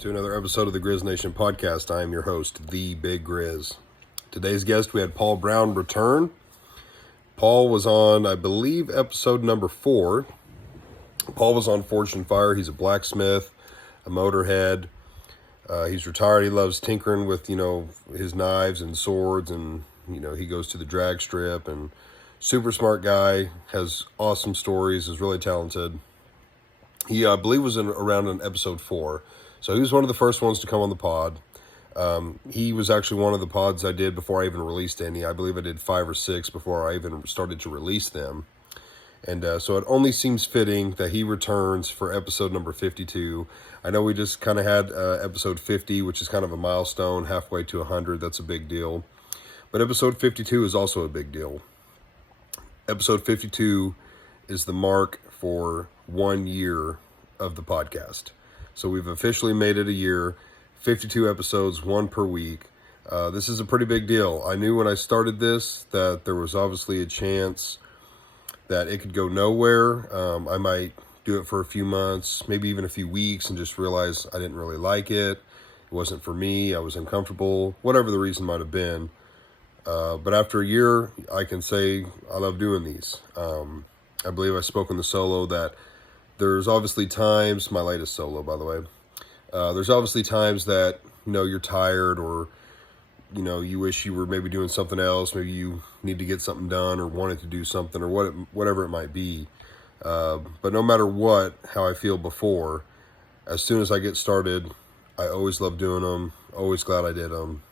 to another episode of the Grizz Nation podcast. I am your host, The Big Grizz. Today's guest, we had Paul Brown return. Paul was on, I believe, episode number 4. Paul was on Forged in Fire. He's a blacksmith, a motorhead. He's retired. He loves tinkering with, his knives and swords, and, he goes to the drag strip, and super smart guy, has awesome stories, is really talented. He, I believe, was around in episode 4. So he was one of the first ones to come on the pod. He was actually one of the pods I did before I even released any. I believe I did 5 or 6 before I even started to release them. And so it only seems fitting that he returns for episode number 52. I know we just kind of had episode 50, which is kind of a milestone, halfway to 100. That's a big deal. But episode 52 is also a big deal. Episode 52 is the mark for 1 year of the podcast. So we've officially made it a year, 52 episodes, 1 per week. This is a pretty big deal. I knew when I started this that there was obviously a chance that it could go nowhere. I might do it for a few months, maybe even a few weeks, and just realize I didn't really like it. It wasn't for me. I was uncomfortable, whatever the reason might have been. But after a year, I can say I love doing these. I believe I spoke in the solo that there's obviously times, my latest solo, by the way, there's obviously times that, you're tired, or, you wish you were maybe doing something else. Maybe you need to get something done or wanted to do something, or whatever it might be. But no matter how I feel before, as soon as I get started, I always love doing them. Always glad I did them.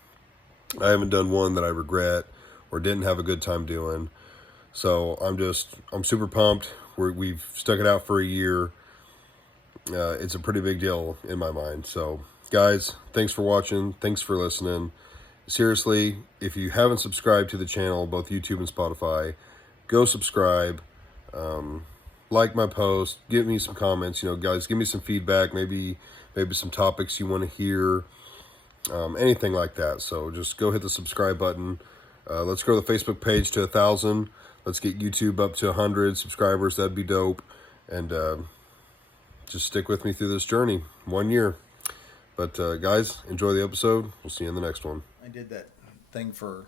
I haven't done one that I regret or didn't have a good time doing. So I'm super pumped. We've stuck it out for a year. It's a pretty big deal in my mind. So guys, thanks for watching. Thanks for listening. Seriously, if you haven't subscribed to the channel, both YouTube and Spotify, go subscribe. Like my post, give me some comments, guys, give me some feedback, maybe some topics you want to hear, anything like that. So just go hit the subscribe button. Let's grow the Facebook page to 1,000. Let's get YouTube up to 100 subscribers. That'd be dope. And just stick with me through this journey. 1 year. But guys, enjoy the episode. We'll see you in the next one. I did that thing for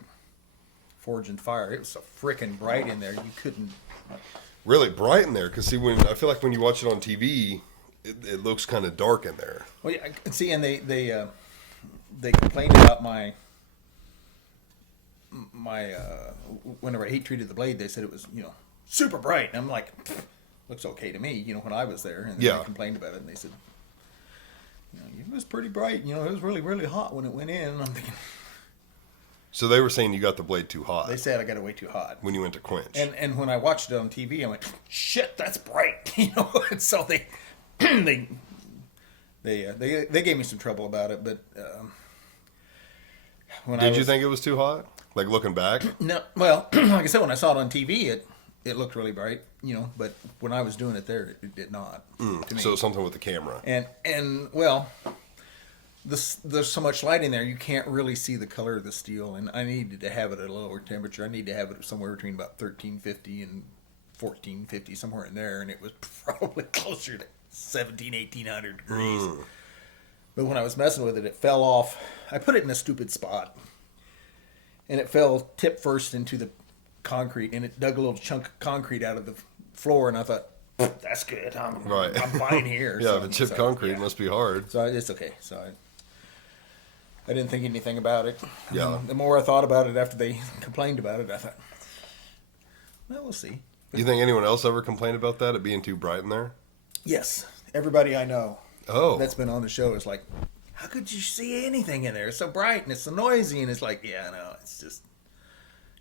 Forged in Fire. It was so freaking bright in there. You couldn't. Really bright in there, because I feel like when you watch it on TV, it looks kind of dark in there. Well, yeah, see, and they complained about my whenever I heat treated the blade, they said it was super bright, and I'm like, looks okay to me, when I was there, and then they complained about it, and they said, it was pretty bright, it was really, really hot when it went in, and I'm thinking. So they were saying you got the blade too hot. They said I got it way too hot when you went to quench. And when I watched it on TV, I went, shit, that's bright, And so they gave me some trouble about it, but did you think it was too hot? Like looking back? No, well, like I said, when I saw it on TV, it looked really bright, but when I was doing it there, it did not. To me. So it's something with the camera. And well, there's so much light in there, you can't really see the color of the steel, and I needed to have it at a lower temperature. I need to have it somewhere between about 1350 and 1450, somewhere in there, and it was probably closer to 1800 degrees. But when I was messing with it, it fell off. I put it in a stupid spot, and it fell tip first into the concrete, and it dug a little chunk of concrete out of the floor, and I thought, that's good. I'm fine here. Yeah, the chip concrete must be hard. So it's okay. So I didn't think anything about it. Yeah. The more I thought about it after they complained about it, I thought, well, we'll see. You think anyone else ever complained about that, it being too bright in there? Yes. Everybody I know that's been on the show is like, how could you see anything in there? It's so bright and it's so noisy, and it's like, yeah, no, it's just,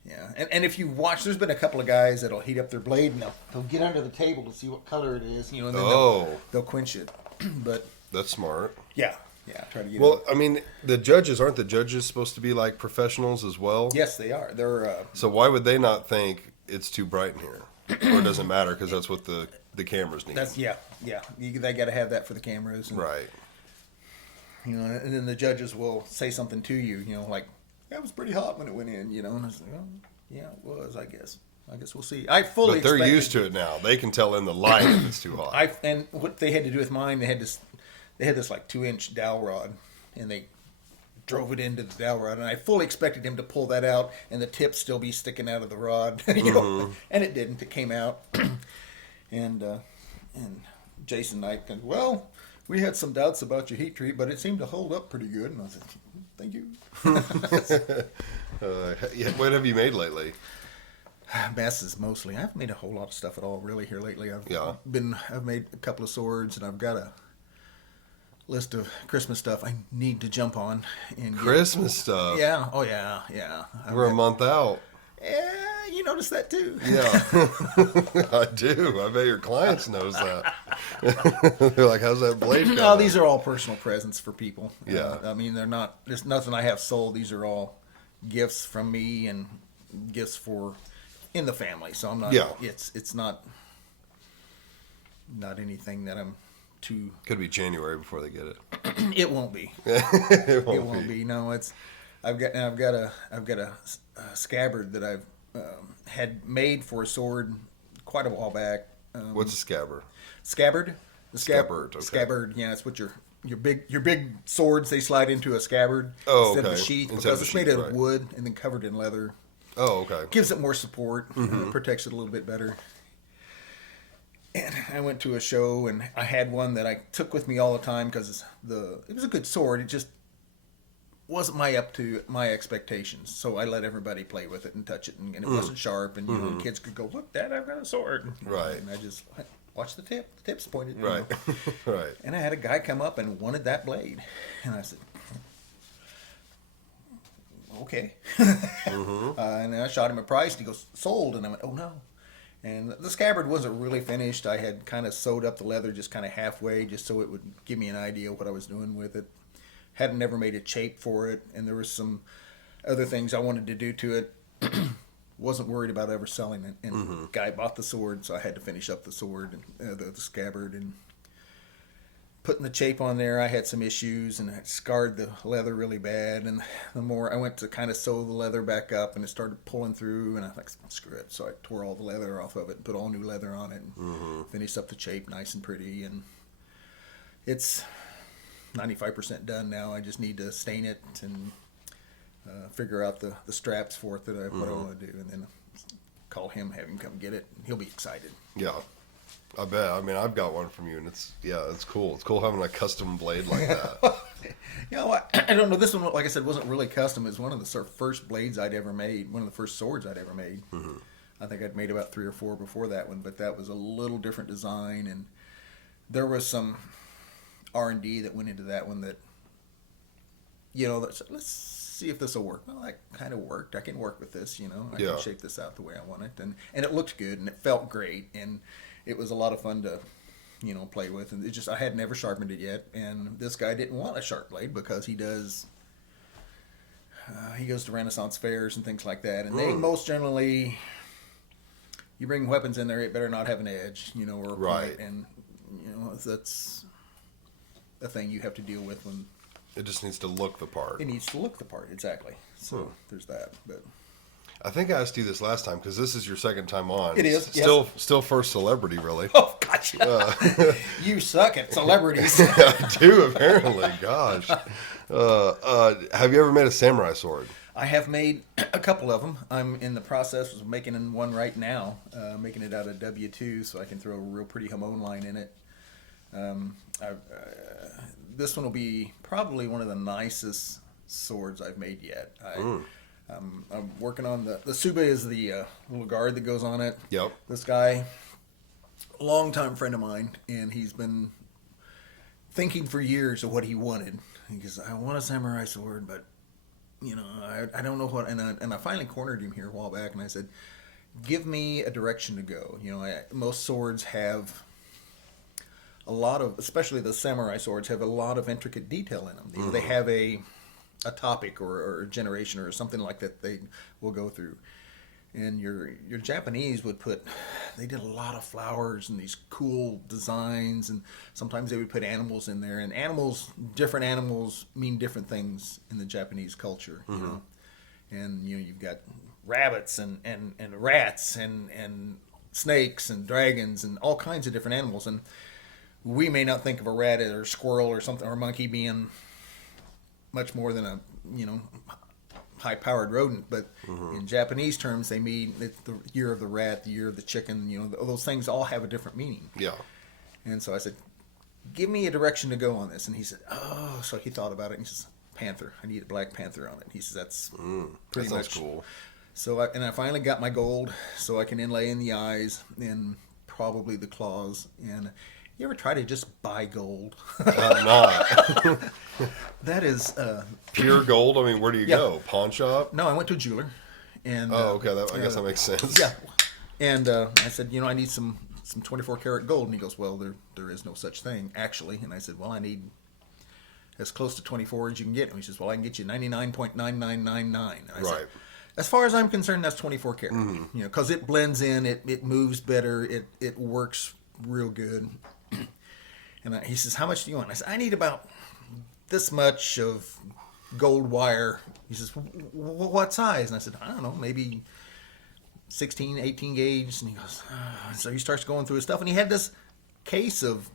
yeah. And if you watch, there's been a couple of guys that'll heat up their blade and they'll get under the table to see what color it is, and then they'll quench it. But that's smart. Yeah, try to get Well, I mean, aren't the judges supposed to be like professionals as well? Yes, they are. They're so why would they not think it's too bright in here? Or it doesn't matter because that's what the cameras need. That's they got to have that for the cameras, and, right? And then the judges will say something to you, like, that was pretty hot when it went in, and I was like, oh, yeah, it was. I guess we'll see. But they're used to it now. They can tell in the light if it's too hot. And what they had to do with mine, they had to they had this like 2-inch dowel rod, and they drove it into the dowel rod, and I fully expected him to pull that out and the tip still be sticking out of the rod, and it didn't. It came out, and Jason Knight goes, well, we had some doubts about your heat treat, but it seemed to hold up pretty good. And I said, thank you. What have you made lately? Messes mostly. I haven't made a whole lot of stuff at all really here lately. I've made a couple of swords, and I've got a list of Christmas stuff I need to jump on. And Christmas stuff? Yeah. Oh yeah. We're a month out. Yeah, you notice that too. Yeah, I do. I bet your clients knows that. They're like, how's that blade coming? No, these are all personal presents for people. Yeah. I mean, they're not, there's nothing I have sold. These are all gifts from me and gifts for in the family. So I'm not, it's not anything that I'm too. Could be January before they get it. It won't be. It won't be. No, I've got a scabbard that I've had made for a sword quite a while back. What's a scabbard? Scabbard. Scabbard. Okay. Scabbard. Yeah, it's what your big swords, they slide into a scabbard instead of a sheath, because it's made out of wood and then covered in leather. Oh, okay. Gives it more support. Protects it a little bit better. And I went to a show and I had one that I took with me all the time because it was a good sword. It just wasn't up to my expectations. So I let everybody play with it and touch it, and it wasn't sharp. And you know, the kids could go, "Look, Dad, I've got a sword." Right. And I just watch the tip. The tip's pointed. Right. Right. And I had a guy come up and wanted that blade, and I said, "Okay." And I shot him a price, and he goes, "Sold." And I went, "Oh no." And the scabbard wasn't really finished. I had kind of sewed up the leather just kind of halfway, just so it would give me an idea of what I was doing with it. Hadn't never made a shape for it, and there was some other things I wanted to do to it. Wasn't worried about ever selling it. And guy bought the sword, so I had to finish up the sword and the scabbard, and putting the shape on there. I had some issues, and it scarred the leather really bad. And the more I went to kind of sew the leather back up, and it started pulling through, and I thought, screw it. So I tore all the leather off of it and put all new leather on it, and finished up the shape nice and pretty. And it's 95% done now. I just need to stain it and figure out the straps for it that what I want to do, and then call him, have him come get it, and he'll be excited. Yeah. I bet. I mean, I've got one from you, and it's cool. It's cool having a custom blade like that. You know, I don't know. This one, like I said, wasn't really custom. It was one of the first blades I'd ever made, one of the first swords I'd ever made. I think I'd made about 3 or 4 before that one, but that was a little different design, and there was some R&D that went into that one that, you know, let's see if this will work. Well, that kind of worked. I can work with this, you know. I can shape this out the way I want it, and it looked good, and it felt great, and it was a lot of fun to, you know, play with. And I had never sharpened it yet, and this guy didn't want a sharp blade because he goes to Renaissance fairs and things like that, and they most generally, you bring weapons in there, it better not have an edge, you know, or a point, and you know, that's a thing you have to deal with when it just needs to look the part. It needs to look the part, exactly. So there's that. But I think I asked you this last time because this is your second time on. It is. Still first celebrity, really. Oh, gotcha. You suck at celebrities. I do, apparently. Gosh. Have you ever made a samurai sword? I have made a couple of them. I'm in the process of making one right now, making it out of W2 so I can throw a real pretty Hamon line in it. This one will be probably one of the nicest swords I've made yet. I'm working on the Suba is the little guard that goes on it. Yep. This guy, longtime friend of mine, and he's been thinking for years of what he wanted. He goes, I want a samurai sword, but you know, I don't know what. And I finally cornered him here a while back, and I said, give me a direction to go. You know, most swords have a lot of, especially the samurai swords, have a lot of intricate detail in them. They have a topic or a generation or something like that they will go through. And your Japanese they did a lot of flowers and these cool designs, and sometimes they would put animals in there. And different animals mean different things in the Japanese culture, you know. And you know, you've got rabbits and rats and snakes and dragons and all kinds of different animals. And we may not think of a rat or a squirrel or something or a monkey being much more than a high-powered rodent, but in Japanese terms, they mean it's the year of the rat, the year of the chicken. Those things all have a different meaning. Yeah. And so I said, "Give me a direction to go on this." And he said, "Oh." So he thought about it, and he says, "Panther. I need a black panther on it." And he says, "That's pretty That sounds much cool. So I finally got my gold, so I can inlay in the eyes and probably the claws. And you ever try to just buy gold? I'm not. That is Pure gold? I mean, where do you Yeah. go? Pawn shop? no. I went to a jeweler, and Oh, okay. I guess that makes sense. yeah. And I said, I need some 24 karat gold. And he goes, "Well, there is no such thing actually." And I said, "Well, I need as close to 24 as you can get." And he says, "Well, I can get you 99.9999." And I said, Right. "As far as I'm concerned, that's 24 karat. Because it blends in, it moves better, it works real good." And he says, "How much do you want?" I said, "I need about this much of gold wire." He says, "What size?" And I said, "I don't know, maybe 16, 18 gauge." And he goes, so he starts going through his stuff, and he had this case of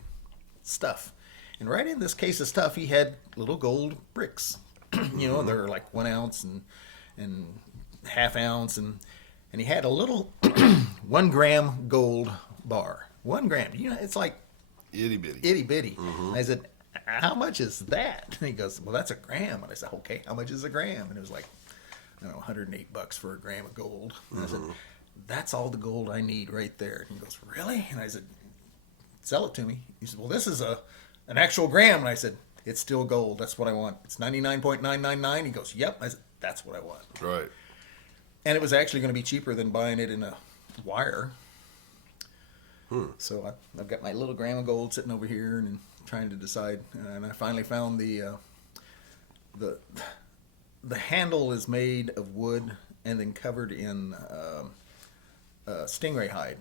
stuff. And right in this case of stuff, he had little gold bricks. And they're like 1 ounce and half ounce, and he had a little 1 gram gold bar. 1 gram. It's like Itty bitty. itty bitty. I said, "How much is that?" And he goes, "Well, that's a gram." And I said, "Okay, how much is a gram?" And it was like, I don't know, $108 for a gram of gold. And I said, "That's all the gold I need right there." And he goes, "Really?" And I said, "Sell it to me." He said, "Well, this is an actual gram." And I said, "It's still gold. That's what I want. It's 99.999. He goes, "Yep." I said, "That's what I want." Right. And it was actually going to be cheaper than buying it in a wire. So I've got my little gram of gold sitting over here and trying to decide. And I finally found the handle is made of wood and then covered in stingray hide.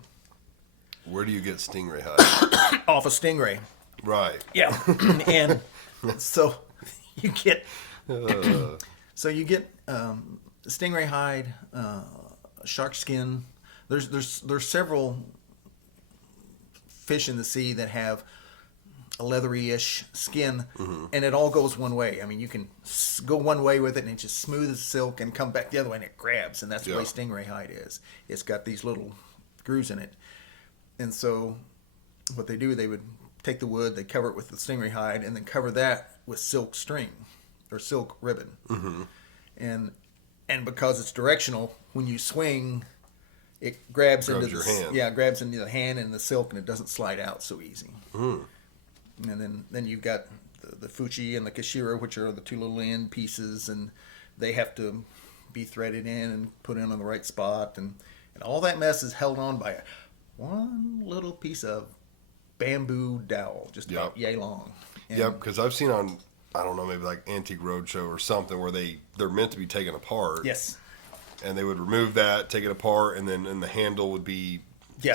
Where do you get stingray hide? Off a stingray. Right. Yeah. And so you get stingray hide, shark skin. There's several fish in the sea that have a leathery-ish skin, and it all goes one way. I mean, you can go one way with it, and it's just smooth as silk, and come back the other way, and it grabs, and that's the way stingray hide is. It's got these little grooves in it. And so what they do, they would take the wood, they cover it with the stingray hide, and then cover that with silk string or silk ribbon. And because it's directional, when you swing, it grabs into your hand. Yeah, it grabs into the hand and the silk, and it doesn't slide out so easy. And then you've got the fuchi and the kashira, which are the 2 little end pieces, and they have to be threaded in and put in on the right spot, and all that mess is held on by one little piece of bamboo dowel, just about yay long. And Yep, because I've seen on, I don't know, maybe like Antique Roadshow or something where they're meant to be taken apart. Yes. And they would remove that, take it apart, and then the handle would be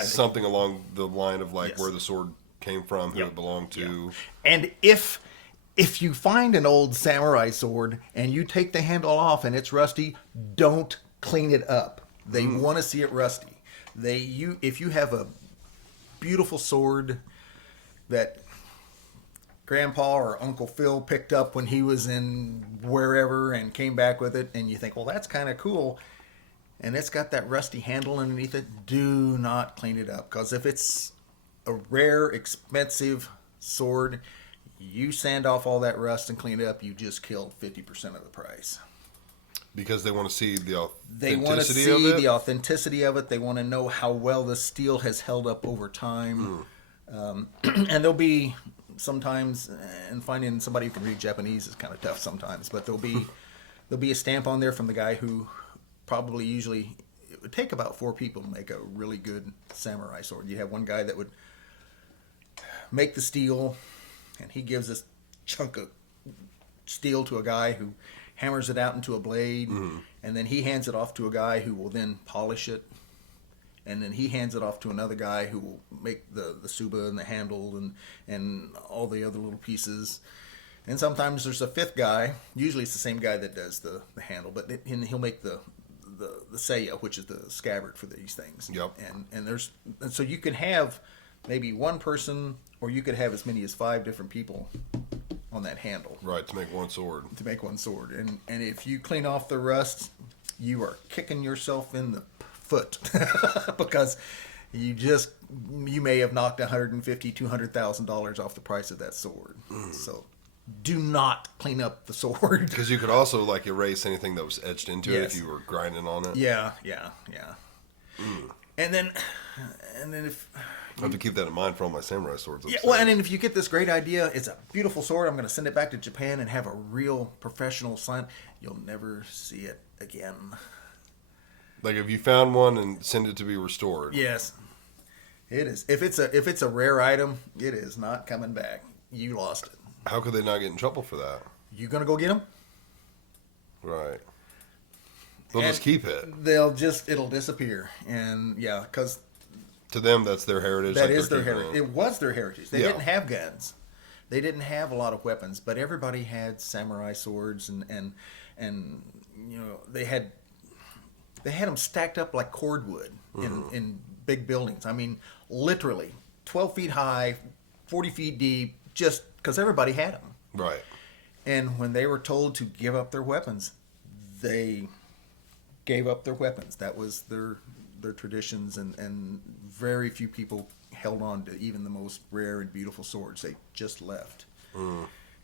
something along the line of like where the sword came from, who it belonged to. And if you find an old samurai sword and you take the handle off and it's rusty, don't clean it up. They want to see it rusty. If you have a beautiful sword that Grandpa or Uncle Phil picked up when he was in wherever and came back with it, and you think, well, that's kind of cool, and it's got that rusty handle underneath it, do not clean it up. Because if it's a rare, expensive sword, you sand off all that rust and clean it up, you just killed 50% of the price. Because they want to see the They want to authenticity of see it? the authenticity of it. They want to know how well the steel has held up over time. And there'll be sometimes, and finding somebody who can read Japanese is kind of tough sometimes, but there'll be a stamp on there from the guy who usually it would take about 4 people to make a really good samurai sword. You have one guy that would make the steel, and he gives this chunk of steel to a guy who hammers it out into a blade, and then he hands it off to a guy who will then polish it, and then he hands it off to another guy who will make the suba and the handle and all the other little pieces. And sometimes there's a 5th guy. Usually it's the same guy that does the handle, but he'll make the seiya, which is the scabbard for these things. Yep. And so you can have maybe one person or you could have as many as 5 different people on that handle Right, to make one sword. to make one sword. And if you clean off the rust, you are kicking yourself in the foot because you may have knocked $150,000-$200,000 off the price of that sword. So do not clean up the sword. Because you could also like erase anything that was etched into it Yes. if you were grinding on it. Yeah. And then if I have to keep that in mind for all my samurai swords. yeah, well, and then if you get this great idea, it's a beautiful sword. I'm going to send it back to Japan and have a real professional sign. You'll never see it again. Like if you found one and send it to be restored. Yes, it is. If it's a rare item, it is not coming back. You lost it. How could they not get in trouble for that? You gonna go get them? Right. They'll And just keep it. It'll disappear. And yeah, because To them, that's their heritage. that like is they're their keeping heritage. It was their heritage. They Yeah. didn't have guns. They didn't have a lot of weapons, but everybody had samurai swords and they had them stacked up like cordwood in big buildings. I mean, literally 12 feet high, 40 feet deep, just because everybody had them. Right. And when they were told to give up their weapons, they gave up their weapons. That was their traditions, and very few people held on to even the most rare and beautiful swords. They just left.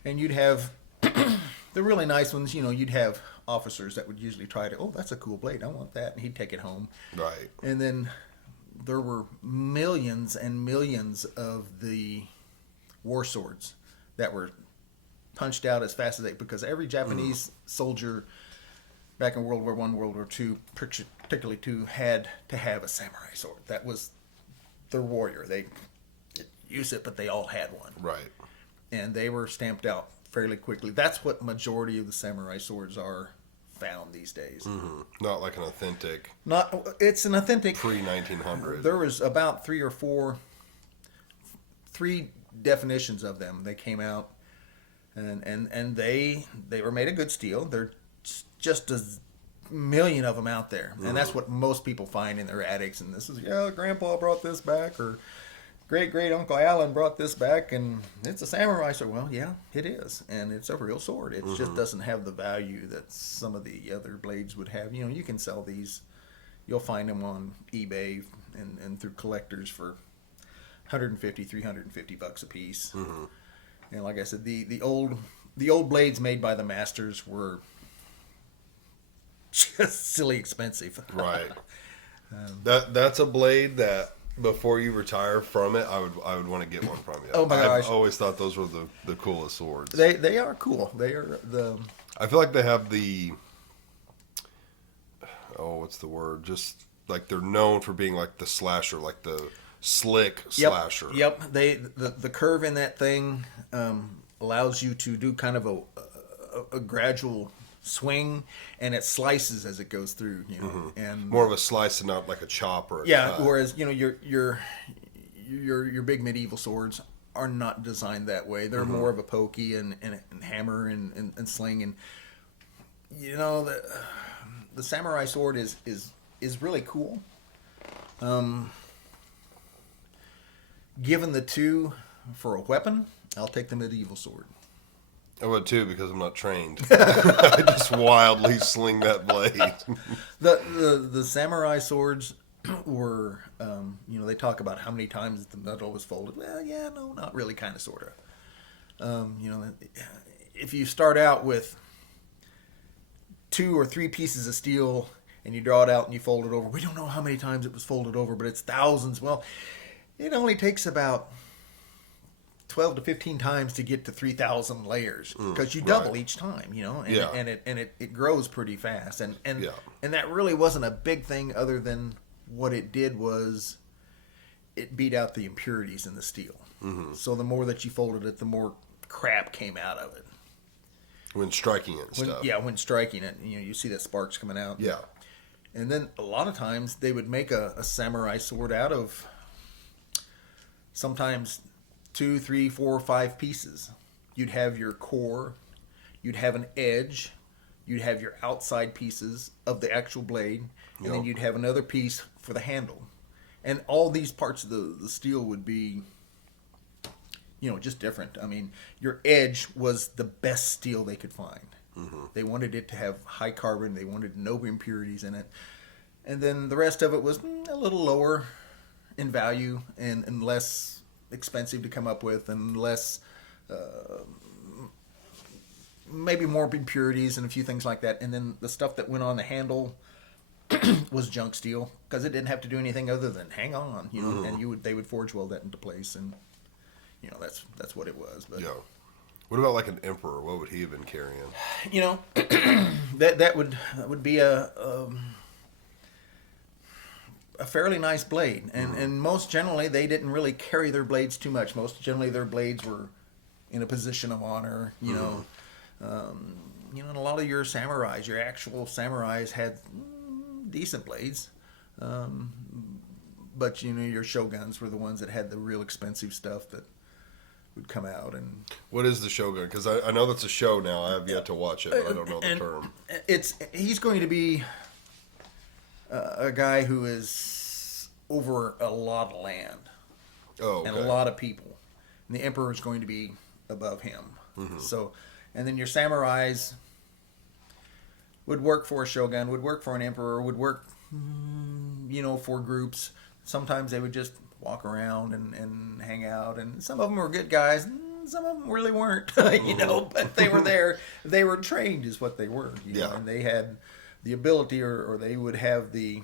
And you'd have the really nice ones, you'd have officers that would usually try to, oh, that's a cool blade, I want that, and he'd take it home. Right. And then there were millions and millions of the war swords that were punched out as fast as because every Japanese soldier back in World War I, World War II, particularly II, had to have a samurai sword. That was their warrior. They didn't use it, but they all had one. Right. And they were stamped out fairly quickly. That's what majority of the samurai swords are found these days. Mm-hmm. Not like an authentic It's an authentic pre-1900. There was about 3 or 4 definitions of them. They came out, and they were made of good steel. There's just a million of them out there, and that's what most people find in their attics. And this is Grandpa brought this back, or great Uncle Alan brought this back, and it's a samurai sword. Well, yeah, it is, and it's a real sword. It just doesn't have the value that some of the other blades would have. You can sell these. You'll find them on eBay and through collectors for $150, $350 a piece. And like I said, the old blades made by the masters were just silly expensive. Right. That's a blade that before you retire from it, I would want to get one from you. Oh my gosh! I've always thought those were the coolest swords. They are cool. They are I feel like they have what's the word? Just like they're known for being like the slasher, like the slick slasher. Yep. The curve in that thing allows you to do kind of a gradual swing, and it slices as it goes through. And More of a slice and not like a chop or a cut. Whereas your big medieval swords are not designed that way. They're more of a pokey and hammer and sling, and the samurai sword is really cool. Given the two for a weapon, I'll take the medieval sword. I would too, because I'm not trained. I just wildly sling that blade. The samurai swords were, they talk about how many times the metal was folded. Well, yeah, no, not really, kind of, sort of. If you start out with 2 or 3 pieces of steel and you draw it out and you fold it over, we don't know how many times it was folded over, but it's thousands. Well, it only takes about 12 to 15 times to get to 3,000 layers, because you double each time, and it grows pretty fast, and that really wasn't a big thing, other than what it did was it beat out the impurities in the steel. So the more that you folded it, the more crap came out of it when striking it and stuff. Yeah, when striking it, you see that sparks coming out. Yeah. And then a lot of times they would make a samurai sword out of sometimes 2, 3, 4, 5 pieces. You'd have your core, you'd have an edge, you'd have your outside pieces of the actual blade, and then you'd have another piece for the handle. And all these parts of the steel would be just different. I mean, your edge was the best steel they could find. They wanted it to have high carbon. They wanted no impurities in it. And then the rest of it was a little lower in value and less expensive to come up with and less, maybe more impurities and a few things like that. And then the stuff that went on the handle was junk steel because it didn't have to do anything other than hang on, and they would forge weld that into place, and that's what it was. But Yeah. What about like an emperor? What would he have been carrying? that would be a fairly nice blade, and most generally they didn't really carry their blades too much. Most generally their blades were in a position of honor, and a lot of your samurais, your actual samurais, had decent blades, but your shoguns were the ones that had the real expensive stuff that would come out. And What is the Shogun? Because I know that's a show now. I have yet to watch it, but I don't know the and term. He's going to be a guy who is over a lot of land Oh, okay. and a lot of people, and the emperor is going to be above him. So, and then your samurais would work for a shogun, would work for an emperor, would work for groups. Sometimes they would just walk around and hang out, and some of them were good guys, and some of them really weren't, but they were there. They were trained is what they were, and they had the ability, or they would have the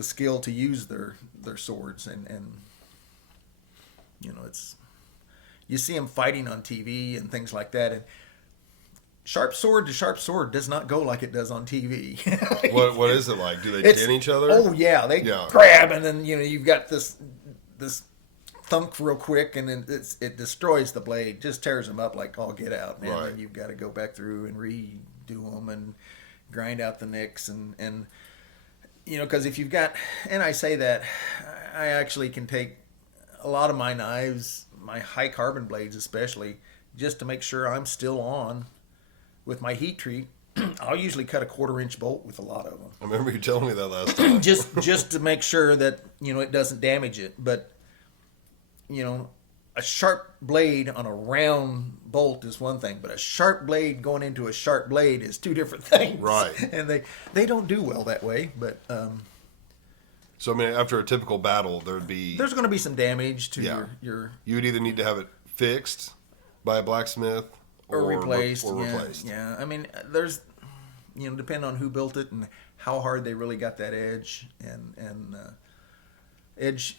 skill to use their swords, and it's, you see them fighting on TV and things like that, and sharp sword to sharp sword does not go like it does on TV. What is it like? Do they tin each other? Oh yeah, they grab, and then you've got this thunk real quick, and then it destroys the blade, just tears them up like all get out, man. Right. And you've got to go back through and redo them and grind out the nicks, and because if you've got, and I say that, I actually can take a lot of my knives, my high carbon blades especially, just to make sure I'm still on with my heat treat. I'll usually cut a 1/4-inch bolt with a lot of them. I remember you telling me that last time. just to make sure that it doesn't damage it. But a sharp blade on a round bolt is one thing, but a sharp blade going into a sharp blade is two different things. Right. And they don't do well that way. But So I mean, after a typical battle, there's going to be some damage to your You would either need to have it fixed by a blacksmith or replaced. replaced. Yeah. I mean, there's depending on who built it and how hard they really got that edge, and edge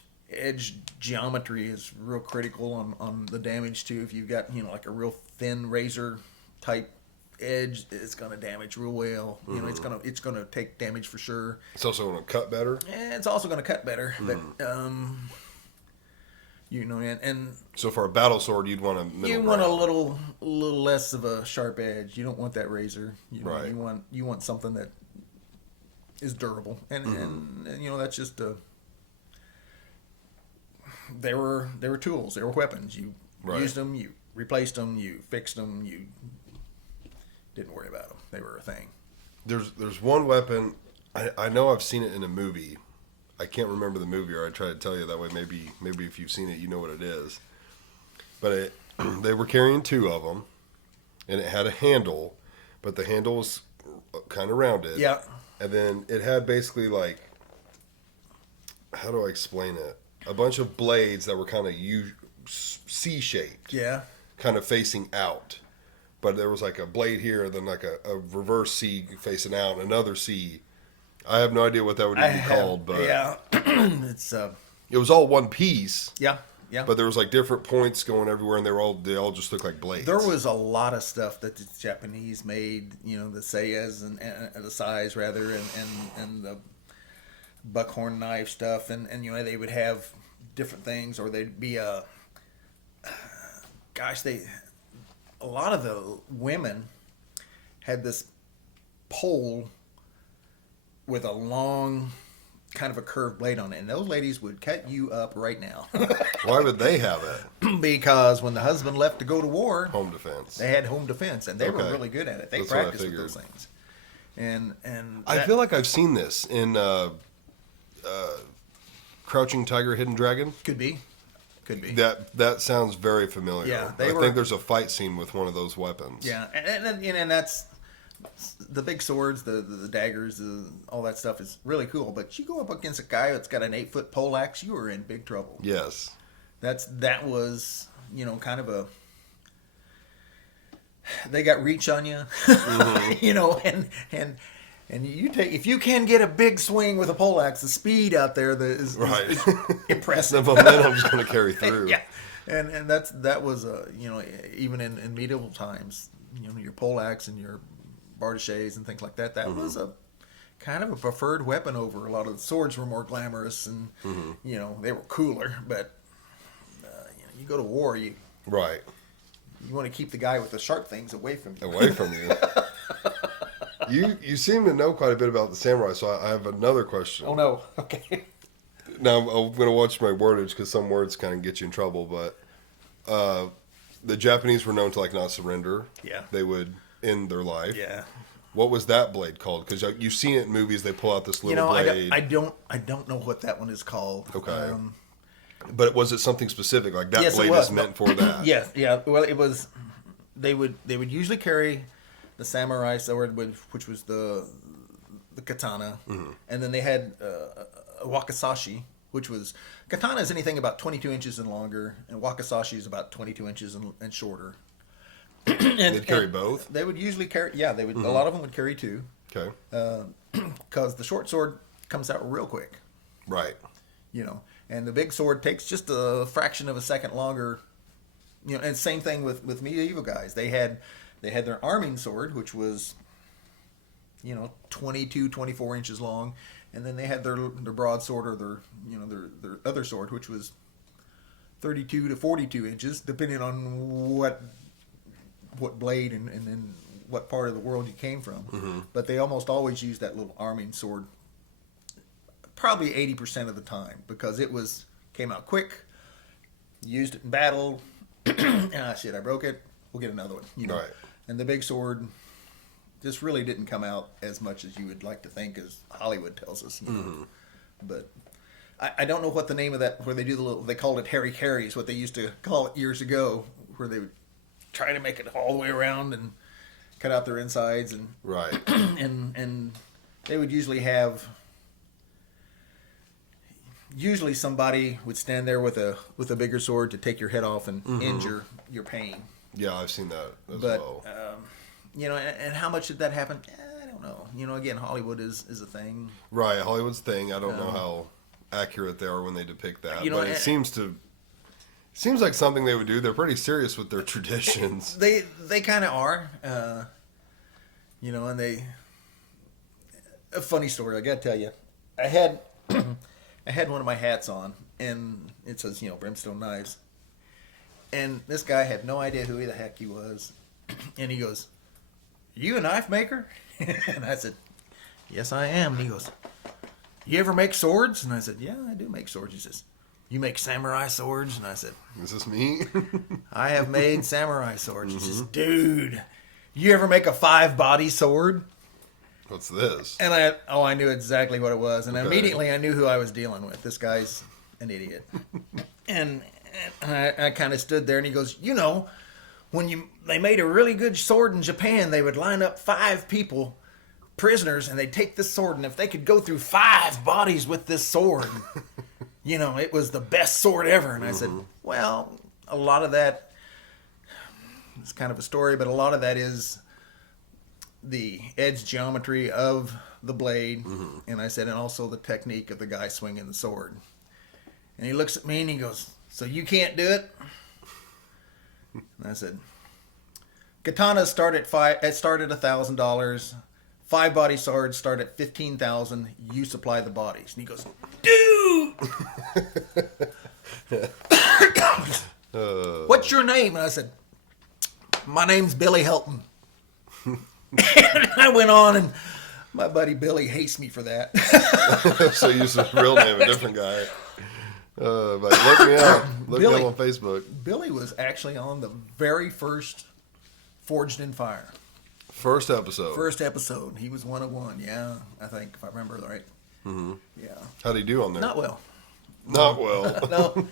geometry is real critical on the damage too. If you've got like a real thin razor type edge, it's going to damage real well. It's going to take damage for sure. It's also going to cut better. And it's also going to cut better. But and So for a battle sword, you'd want a middle you want ground. a little less of a sharp edge. You don't want that razor. Right. You want something that is durable, and that's just they were tools. They were weapons. You used them. You replaced them. You fixed them. You didn't worry about them. They were a thing. There's one weapon. I know I've seen it in a movie. I can't remember the movie, or I try to tell you that way. Maybe if you've seen it, you know what it is. But they were carrying two of them, and it had a handle, but the handle was kind of rounded. Yeah. And then it had basically like, how do I explain it? A bunch of blades that were kind of C-shaped. Yeah. Kind of facing out. But there was like a blade here, and then like a reverse C facing out, and another C. I have no idea what that would even be called, but yeah, it's it was all one piece. yeah. But there was like different points going everywhere, and they all just looked like blades. There was a lot of stuff that the Japanese made, the Seiyas and the Sais rather, and the buckhorn knife stuff, and they would have different things, or they'd be a lot of the women had this pole with a long kind of a curved blade on it, and those ladies would cut you up right now. Why would they have it? Because when the husband left to go to war, Home defense. they had home defense, and they were Okay. really good at it. They That's what I practiced with figured. those things. And I feel like I've seen this in Crouching Tiger, Hidden Dragon. could be. Could be. That sounds very familiar. Yeah, I think there's a fight scene with one of those weapons. Yeah, and that's the big swords, the daggers, all that stuff is really cool. But you go up against a guy that's got an 8-foot poleaxe, you are in big trouble. Yes. That was kind of a. They got reach on you, and you take if you can get a big swing with a poleaxe, the speed out there is impressive. The momentum's going to carry through. Yeah, and that was even in medieval times, your poleaxe and your bardaches and things like that. That was a kind of a preferred weapon over a lot of the swords. Were more glamorous and they were cooler. But you go to war, you want to keep the guy with the sharp things away from you. Away from you. You seem to know quite a bit about the samurai, so I have another question. Oh no. Okay. Now I'm going to watch my wordage because some words kind of get you in trouble. But the Japanese were known to not surrender. Yeah. They would end their life. Yeah. What was that blade called? Because you've seen it in movies. They pull out this little blade. I don't know what that one is called. Okay. But was it something specific? Like that yes, blade is meant for that? Yes. Yeah. Well, it was. They would usually carry the samurai sword, which was the katana, and then they had a wakizashi, which was katana is anything about 22 inches and longer, and wakizashi is about 22 inches and shorter. They'd carry both? They would usually carry. Yeah, they would. A lot of them would carry two. Okay. Because the short sword comes out real quick. Right. And the big sword takes just a fraction of a second longer. And same thing with medieval guys. They had their arming sword, which was 22, 24 inches long, and then they had their broadsword or their other sword, which was 32 to 42 inches, depending on what blade and then what part of the world you came from. But they almost always used that little arming sword, probably 80% of the time, because it came out quick. Used it in battle. Shit, I broke it. We'll get another one. Right. And the big sword just really didn't come out as much as you would like to think, as Hollywood tells us. But I don't know what the name of that, where they do they called it Harry Carry, is what they used to call it years ago, where they would try to make it all the way around and cut out their insides. And Right. and they would usually have... Usually somebody would stand there with a bigger sword to take your head off and end your pain. Yeah, I've seen that as But, well. and how much did that happen? I don't know. Again, Hollywood is a thing. Right, Hollywood's thing. I don't know how accurate they are when they depict that. But it seems like something they would do. They're pretty serious with their traditions. They kind of are. And they... A funny story, I got to tell you. I had one of my hats on, and it says, Brimstone Knives. And this guy had no idea who the heck he was. And he goes, "You a knife maker?" And I said, "Yes, I am." And he goes, "You ever make swords?" And I said, "Yeah, I do make swords." He says, "You make samurai swords?" And I said, "Is this me?" "I have made samurai swords." He says, "Dude, you ever make a 5-body sword?" What's this? And I knew exactly what it was. And immediately I knew who I was dealing with. This guy's an idiot. and I kind of stood there, and he goes, when they made a really good sword in Japan, they would line up 5 people, prisoners, and they'd take this sword, and if they could go through 5 bodies with this sword, it was the best sword ever. And I said, well, a lot of that, it's kind of a story, but a lot of that is the edge geometry of the blade, and I said, and also the technique of the guy swinging the sword. And he looks at me and he goes, "So you can't do it?" And I said, "Katanas start at $1,000. 5-body swords start at $15,000. You supply the bodies." And he goes, "Dude, what's your name?" And I said, "My name's Billy Helton." And I went on, and my buddy Billy hates me for that. So you used his real name, a different guy. But look me up. Look me up on Facebook. Billy was actually on the very first Forged in Fire. First episode. He was one of one. Yeah, I think, if I remember right. Yeah. How'd he do on there? Not well. Not well. No.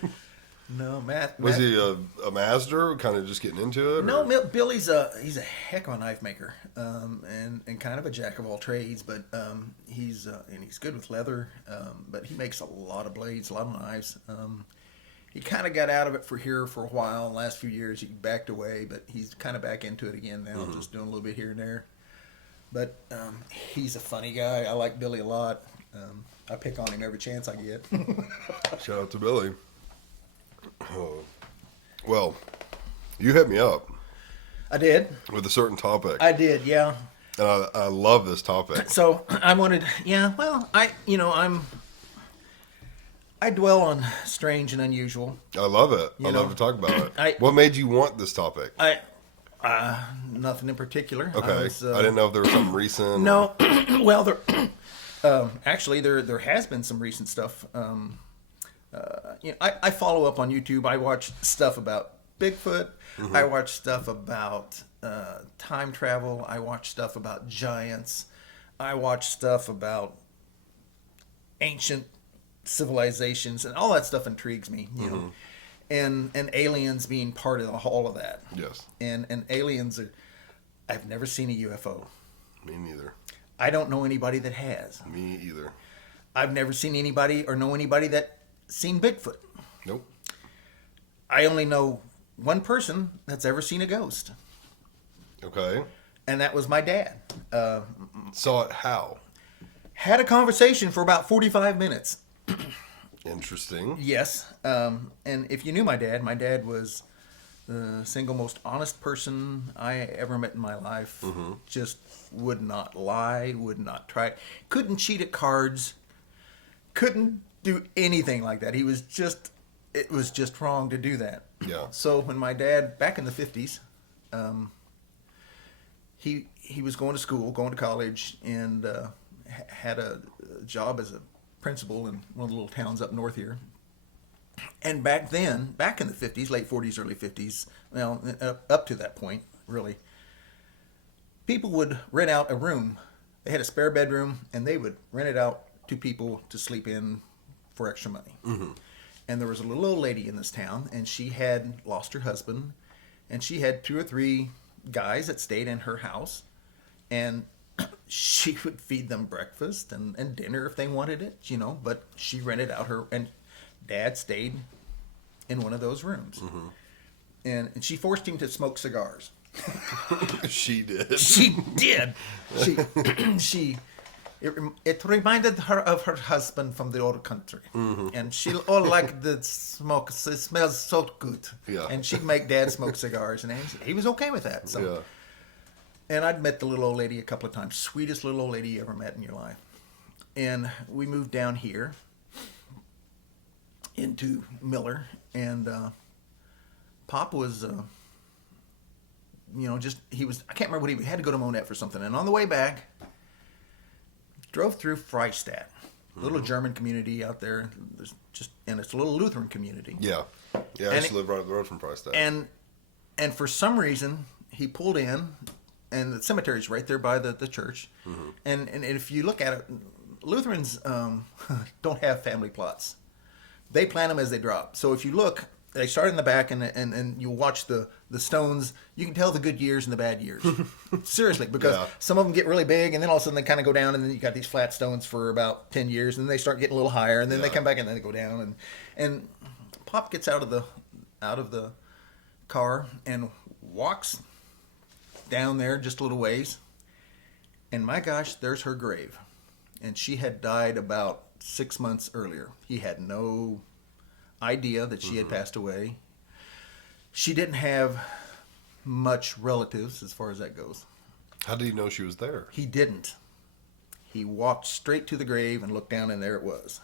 No, Matt. Was he a master, kind of just getting into it? No, or- Billy's he's a heck of a knife maker, and kind of a jack of all trades. But he's good with leather. But he makes a lot of blades, a lot of knives. He kind of got out of it for a while. The last few years, he backed away, but he's kind of back into it again now, just doing a little bit here and there. But he's a funny guy. I like Billy a lot. I pick on him every chance I get. Shout out to Billy. Oh. Well, you hit me up I did. with a certain topic, I did, yeah. and I love this topic. So I wanted, yeah. Well, I dwell on strange and unusual. I love it. I know, love to talk about it. I- What made you want this topic? Nothing in particular. Okay, I was, I didn't know if there was something recent. No, well, actually, there has been some recent stuff. I follow up on YouTube. I watch stuff about Bigfoot. I watch stuff about time travel. I watch stuff about giants. I watch stuff about ancient civilizations, and all that stuff intrigues me. You know, and aliens being part of all of that. Yes, And aliens are. I've never seen a UFO. me neither. I don't know anybody that has. Me either. I've never seen anybody or know anybody that seen Bigfoot. Nope. I only know one person that's ever seen a ghost, Okay. and that was my dad. Saw it how? Had a conversation for about 45 minutes. Interesting. Yes. And if you knew my dad was the single most honest person I ever met in my life. Just would not lie, would not try. Couldn't cheat at cards. Couldn't do anything like that. It was just wrong to do that. Yeah. So when my dad, back in the 50s, he was going to school, going to college, and had a job as a principal in one of the little towns up north here. And back then, back in the 50s, late 40s, early 50s, well, up to that point, really, people would rent out a room. They had a spare bedroom, and they would rent it out to people to sleep in for extra money. And there was a little old lady in this town, and she had lost her husband, and she had 2 or 3 guys that stayed in her house, and she would feed them breakfast and dinner if they wanted it, you know, but she rented out her, and Dad stayed in one of those rooms. And she forced him to smoke cigars. She did. She did. It reminded her of her husband from the old country. And she all liked the smoke. It smells so good. Yeah. And she'd make Dad smoke cigars, and he was okay with that. So. Yeah. And I'd met the little old lady a couple of times. Sweetest little old lady you ever met in your life. And we moved down here into Miller, and Pop was, I can't remember what he had to go to Monette for something. And on the way back, drove through Freistadt, a little German community out there. And it's a little Lutheran community. Yeah. Yeah, I used to live right up the road from Price Tag. And for some reason, he pulled in, and the cemetery's right there by the church. And if you look at it, Lutherans don't have family plots. They plant them as they drop. So if you look, they start in the back, and you watch the stones. You can tell the good years and the bad years. Seriously, because some of them get really big, and then all of a sudden they kind of go down, and then you got these flat stones for about 10 years, and then they start getting a little higher, and then they come back, and then they go down. And Pop gets out of the car and walks down there just a little ways, and my gosh, there's her grave. And she had died about 6 months earlier. He had no idea that she had passed away. She didn't have much relatives as far as that goes. How did he know she was there? He didn't. He walked straight to the grave and looked down, and there it was.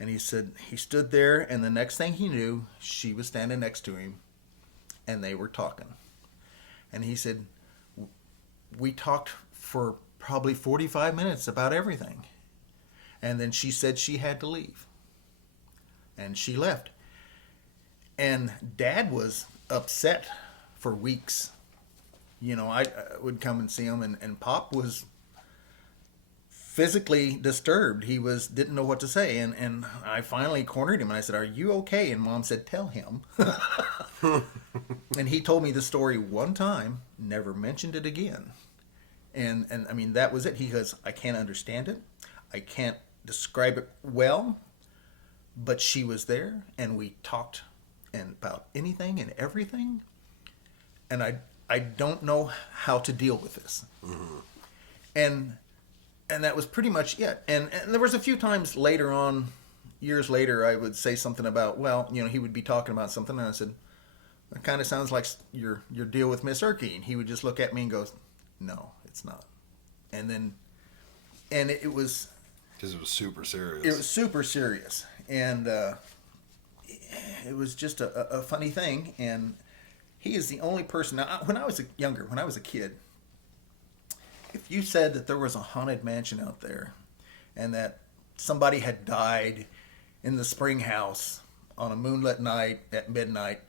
And he said he stood there, and the next thing he knew, she was standing next to him, and they were talking. And he said, we talked for probably 45 minutes about everything. And then she said she had to leave. And she left. And Dad was upset for weeks. You know, I would come and see him, and Pop was physically disturbed. He didn't know what to say, and I finally cornered him and I said, "Are you okay?" And Mom said, "Tell him." And he told me the story one time, never mentioned it again. And I mean, that was it. He goes, "I can't understand it. I can't describe it well, but she was there and we talked and about anything and everything. And I don't know how to deal with this." Mm-hmm. And that was pretty much it. And there was a few times later on, years later, I would say something about, well, he would be talking about something, and I said, "It kind of sounds like your deal with Miss Erkey." And he would just look at me and go, "No, it's not." And it was... Because it was super serious. It was super serious. And it was just a funny thing. And he is the only person... Now, when I was a kid, if you said that there was a haunted mansion out there and that somebody had died in the spring house on a moonlit night at midnight,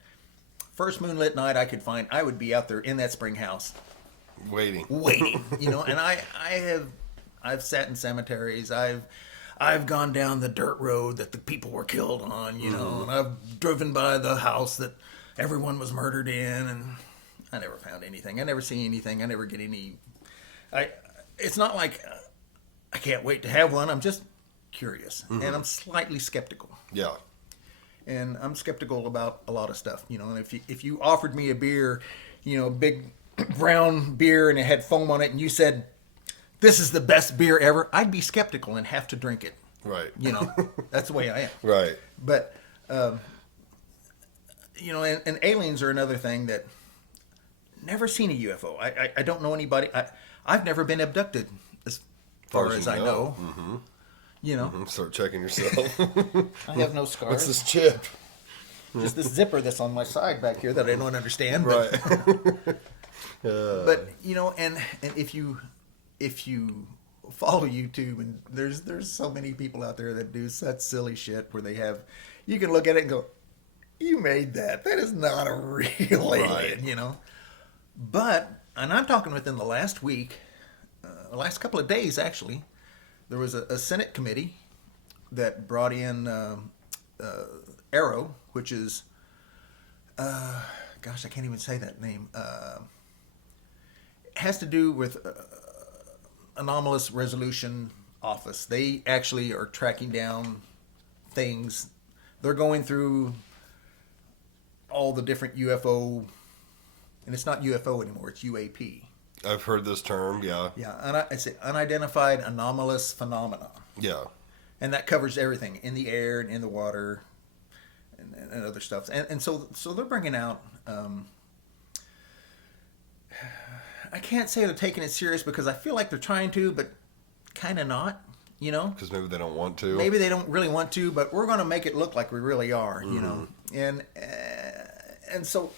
first moonlit night I could find, I would be out there in that spring house waiting. And I've sat in cemeteries. I've gone down the dirt road that the people were killed on, and I've driven by the house that everyone was murdered in, and I never found anything. I never see anything. I never get any... It's not like I can't wait to have one. I'm just curious, and I'm slightly skeptical. Yeah. And I'm skeptical about a lot of stuff, And if you offered me a beer, big brown beer, and it had foam on it, and you said, "This is the best beer ever," I'd be skeptical and have to drink it. Right. That's the way I am. Right. But and aliens are another thing that never seen a UFO. I don't know anybody. I've never been abducted, as far as I know. Mm-hmm. Start checking yourself. I have no scars. What's this chip? Just this zipper that's on my side back here that I don't understand. Right. But and if you follow YouTube, and there's so many people out there that do such silly shit where you can look at it and go, "You made that. That is not a real alien," But, and I'm talking within the last week, the last couple of days actually, there was a Senate committee that brought in AARO, which is, gosh, I can't even say that name. It has to do with Anomalous Resolution Office. They actually are tracking down things. They're going through all the different UFO, and it's not UFO anymore, it's UAP. I've heard this term, yeah. Yeah, it's unidentified anomalous phenomena. Yeah. And that covers everything, in the air and in the water and other stuff. And so they're bringing out, I can't say they're taking it serious because I feel like they're trying to, but kind of not, Because maybe they don't want to. Maybe they don't really want to, but we're going to make it look like we really are, And so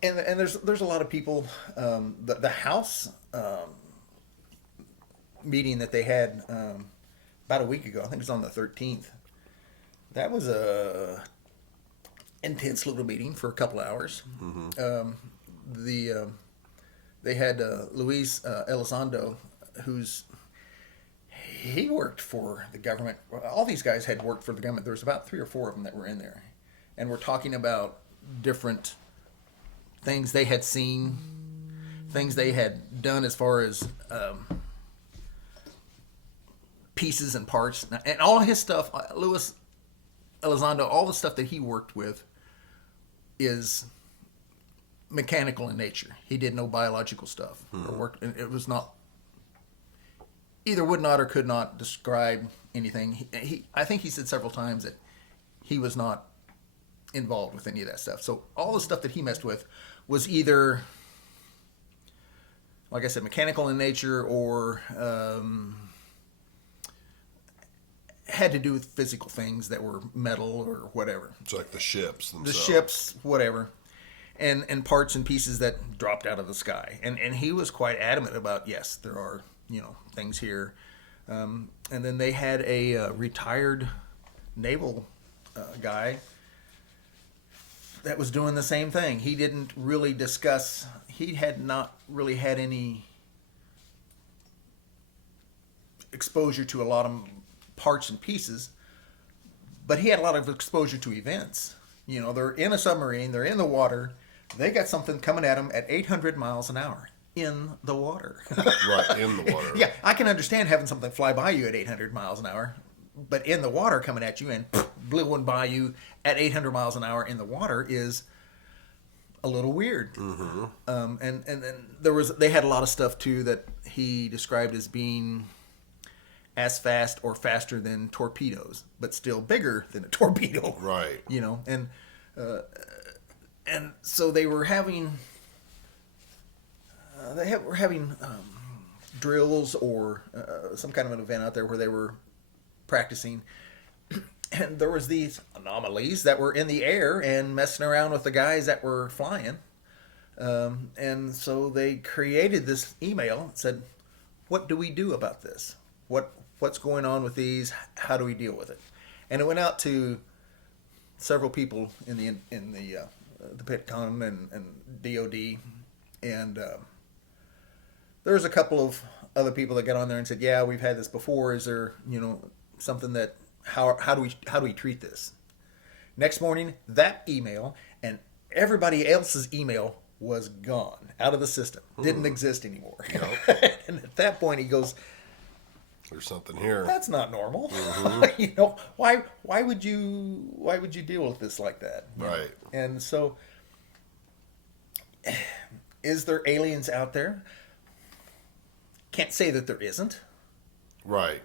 there's a lot of people. The House meeting that they had about a week ago, I think it was on the 13th. That was a intense little meeting for a couple of hours. Mm-hmm. They had Luis Elizondo, he worked for the government. All these guys had worked for the government. There was about 3 or 4 of them that were in there, and we're talking about different things they had seen, things they had done as far as pieces and parts, and all his stuff. Luis Elizondo, all the stuff that he worked with is mechanical in nature. He did no biological stuff or work. It was not, either would not or could not describe anything. I think he said several times that he was not involved with any of that stuff. So all the stuff that he messed with was either, like I said, mechanical in nature or had to do with physical things that were metal or whatever. It's like the ships themselves. The ships, whatever. And parts and pieces that dropped out of the sky. And he was quite adamant about, yes, there are, things here. And then they had a retired naval guy that was doing the same thing. He didn't really discuss, he had not really had any exposure to a lot of parts and pieces, but he had a lot of exposure to events. You know, they're in a submarine, they're in the water, they got something coming at them at 800 miles an hour in the water. Right, in the water. Yeah, I can understand having something fly by you at 800 miles an hour, but in the water coming at you and blew one by you at 800 miles an hour in the water is a little weird. Mm-hmm. And then they had a lot of stuff too that he described as being as fast or faster than torpedoes, but still bigger than a torpedo. Right. You know, and so they were having drills or some kind of an event out there where they were practicing, and there was these anomalies that were in the air and messing around with the guys that were flying, and so they created this email that said, "What do we do about this? What's going on with these? How do we deal with it?" And it went out to several people in the Pentagon and DoD, and there's a couple of other people that got on there and said, "Yeah, we've had this before. Is there, something that how do we treat this?" Next morning, that email and everybody else's email was gone out of the system. Didn't exist anymore. And at that point, he goes, "There's something here. That's not normal." Mm-hmm. Why would you deal with this like that? Right. And so, is there aliens out there? Can't say that there isn't. Right.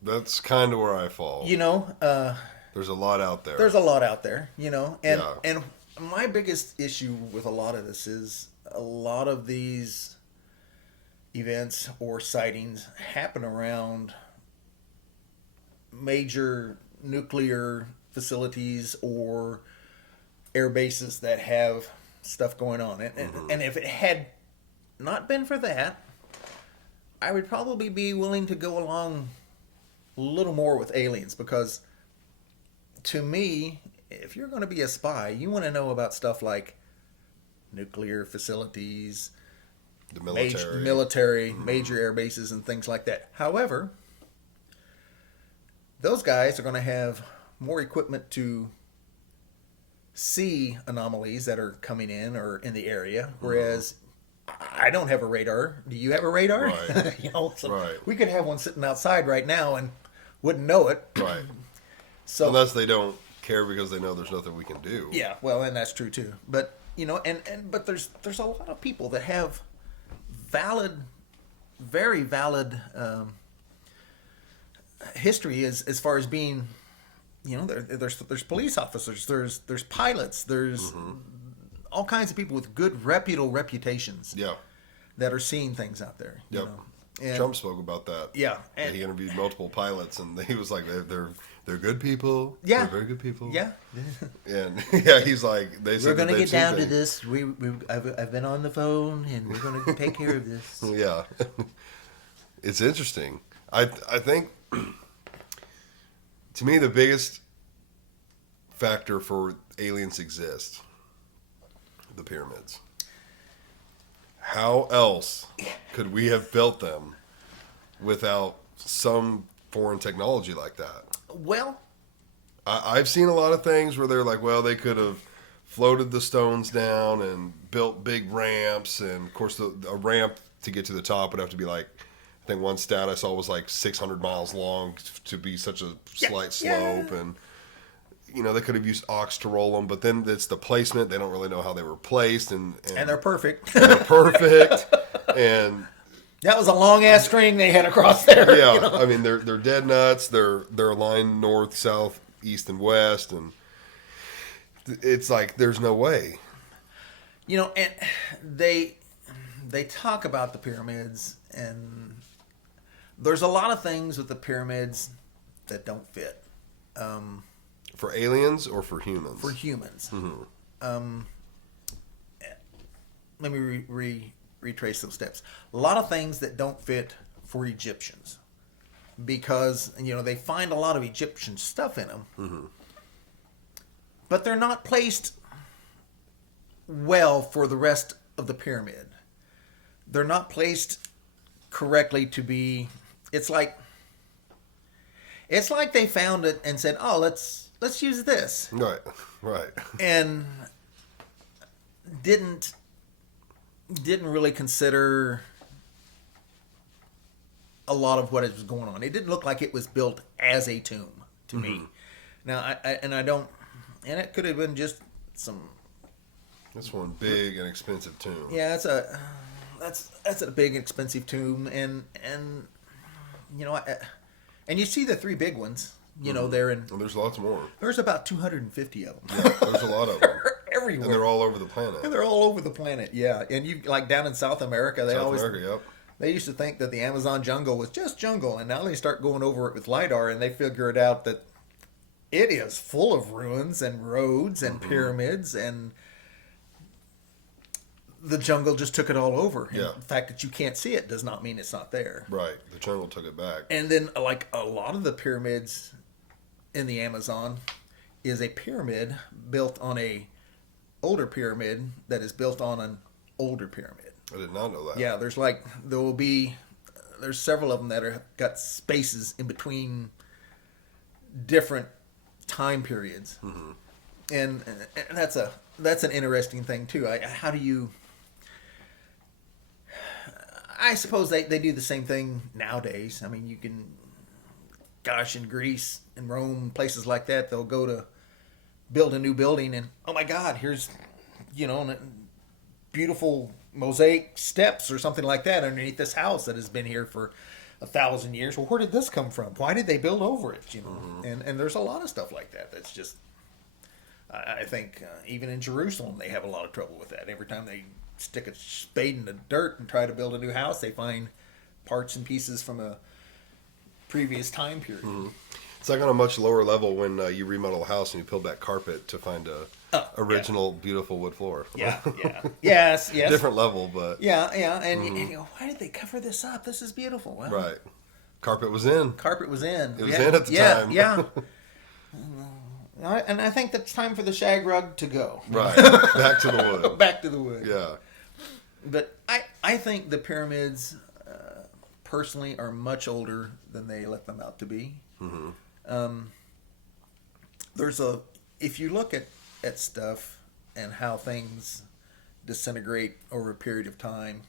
That's kind of where I fall. There's a lot out there. There's a lot out there, and Yeah. and my biggest issue with a lot of this is a lot of these events or sightings happen around major nuclear facilities or air bases that have stuff going on. And if it had not been for that, I would probably be willing to go along a little more with aliens, because to me, if you're going to be a spy, you want to know about stuff like nuclear facilities, The military. military, major air bases, and things like that. However, those guys are going to have more equipment to see anomalies that are coming in or in the area, whereas I don't have a radar. Do you have a radar? Right. Right. We could have one sitting outside right now and wouldn't know it. Right. So Unless they don't care because they know there's nothing we can do. yeah, well, and that's true too. But but there's a lot of people that have very valid history as far as being, there's police officers, there's pilots, there's all kinds of people with good reputable reputations. Yeah. That are seeing things out there. Yep. And, Trump spoke about that. Yeah, And he interviewed multiple pilots, and he was like, "They're good people. Yeah. They're very good people." Yeah. And yeah, he's like, "They said We're gonna that get they've down to seen this. I've been on the phone, and we're gonna take care of this. things." Yeah. It's interesting. I think to me the biggest factor for aliens exist, the pyramids. How else could we have built them without some foreign technology like that? Well, I've seen a lot of things where they're like, well, they could have floated the stones down and built big ramps. And, of course, a ramp to get to the top would have to be like, I think one stat I saw was like 600 miles long to be such a slight slope. And, they could have used ox to roll them. But then it's the placement. They don't really know how they were placed. And and they're perfect. they're perfect. And... That was a long ass string they had across there. Yeah, I mean they're dead nuts. They're aligned north, south, east, and west, and it's like there's no way. And they talk about the pyramids, and there's a lot of things with the pyramids that don't fit. For aliens or for humans? For humans. Mm-hmm. Let me retrace those steps. A lot of things that don't fit for Egyptians, because they find a lot of Egyptian stuff in them, but they're not placed well for the rest of the pyramid. They're not placed correctly to be. It's like It's like they found it and said, "Oh, let's use this," Right. Right. and didn't really consider a lot of what was going on. It didn't look like it was built as a tomb to me. Now, I don't, and it could have been just some. That's one big and expensive tomb. Yeah, that's a big expensive tomb, and you know, and you see the three big ones. You know, they're in. And there's lots more. There's about 250 of them. Yeah, there's a lot of them. Everywhere. And they're all over the planet. And they're all over the planet. Yeah, and you like down in South America, Yep. They used to think that the Amazon jungle was just jungle, and now they start going over it with LiDAR, and they figure it out that it is full of ruins and roads and pyramids, and the jungle just took it all over. Yeah. The fact that you can't see it does not mean it's not there. Right. The jungle took it back. And then, like, a lot of the pyramids in the Amazon is a pyramid built on a older pyramid that is built on an older pyramid. I did not know that. Yeah, there's several of them that are got spaces in between different time periods, and that's an interesting thing too. How do you? I suppose they do the same thing nowadays. I mean, you can, gosh, in Greece and Rome, places like that, they'll go to build a new building, and oh my God, here's, beautiful mosaic steps or something like that underneath this house that has been here for 1,000 years. Well, where did this come from? Why did they build over it? And there's a lot of stuff like that. That's just, I think even in Jerusalem they have a lot of trouble with that. Every time they stick a spade in the dirt and try to build a new house, they find parts and pieces from a previous time period. It's like on a much lower level when you remodel a house and you peel back carpet to find a original beautiful wood floor. Yeah. Yes. Different level, but Yeah. And you go, why did they cover this up? This is beautiful. Well, right. Carpet was in. Carpet was in. It was in at the time. Yeah. And I think that's time for the shag rug to go. Right. Back to the wood. Back to the wood. Yeah. But I think the pyramids, personally, are much older than they let them out to be. If you look at stuff and how things disintegrate over a period of time,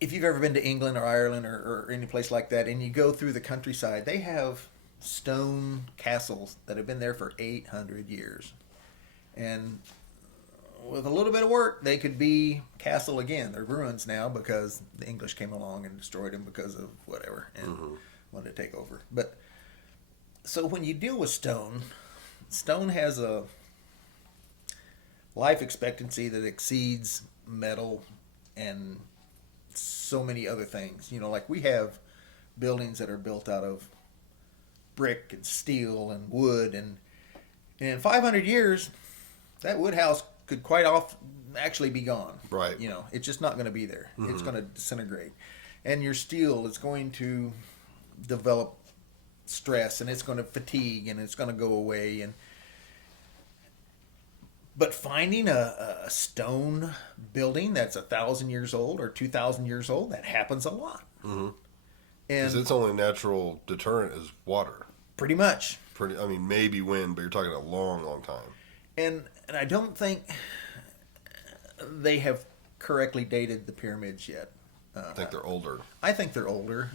if you've ever been to England or Ireland or any place like that, and you go through the countryside, they have stone castles that have been there for 800 years. And with a little bit of work, they could be castle again. They're ruins now because the English came along and destroyed them because of whatever and wanted to take over. But so when you deal with stone has a life expectancy that exceeds metal and so many other things. Like we have buildings that are built out of brick and steel and wood, and in 500 years, that wood house could quite often actually be gone. Right. It's just not going to be there. It's going to disintegrate. And your steel is going to develop stress, and it's going to fatigue, and it's going to go away. But finding a stone building that's 1,000 years old or 2,000 years old, that happens a lot. Because its only natural deterrent is water. Pretty much. Maybe wind, but you're talking a long, long time. And I don't think they have correctly dated the pyramids yet. I think they're older. I think they're older.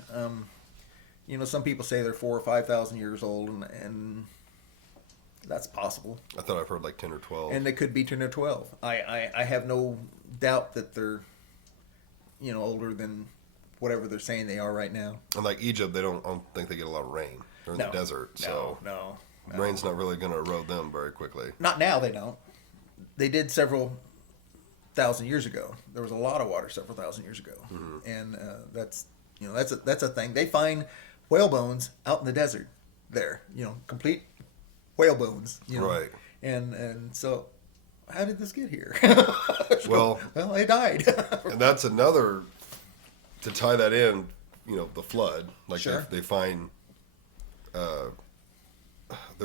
Some people say they're 4,000 or 5,000 years old, and that's possible. I thought I've heard like 10 or 12. And they could be 10 or 12. I have no doubt that they're, older than whatever they're saying they are right now. And like Egypt, I don't think they get a lot of rain. They're in the desert, so no. Rain's not really going to erode them very quickly. Not now, they don't. They did several thousand years ago. There was a lot of water several thousand years ago, and that's a thing. They find whale bones out in the desert there. Complete whale bones. Right. And so, how did this get here? Well, they died. And that's another, to tie that in, the flood. Like Sure. they find, there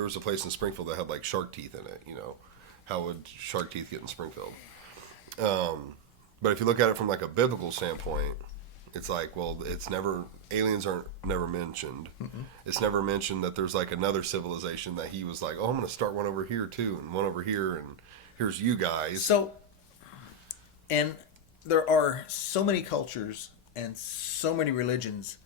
was a place in Springfield that had like shark teeth in it. How would shark teeth get in Springfield? But if you look at it from like a biblical standpoint, it's like, well, it's never aliens aren't never mentioned. It's never mentioned that there's like another civilization that he was like, oh, I'm going to start one over here too, and one over here, and here's you guys. So, and there are so many cultures and so many religions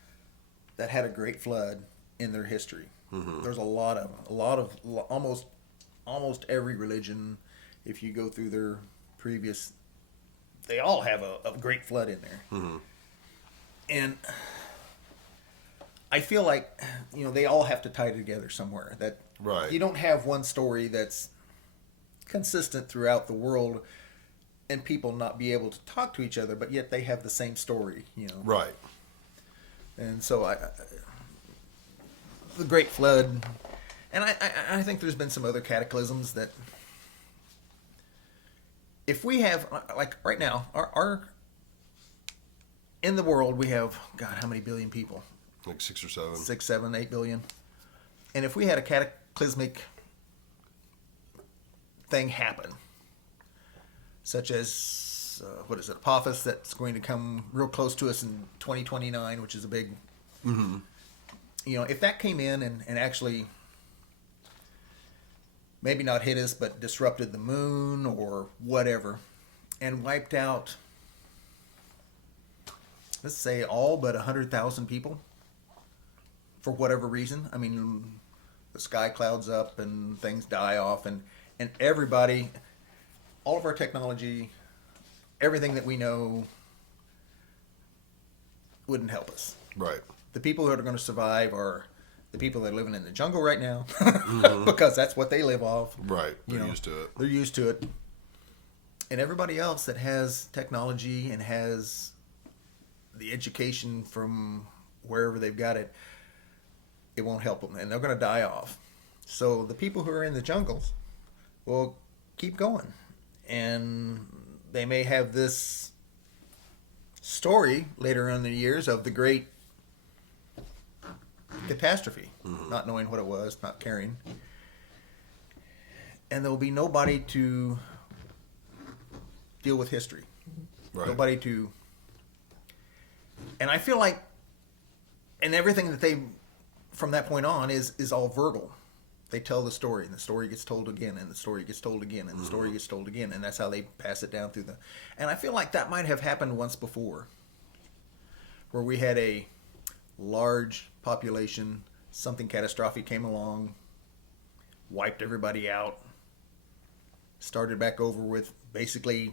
that had a great flood in their history. There's a lot of them. Almost every religion, if you go through their previous, they all have a great flood in there. And I feel like, they all have to tie together somewhere. That Right. you don't have one story that's consistent throughout the world and people not be able to talk to each other, but yet they have the same story, Right. And so the Great Flood, and I think there's been some other cataclysms that, if we have, like right now, our in the world we have, God, how many billion people? Like 6 or 7. 6, 7, 8 billion. And if we had a cataclysmic thing happen, such as Apophis, that's going to come real close to us in 2029, which is a big, if that came in and actually maybe not hit us, but disrupted the moon or whatever, and wiped out, let's say, all but 100,000 people for whatever reason. I mean, the sky clouds up and things die off, and everybody, all of our technology, everything that we know wouldn't help us. Right. The people that are going to survive are the people that are living in the jungle right now, because that's what they live off. Right. They're used to it. They're used to it. And everybody else that has technology and has the education from wherever they've got it, it won't help them, and they're going to die off. So the people who are in the jungles will keep going, and they may have this story later in the years of the great catastrophe, not knowing what it was, not caring, and there will be nobody to deal with history. Right. Nobody to, and I feel like, and everything that they, from that point on, is all verbal. They tell the story, and the story gets told again, and the story gets told again, and the story gets told again, and that's how they pass it down through the. And I feel like that might have happened once before, where we had a large population, something catastrophic came along, wiped everybody out, started back over with basically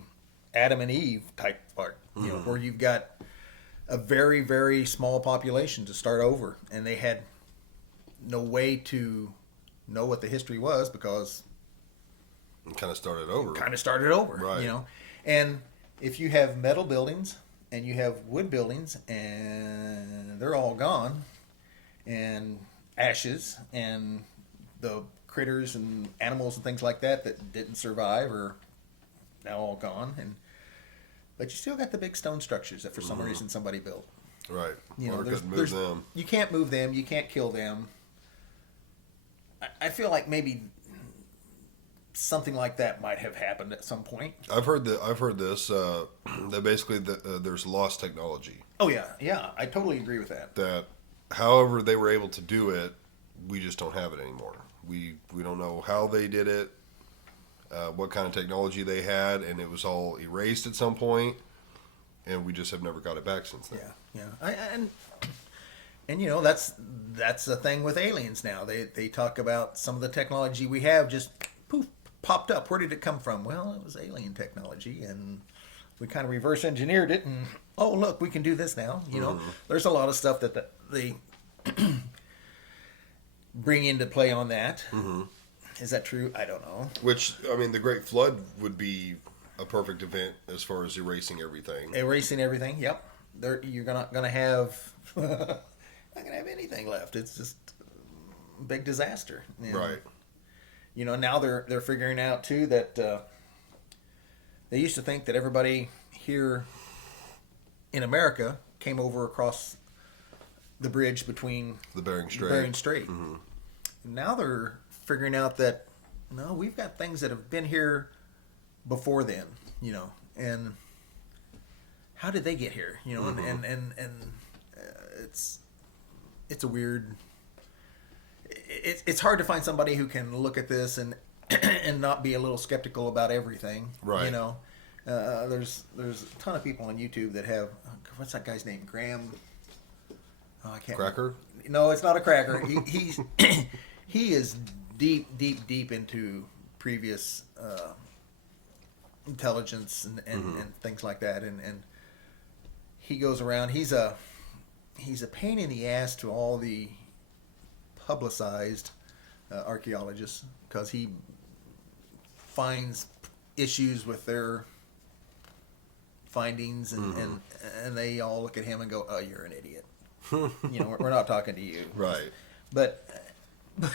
Adam and Eve type part, where you've got a very, very small population to start over, and they had no way to know what the history was because And kind of started over. Right. And if you have metal buildings and you have wood buildings and they're all gone, and ashes, and the critters and animals and things like that didn't survive are now all gone, but you still got the big stone structures that for some reason somebody built. Right. Water there's- couldn't move them. You can't move them. You can't kill them. I feel like maybe something like that might have happened at some point. I've heard this that basically there's lost technology. Oh yeah, I totally agree with that. That however they were able to do it, we just don't have it anymore. We don't know how they did it, what kind of technology they had, and it was all erased at some point, and we just have never got it back since then. Yeah. And that's the thing with aliens now. They talk about some of the technology we have just poof popped up. Where did it come from? Well, it was alien technology, and we kind of reverse engineered it, and oh look, we can do this now. There's a lot of stuff that they bring into play on that. Is that true? I don't know. Which, I mean, the Great Flood would be a perfect event as far as erasing everything. Erasing everything. Yep. You're gonna have not gonna have anything left. It's just a big disaster. And, Right. Now they're figuring out too that they used to think that everybody here in America came over across the bridge between The Bering Strait. Bering Strait. Now they're figuring out that no, we've got things that have been here before then, and how did they get here? And it's a weird. It's hard to find somebody who can look at this and and not be a little skeptical about everything. Right. You know, there's a ton of people on YouTube that have what's that guy's name? Graham. Oh, I can't. Cracker? No, it's not a cracker. He's he is deep into previous intelligence and things like that, and he goes around. He's a pain in the ass to all the publicized archaeologists because he finds issues with their findings, and they all look at him and go, "Oh, you're an idiot." You know, we're not talking to you, Right. But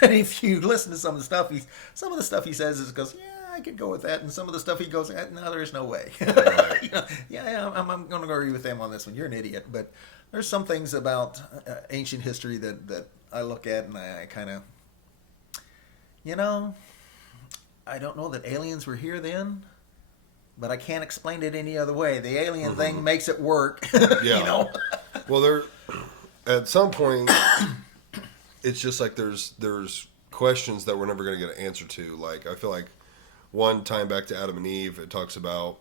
if you listen to some of the stuff he says is goes, yeah, I could go with that, and some of the stuff he goes, no, there's no way. Right. You know, yeah, I'm going to agree with them on this one. You're an idiot, but there's some things about ancient history that I look at and I kind of, you know, I don't know that aliens were here then, but I can't explain it any other way. The alien thing makes it work. Yeah. You know. Well, there at some point it's just like there's questions that we're never going to get an answer to. Like I feel like one time back to Adam and Eve, it talks about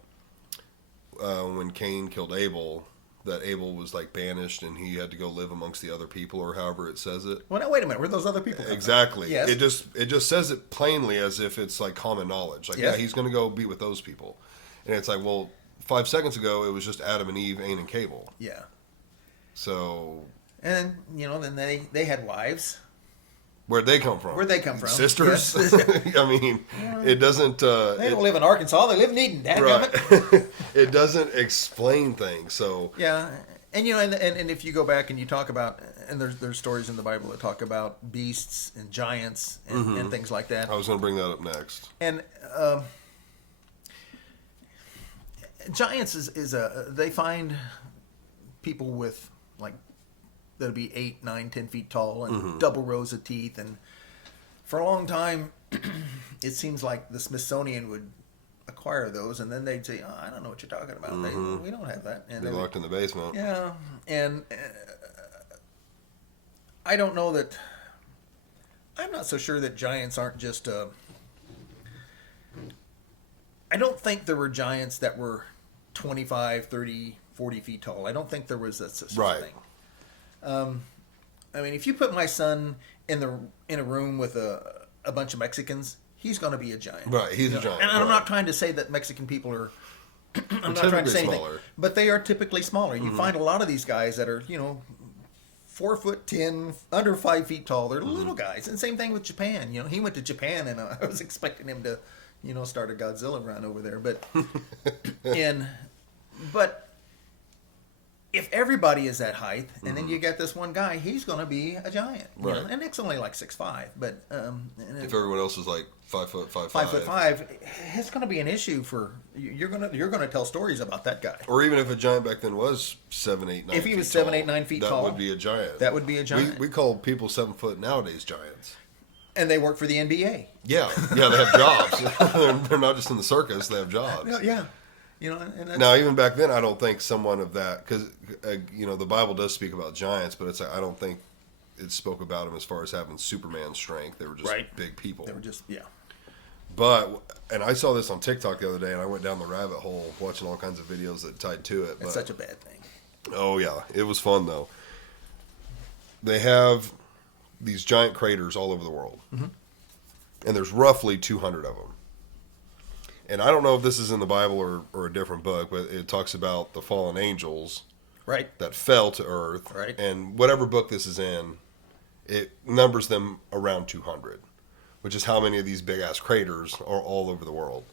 when Cain killed Abel, that Abel was like banished and he had to go live amongst the other people, or however it says it. Well, now wait a minute. Where are those other people? Exactly. Yes. It just says it plainly as if it's like common knowledge. Like, Yes. yeah, he's going to go be with those people, and it's like, well, 5 seconds ago it was just Adam and Eve, Cain and Abel. Yeah. So, And you know, then they had wives. where'd they come from? Where'd they come from? Sisters. Yes. I mean, it doesn't. They don't live in Arkansas. They live in Eden. Dadgummit. Right. It doesn't explain things. So Yeah, and you know, and if you go back and you talk about, and there's stories in the Bible that talk about beasts and giants and things like that. I was going to bring that up next. And giants is they find people with like that'll be 8, 9, 10 feet tall and double rows of teeth, and for a long time it seems like the Smithsonian would acquire those, and then they'd say, "Oh, I don't know what you're talking about. We don't have that." And They're they would, locked in the basement. yeah, and I don't know that. I'm not so sure that giants aren't just. I don't think there were giants that were 25, 30, 40 feet tall. I don't think there was such a Right. thing. I mean, if you put my son in a room with a bunch of Mexicans, he's going to be a giant. Right, he's a giant. And I'm right. not trying to say that Mexican people are. I'm not Typically trying to say anything, smaller. but they are typically smaller. You find a lot of these guys that are 4'10", under 5 feet tall. They're little guys, and same thing with Japan. You know, he went to Japan, and I was expecting him to, start a Godzilla run over there, but but if everybody is that height, and then you got this one guy, he's going to be a giant. You know? Right. And Nick's only like 6'5", but If everyone else is like 5 foot 5'5", 5'5", it's going to be an issue for you're going to tell stories about that guy. or even if a giant back then was 7, 8, 9. If he was feet 7, tall, 8, 9 feet that tall, would be a giant. That would be a giant. We call people 7 foot nowadays giants. And they work for the NBA. Yeah, they have jobs. They're not just in the circus; they have jobs. Yeah. And that's, Now, even back then, I don't think someone of that, because the Bible does speak about giants, but it's like, I don't think it spoke about them as far as having Superman strength. They were just Right. big people. they were just But, and I saw this on TikTok the other day, and I went down the rabbit hole watching all kinds of videos that tied to it. It's But, such a bad thing. oh yeah, it was fun though. They have these giant craters all over the world, and there's roughly 200 of them. And I don't know if this is in the Bible or a different book, but it talks about the fallen angels Right. that fell to earth. Right. And whatever book this is in, it numbers them around 200, which is how many of these big-ass craters are all over the world.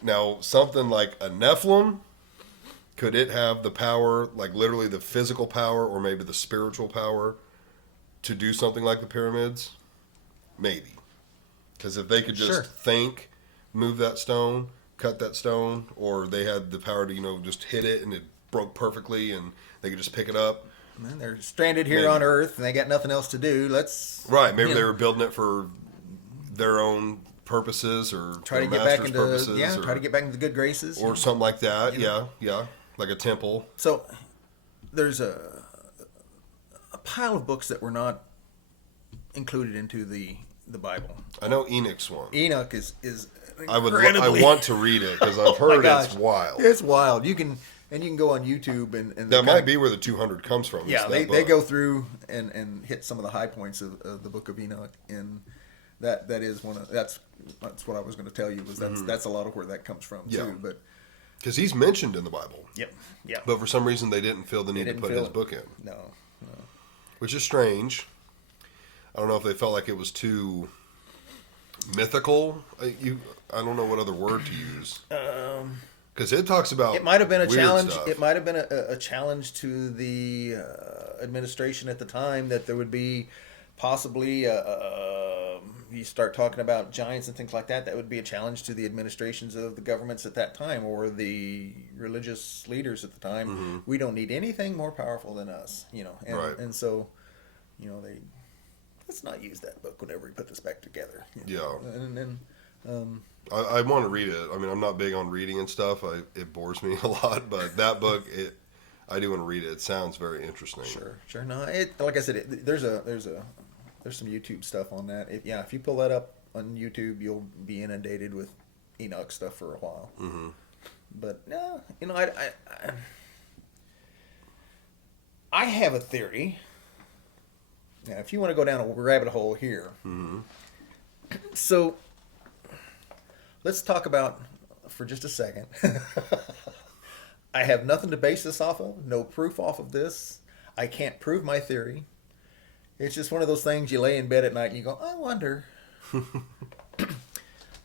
Now, something like a Nephilim, could it have the power, like literally the physical power or maybe the spiritual power to do something like the pyramids? Maybe. Because if they could just Sure. think, move that stone, cut that stone, or they had the power to, just hit it and it broke perfectly and they could just pick it up. Man, they're stranded here Maybe. on Earth and they got nothing else to do. Let's Right. Maybe you they know, were building it for their own purposes or try to their get back master's into purposes, or, try to get back into the good graces. or something like that. You know. Yeah. Like a temple. So there's pile of books that were not included into the Bible. I know Enoch's one. Enoch is I incredibly... want to read it because I've Oh my heard gosh. it's wild. It's wild. You can go on YouTube and That might be where the 200 comes from. Yeah, is they that book. go through and hit some of the high points of the Book of Enoch, and that is that's what I was going to tell you was that's a lot of where that comes from too. But because he's mentioned in the Bible. Yep. But for some reason they didn't feel the need to put his book in. No. Which is strange. I don't know if they felt like it was too mythical. I don't know what other word to use. Because it talks about it might have been a weird challenge. stuff. It might have been a challenge to the administration at the time that there would be possibly you start talking about giants and things like that. That would be a challenge to the administrations of the governments at that time or the religious leaders at the time. Mm-hmm. We don't need anything more powerful than us, and, Right. and so, they let's not use that book whenever we put this back together. Yeah. And then. I want to read it. I mean, I'm not big on reading and stuff. It bores me a lot, but that book, I do want to read it. It sounds very interesting. Sure. No, like I said, there's some YouTube stuff on that. If you pull that up on YouTube, you'll be inundated with Enoch stuff for a while. Mm-hmm. But no, I have a theory. Now, if you want to go down a rabbit hole here, so let's talk about for just a second. I have nothing to base this off of, no proof off of this. I can't prove my theory. It's just one of those things you lay in bed at night and you go, I wonder.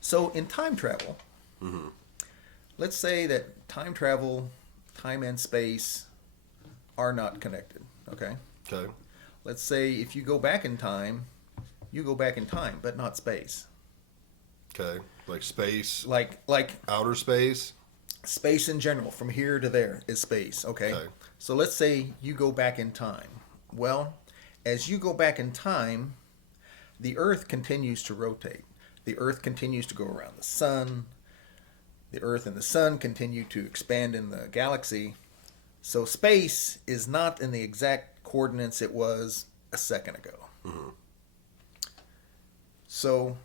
So in time travel, let's say that time travel, time and space are not connected, okay? Okay. Let's say if you go back in time, you go back in time, but not space. Okay. Like space. Like Outer space. space in general, from here to there is space, okay? So let's say you go back in time. Well, as you go back in time, the Earth continues to rotate. The Earth continues to go around the sun. The Earth and the sun continue to expand in the galaxy. So space is not in the exact coordinates it was a second ago. So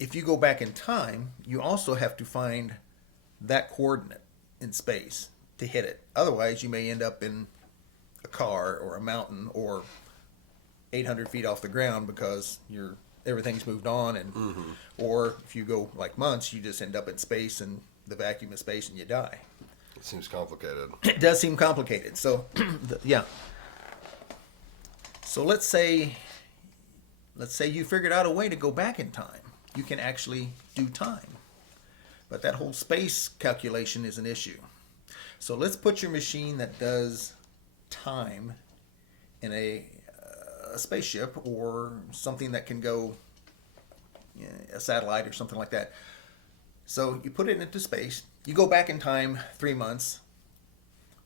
if you go back in time, you also have to find that coordinate in space to hit it. Otherwise, you may end up in a car or a mountain or 800 feet off the ground because everything's moved on, and or if you go like months, you just end up in space and the vacuum of space and you die. It seems complicated. It does seem complicated. So, yeah. So let's say you figured out a way to go back in time. You can actually do time. But that whole space calculation is an issue. So let's put your machine that does time in a spaceship or something that can go, a satellite or something like that. So you put it into space. You go back in time 3 months.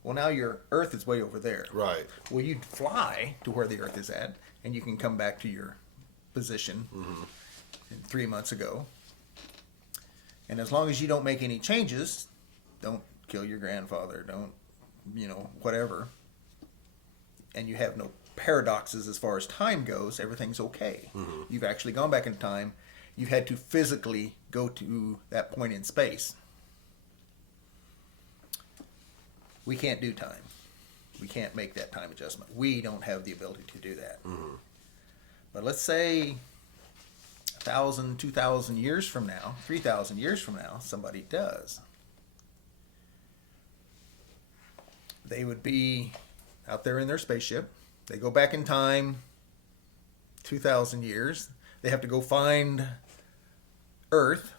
Well, now your Earth is way over there. Right. Well, you'd fly to where the Earth is at, and you can come back to your position 3 months ago. And as long as you don't make any changes, don't kill your grandfather, don't, whatever, and you have no paradoxes as far as time goes, everything's okay. You've actually gone back in time. You've had to physically go to that point in space. We can't do time. We can't make that time adjustment. We don't have the ability to do that. But let's say 1,000, 2,000 years from now, 3,000 years from now, somebody does. They would be out there in their spaceship. They go back in time 2,000 years. They have to go find Earth.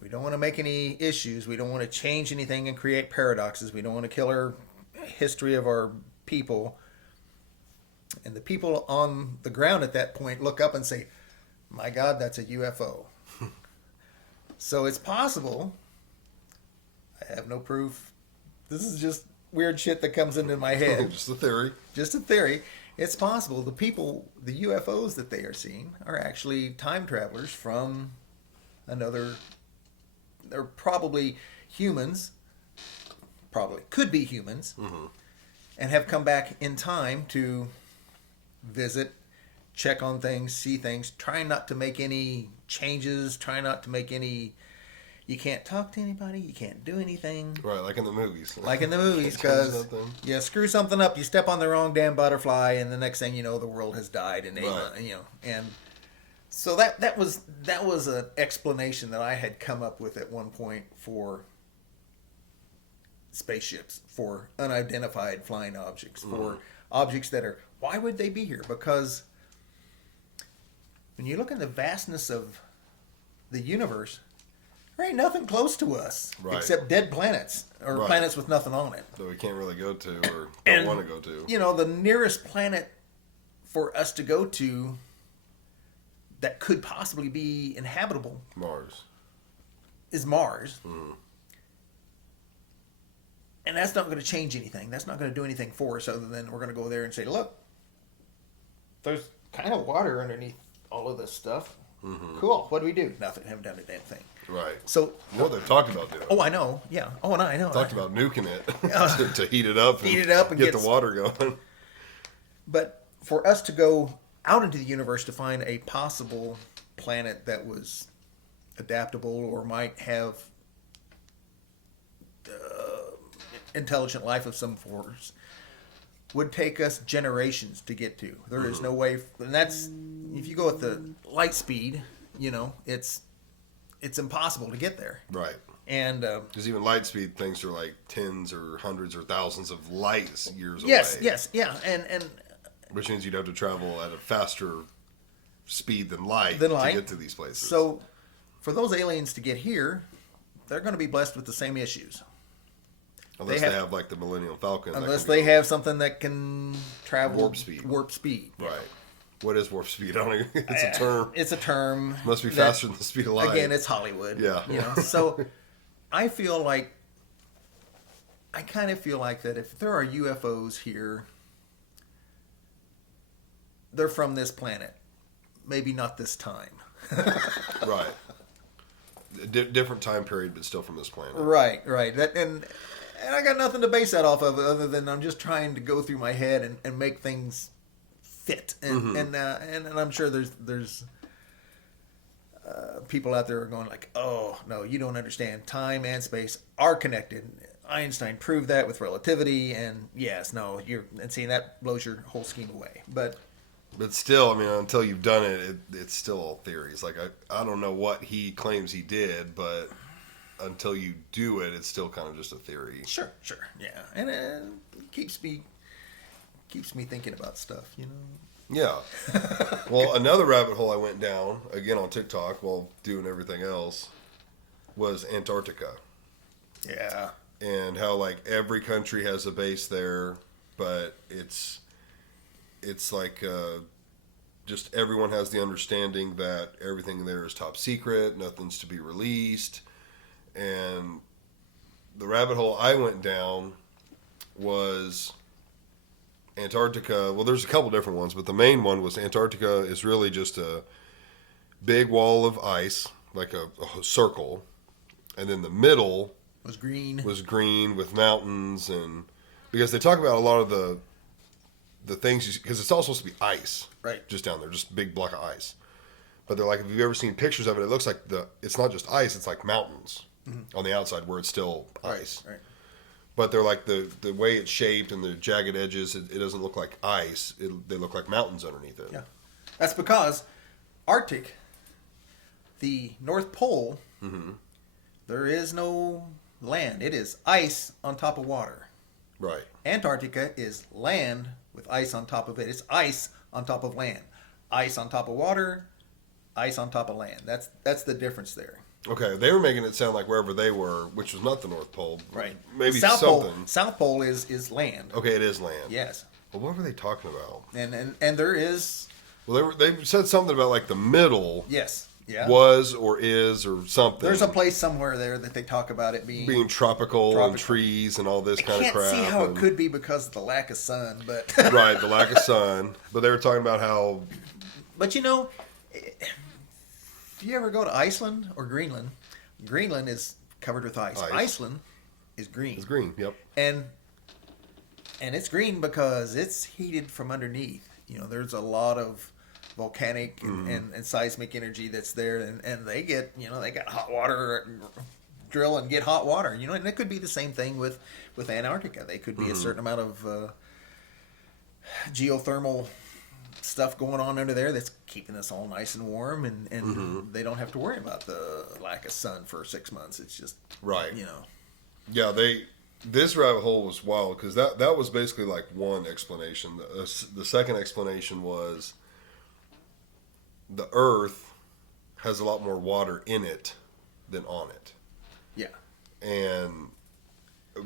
We don't want to make any issues. We don't want to change anything and create paradoxes. We don't want to kill our history of our people. And the people on the ground at that point look up and say, my God, that's a UFO. So it's possible. I have no proof. This is just weird shit that comes into my head. Just a theory. Just a theory. It's possible the UFOs that they are seeing are actually time travelers from another. They're probably humans. Probably could be humans, and have come back in time to visit, check on things, see things, try not to make any changes, try not to make any. You can't talk to anybody, you can't do anything. Right, like in the movies. Like in the movies, because you screw something up, you step on the wrong damn butterfly, and the next thing you know, the world has died, and and so that was an explanation that I had come up with at one point for spaceships, for unidentified flying objects, for objects that are. Why would they be here? Because when you look in the vastness of the universe, there ain't nothing close to us except dead planets or planets with nothing on it that we can't really go to or don't want to go to. You know, the nearest planet for us to go to that could possibly be inhabitable is Mars. And that's not going to change anything. That's not going to do anything for us other than we're going to go there and say, look, there's kind of water underneath all of this stuff. Cool. What do we do? Nothing. Haven't done a damn thing. Right. So, they've talked about doing. Oh, I know. Yeah. Oh, and I know. Talked about nuking it to heat it up and get the water going. But for us to go out into the universe to find a possible planet that was adaptable or might have intelligent life of some force would take us generations to get to. There is no way, and that's if you go at the light speed, you know, it's impossible to get there. Right. And because even light speed things are like tens or hundreds or thousands of light years away. Yes, yeah, and which means you'd have to travel at a faster speed than light to get to these places. So, for those aliens to get here, they're going to be blessed with the same issues. Unless they have like the Millennium Falcon. Unless they have something that can travel warp speed. Right. What is warp speed? I don't know. It's a term. It's a term. Must be faster than the speed of light. Again, it's Hollywood. Yeah. You know. So I kind of feel like that if there are UFOs here, they're from this planet. Maybe not this time. Right. Different time period, but still from this planet. Right. And I got nothing to base that off of other than I'm just trying to go through my head and make things fit. And I'm sure there's people out there who are going like, oh, no, you don't understand. Time and space are connected. Einstein proved that with relativity. And yes, no, see, that blows your whole scheme away. But still, I mean, until you've done it, it's still all theories. Like, I don't know what he claims he did, but until you do it, it's still kind of just a theory. Sure, yeah, and it keeps me thinking about stuff, you know. Yeah. Well, another rabbit hole I went down again on TikTok while doing everything else was Antarctica. Yeah. And how like every country has a base there, but it's like just everyone has the understanding that everything there is top secret, nothing's to be released. And the rabbit hole I went down was Antarctica. Well, there's a couple different ones, but the main one was Antarctica is really just a big wall of ice, like a circle. And then the middle was green with mountains. And because they talk about a lot of the things, because it's all supposed to be ice. Right. Just down there, just a big block of ice. But they're like, if you've ever seen pictures of it, it looks like it's not just ice, it's like mountains on the outside where it's still ice. Right. But they're like the way it's shaped and the jagged edges, it doesn't look like ice. They look like mountains underneath it. Yeah. That's because Arctic, the North Pole, there is no land. It is ice on top of water. Right. Antarctica is land with ice on top of it. It's ice on top of land. Ice on top of water, ice on top of land. That's the difference there. Okay, they were making it sound like wherever they were, which was not the North Pole. Right. Maybe South something. Pole, South Pole is land. Okay, it is land. Yes. Well, what were they talking about? And there is. Well, they said something about like the middle. Yes. Yeah. Was or is or something. There's a place somewhere there that they talk about it being tropical and trees and all this kind of crap. I can't see how it could be because of the lack of sun, but right, the lack of sun. But they were talking about how. But you know, if you ever go to Iceland or Greenland, Greenland is covered with ice. Iceland is green. It's green. Yep. And it's green because it's heated from underneath. there's a lot of volcanic and seismic energy that's there, and they get, they got hot water, drill and get hot water, and it could be the same thing with Antarctica. They could be a certain amount of geothermal stuff going on under there that's keeping us all nice and warm, and they don't have to worry about the lack of sun for 6 months. It's just right. Yeah, this rabbit hole was wild because that was basically like one explanation. The second explanation was the Earth has a lot more water in it than on it. Yeah. And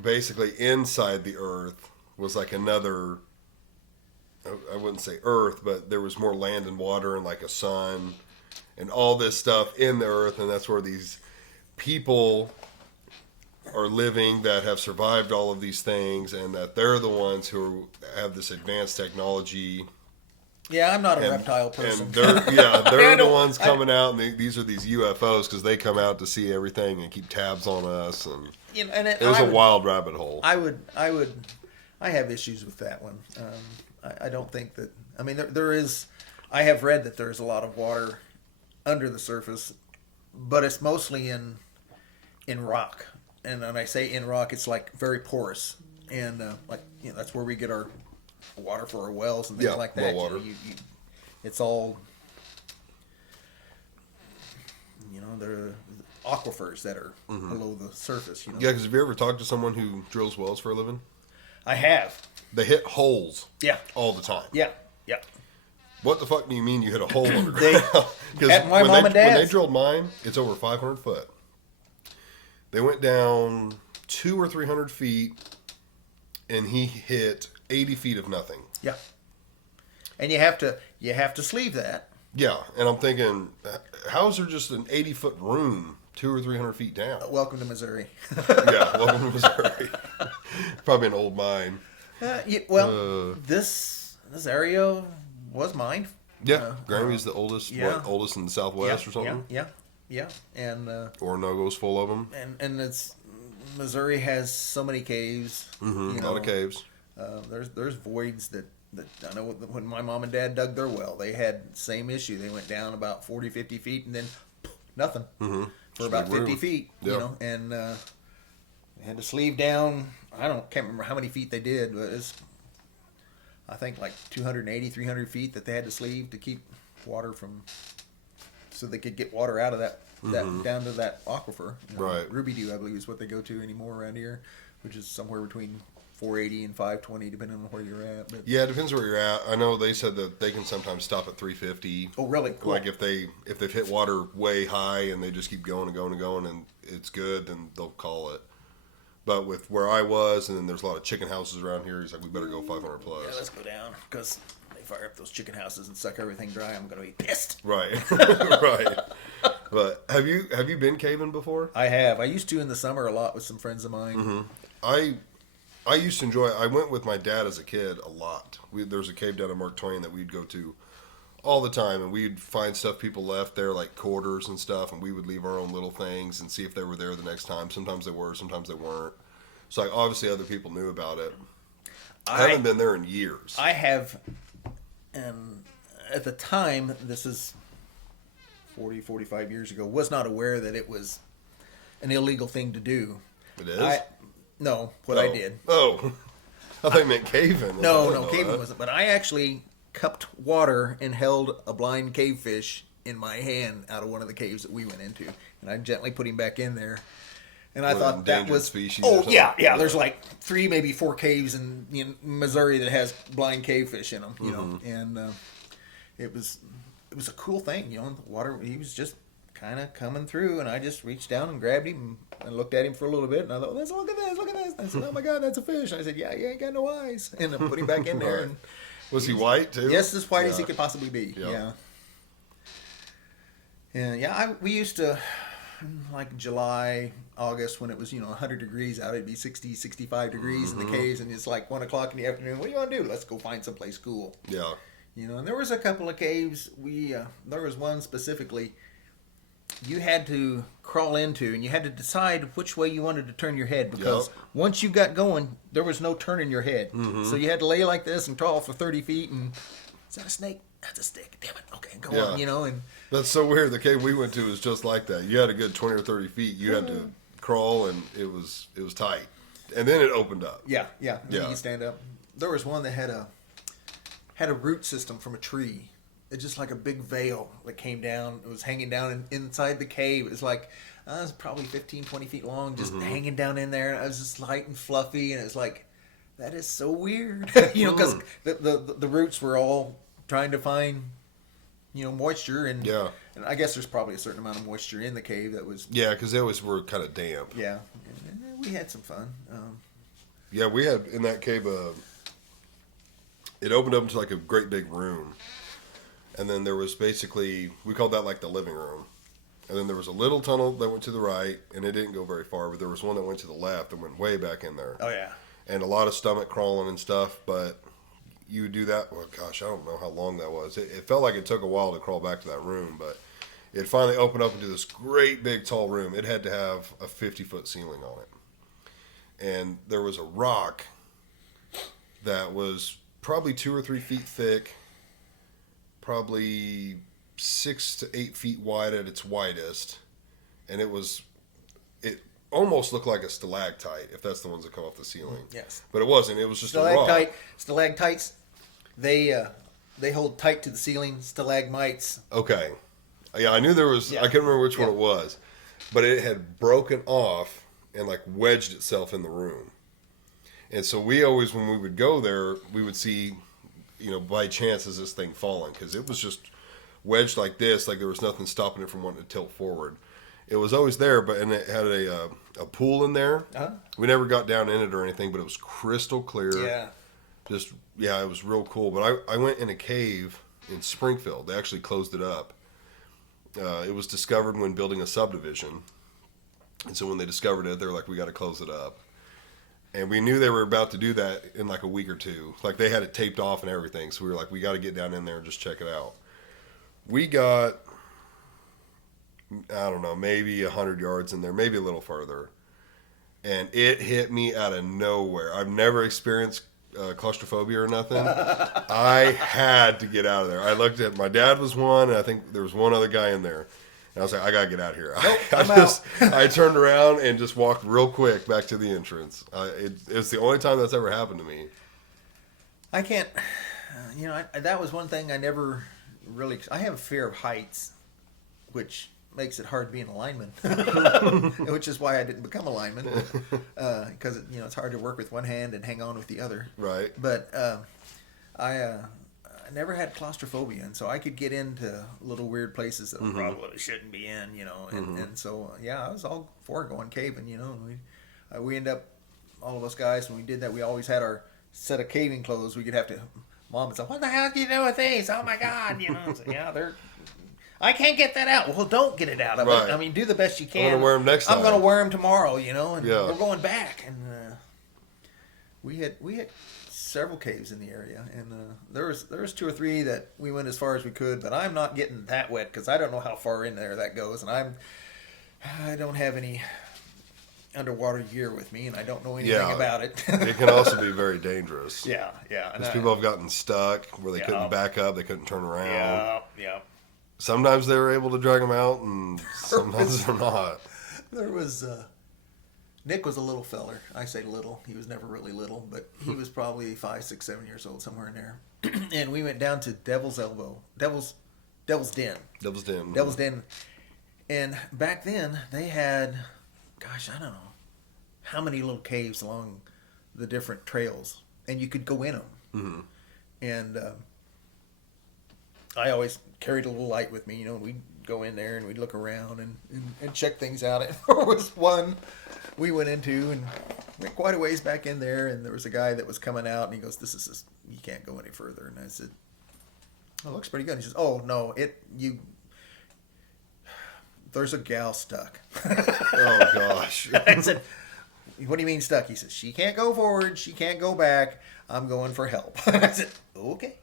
basically inside the Earth was like another, I wouldn't say Earth, but there was more land and water and like a sun and all this stuff in the Earth, and that's where these people are living that have survived all of these things, and that they're the ones who have this advanced technology. Yeah, I'm not a reptile person. And they're the ones coming out, and these are these UFOs because they come out to see everything and keep tabs on us, and it was a wild rabbit hole. I have issues with that one. I don't think that. I mean, there is. I have read that there's a lot of water under the surface, but it's mostly in rock. And when I say in rock, it's like very porous, and that's where we get our water for our wells and things like that. Well water. It's all, they're aquifers that are below the surface. Yeah, because have you ever talked to someone who drills wells for a living? I have. They hit holes. Yeah. All the time. Yeah. What the fuck do you mean you hit a hole underground? Because at my mom and dad's. When they drilled mine, it's over 500 foot. They went down 200 or 300 feet, and he hit 80 feet of nothing. Yeah. And you have to sleeve that. Yeah, and I'm thinking, how is there just an 80-foot room 200 or 300 feet down? Welcome to Missouri. Yeah, welcome to Missouri. Probably an old mine. This area was mined. Yeah, Grammy's the oldest, oldest in the Southwest or something. Yeah, and Orinoco's full of them. And it's Missouri has so many caves. A lot of caves. There's voids that I know when my mom and dad dug their well, they had the same issue. They went down about 40, 50 feet and then nothing for about 50 feet. And they had to sleeve down. Can't remember how many feet they did, but it's I think like 280, 300 feet that they had to sleeve to keep water from, so they could get water out of that down to that aquifer. Right. Ruby Dew, I believe, is what they go to anymore around here, which is somewhere between 480 and 520, depending on where you're at. But yeah, it depends where you're at. I know they said that they can sometimes stop at 350. Oh, really? Cool. Like if they've hit water way high and they just keep going and going and going and it's good, then they'll call it. But with where I was, and then there's a lot of chicken houses around here, he's like, we better go 500 plus. Yeah, let's go down, because they fire up those chicken houses and suck everything dry. I'm going to be pissed. Right, right. But have you been caving before? I have. I used to in the summer a lot with some friends of mine. I used to enjoy it. I went with my dad as a kid a lot. There's a cave down in Mark Twain that we'd go to all the time, and we'd find stuff people left there, like quarters and stuff, and we would leave our own little things and see if they were there the next time. Sometimes they were, sometimes they weren't. So like, obviously other people knew about it. I haven't been there in years. I have, and at the time, this is 40, 45 years ago, was not aware that it was an illegal thing to do. It is? I did. Oh. I thought you meant caving. No, caving wasn't. But I actually cupped water and held a blind cavefish in my hand out of one of the caves that we went into. And I gently put him back in there. And I thought that was... species yeah. There's like 3, maybe 4 caves in Missouri that has blind cavefish in them, you know. And it was a cool thing, you know. The water, he was just kind of coming through, and I just reached down and grabbed him and looked at him for a little bit, and I thought, look at this. And I said, oh my God, that's a fish. And I said, yeah, you ain't got no eyes. And I put him back in there. And was he white too? Yes, as white as he could possibly be. Yeah. And we used to, like July, August, when it was 100 degrees out, it'd be 60, 65 degrees in the caves, and it's like 1 o'clock in the afternoon. What do you want to do? Let's go find someplace cool. Yeah. And there was a couple of caves. There was one specifically you had to crawl into, and you had to decide which way you wanted to turn your head, because once you got going, there was no turning your head. So you had to lay like this and crawl for 30 feet and is that a snake? That's a stick. Damn it. Okay, go Yeah. on, you know. And That's so weird. The cave we went to was just like that. You had a good 20 or 30 feet. You had to crawl, and it was tight. And then it opened up. yeah. Then Yeah. you stand up. There was one that had a root system from a tree. It's just like a big veil that came down. It was hanging down inside the cave. It was like, it was probably 15, 20 feet long, just hanging down in there. And it was just light and fluffy. And it was like, that is so weird. You know, because the roots were all trying to find, you know, moisture. And, Yeah. and I guess there's probably a certain amount of moisture in the cave that was, Yeah, because they always were kind of damp. yeah. And we had some fun. Yeah, we had in that cave, it opened up into like a great big room. And then there was basically, we called that like the living room. And then there was a little tunnel that went to the right, and it didn't go very far, but there was one that went to the left and went way back in there. Oh, yeah. And a lot of stomach crawling and stuff, but you would do that, well, gosh, I don't know how long that was. It felt like it took a while to crawl back to that room, but it finally opened up into this great big tall room. It had to have a 50-foot ceiling on it. And there was a rock that was probably 2 or 3 feet thick, probably 6 to 8 feet wide at its widest, and it almost looked like a stalactite, if that's the ones that come off the ceiling. Yes. But it wasn't. It was just a rock. Stalactites, they hold tight to the ceiling. Stalagmites. Okay. Yeah, I knew there was. Yeah. I couldn't remember which one Yeah. it was, but it had broken off and like wedged itself in the room. And so we always, when we would go there, we would see, you know, by chance is this thing falling, because it was just wedged like this, like there was nothing stopping it from wanting to tilt forward. It was always there, and it had a pool in there. Uh-huh. We never got down in it or anything, but it was crystal clear. Yeah. It was real cool. But I went in a cave in Springfield. They actually closed it up. It was discovered when building a subdivision. And so when they discovered it, they were like, we got to close it up. And we knew they were about to do that in like a week or two. Like they had it taped off and everything. So we were like, we got to get down in there and just check it out. We got, I don't know, maybe 100 yards in there, maybe a little further. And it hit me out of nowhere. I've never experienced claustrophobia or nothing. I had to get out of there. I looked at, my dad was one, and I think there was one other guy in there. And I was like, I gotta get out of here. Nope, I turned around and just walked real quick back to the entrance. It's the only time that's ever happened to me. I can't. You know, that was one thing I never really. I have a fear of heights, which makes it hard being a lineman. Which is why I didn't become a lineman, because you know it's hard to work with one hand and hang on with the other. Right. But I never had claustrophobia, and so I could get into little weird places that I probably shouldn't be in, you know. And so yeah, I was all for going caving, you know. And we end up, all of us guys, when we did that, we always had our set of caving clothes. We could have to, Mom would say, "What the hell do you do with these? Oh my God!" You know. So, yeah, they're. I can't get that out. Well, don't get it out of Right. it. I mean, do the best you can. I'm gonna wear them next time. I'm going to wear them tomorrow, you know, and Yeah. we're going back. And we had several caves in the area, and there was 2 or 3 that we went as far as we could. But I'm not getting that wet because I don't know how far in there that goes, and I don't have any underwater gear with me, and I don't know anything about it. It can also be very dangerous. Yeah. Because people have gotten stuck where they couldn't back up, they couldn't turn around. Yeah. Sometimes they were able to drag them out, and sometimes they're not. There was Nick was a little feller. I say little. He was never really little, but he was probably 5, 6, 7 years old, somewhere in there. And we went down to Devil's Den. Devil's Den. Devil's Den. And back then they had, gosh, I don't know how many little caves along the different trails, and you could go in them. Mm-hmm. And I always carried a little light with me, you know. We'd go in there and we'd look around and check things out. And there was one we went into and went quite a ways back in there, and there was a guy that was coming out, and he goes, "This is you can't go any further." And I said, "Oh, it looks pretty good." And he says, "Oh no, there's a gal stuck." Oh gosh. I said, "What do you mean stuck?" He says, "She can't go forward, she can't go back. I'm going for help." I said, "Okay."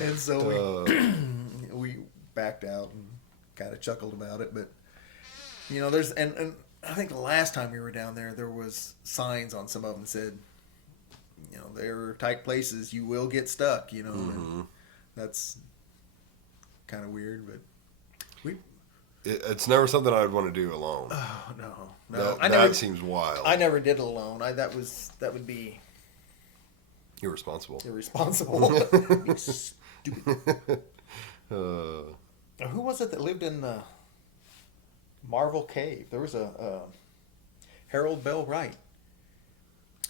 And so we backed out and kind of chuckled about it. But you know, there's and I think the last time we were down there was signs on some of them that said, there are tight places you will get stuck. And that's kind of weird, but it's never something I'd want to do alone. Oh no! That seems wild. I never did it alone. That would be irresponsible. It'd be stupid. Who was it that lived in the Marvel Cave? There was a Harold Bell Wright.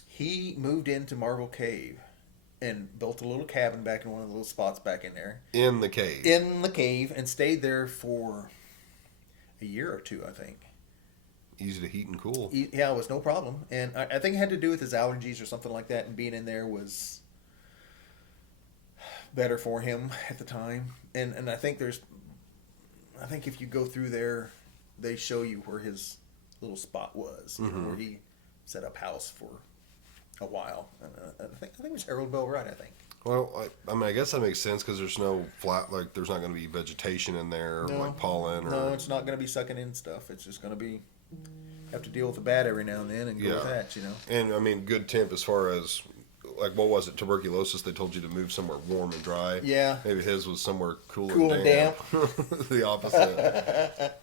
He moved into Marvel Cave and built a little cabin back in one of the little spots back in there. In the cave. And stayed there for a year or two, I think. Easy to heat and cool. Yeah, it was no problem. And I think it had to do with his allergies or something like that, and being in there was better for him at the time. And I think if you go through there, they show you where his little spot was, where he set up house for a while. I think it was Harold Bell Wright, I think. Well, I guess that makes sense because there's no there's not going to be vegetation in there, like pollen. No, it's not going to be sucking in stuff. It's just going to be, have to deal with the bad every now and then and go with that, And, good temp as far as, like, what was it, tuberculosis, they told you to move somewhere warm and dry. Yeah. Maybe his was somewhere cool and damp. The opposite.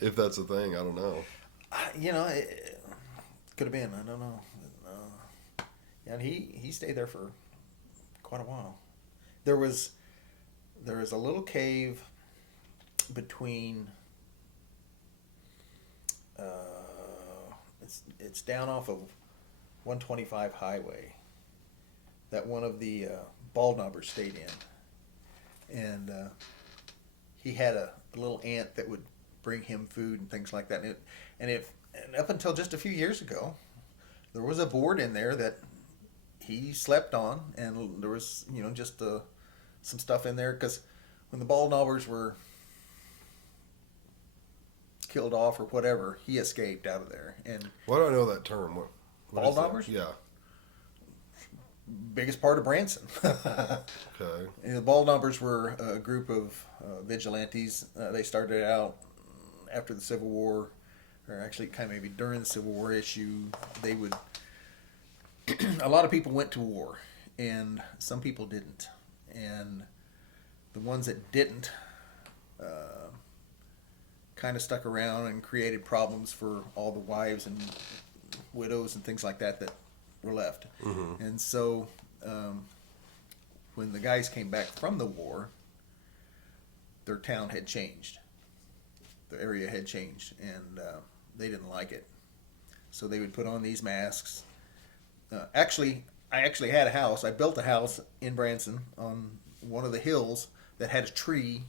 If that's a thing, I don't know. It could have been. I don't know. And he stayed there for quite a while. There is a little cave between. It's down off of 125 highway that one of the bald knobbers stayed in, and he had a little aunt that would bring him food and things like that. And up until just a few years ago, there was a board in there that he slept on, and there was just some stuff in there because when the bald knobbers were killed off or whatever, he escaped out of there. And why do I know that term? What bald knobbers? Yeah. Biggest part of Branson. Okay. And the bald knobbers were a group of vigilantes. They started out after the Civil War, or actually kind of maybe during the Civil War issue. They would. A lot of people went to war, and some people didn't. And the ones that didn't kind of stuck around and created problems for all the wives and widows and things like that were left. And so when the guys came back from the war, their town had changed. The area had changed, and they didn't like it. So they would put on these masks. I actually had a house. I built a house in Branson on one of the hills that had a tree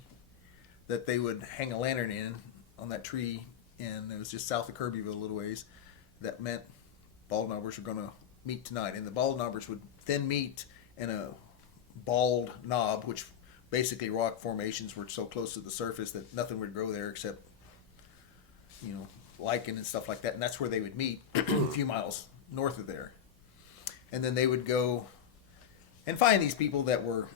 that they would hang a lantern in on that tree, and it was just south of Kirbyville a little ways. That meant bald knobbers were going to meet tonight, and the bald knobbers would then meet in a bald knob, which basically rock formations were so close to the surface that nothing would grow there except lichen and stuff like that, and that's where they would meet a few miles north of there. And then they would go and find these people that were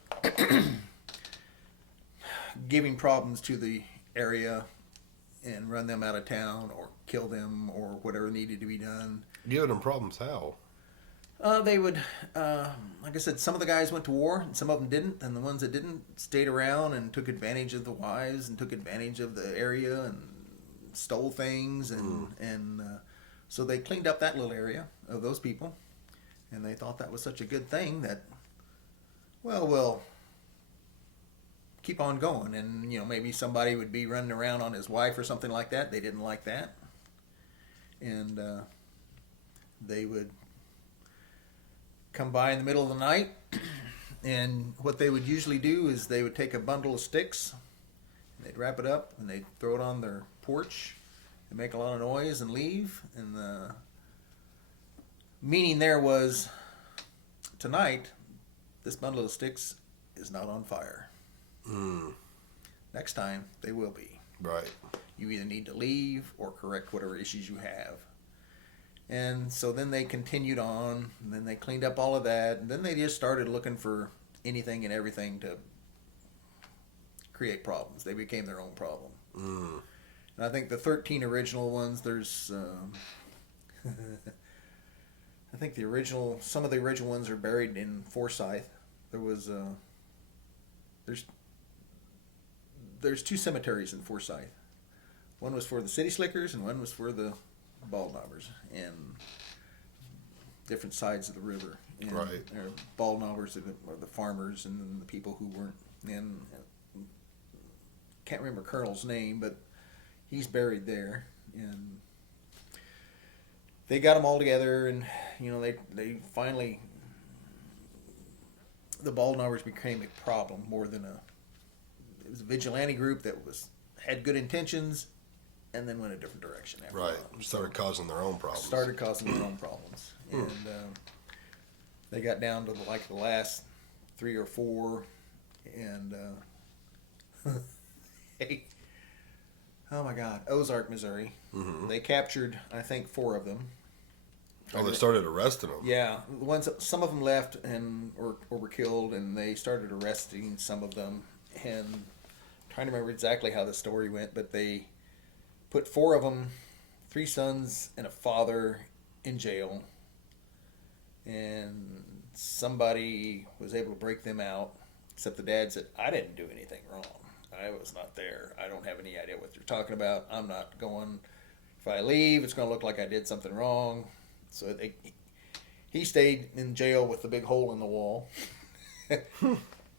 giving problems to the area and run them out of town or kill them or whatever needed to be done. Giving them problems how? They would, like I said, some of the guys went to war and some of them didn't. And the ones that didn't stayed around and took advantage of the wives and took advantage of the area and stole things. And so they cleaned up that little area of those people. And they thought that was such a good thing that, well, we'll keep on going. And, maybe somebody would be running around on his wife or something like that. They didn't like that. And they would come by in the middle of the night. And what they would usually do is they would take a bundle of sticks, and they'd wrap it up, and they'd throw it on their porch and make a lot of noise and leave. And the meaning there was, tonight, this bundle of sticks is not on fire. Next time, they will be. Right. You either need to leave or correct whatever issues you have. And so then they continued on, and then they cleaned up all of that, and then they just started looking for anything and everything to create problems. They became their own problem. And I think the 13 original ones, there's I think some of the original ones are buried in Forsyth. There was there's two cemeteries in Forsyth. One was for the City Slickers and one was for the Bald Knobbers, and different sides of the river. And Right. Bald Knobbers are the farmers, and then the people who weren't. And can't remember Colonel's name, but he's buried there. And they got them all together, and they finally, the Bald Knobbers became a problem more than it was a vigilante group that had good intentions, and then went a different direction after Right. that. Started causing their own problems. Started causing their own problems, and they got down to the last 3 or 4, and oh my God, Ozark, Missouri. Mm-hmm. They captured, I think, 4 of them. Oh, they started arresting them. Yeah, some of them left or were killed, and they started arresting some of them. And I'm trying to remember exactly how the story went, but they put 4 of them, 3 sons and a father, in jail. And somebody was able to break them out, except the dad said, "I didn't do anything wrong. I was not there. I don't have any idea what you're talking about. I'm not going. If I leave, it's going to look like I did something wrong." So he stayed in jail with the big hole in the wall.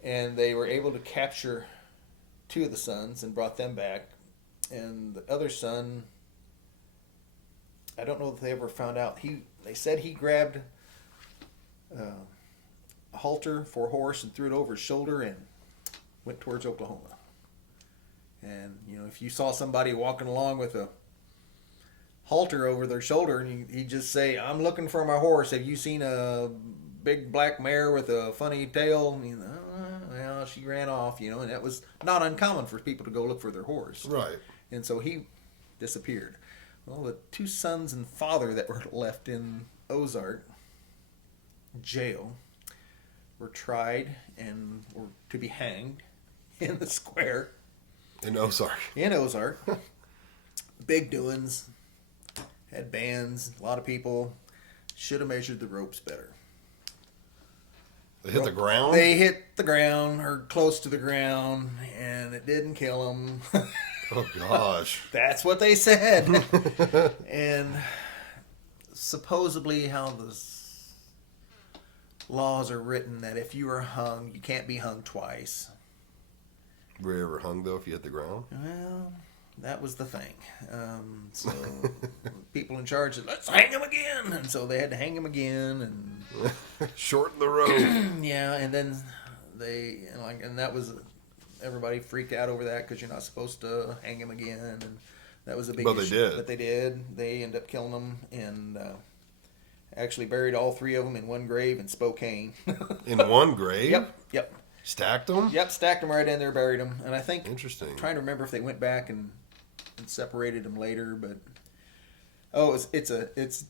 And they were able to capture 2 of the sons and brought them back. And the other son, I don't know if they ever found out. They said he grabbed a halter for a horse and threw it over his shoulder and went towards Oklahoma. And if you saw somebody walking along with a halter over their shoulder, and he'd just say, "I'm looking for my horse. Have you seen a big black mare with a funny tail?" And well, she ran off, and that was not uncommon for people to go look for their horse. Right. And so he disappeared. Well, the 2 sons and father that were left in Ozark jail were tried and were to be hanged in the square In Ozark. in Ozark. Big doings. Had bands, a lot of people. Should have measured the ropes better. They hit the ground? They hit the ground, or close to the ground, and it didn't kill them. Oh, gosh. That's what they said. And supposedly how the laws are written, that if you are hung, you can't be hung twice. Were you ever hung, though, if you hit the ground? Well, that was the thing. So people in charge said, "Let's hang him again." And so they had to hang him again. And Shorten the road. yeah, and then and that was, everybody freaked out over that because you're not supposed to hang him again. And that was a big But they issue. did. But they did. They ended up killing them and actually buried all 3 of them in one grave in Spokane. In one grave? Yep. Stacked them? Yep, stacked them right in there, buried them. And I think, Interesting. I'm trying to remember if they went back and separated them later, but it's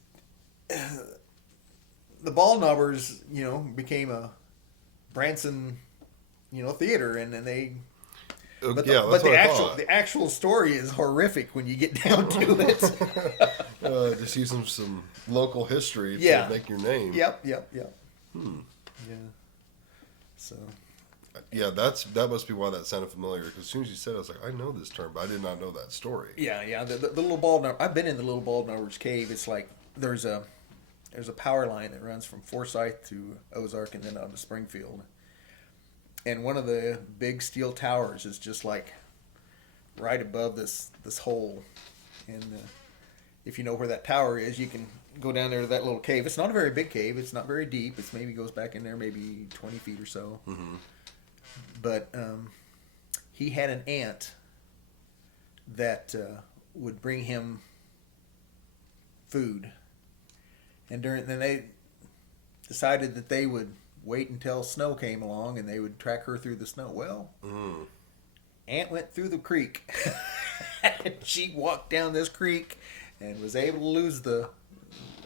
the Bald Knobbers, became a Branson, theater, and then they. But the actual story is horrific when you get down to it. Just using some local history Yeah. to make your name. Yep. Yeah. So. Yeah, that must be why that sounded familiar. Because as soon as you said it, I was like, I know this term, but I did not know that story. Yeah. The little Bald Knobber. I've been in the little Bald Knobbers cave. It's like there's a power line that runs from Forsyth to Ozark and then on to Springfield. And one of the big steel towers is just like right above this hole. And if you know where that tower is, you can go down there to that little cave. It's not a very big cave. It's not very deep. It's maybe goes back in there maybe 20 feet or so. Mm-hmm. But he had an aunt that would bring him food. And then they decided that they would wait until snow came along and they would track her through the snow. Well, Aunt went through the creek. And she walked down this creek and was able to lose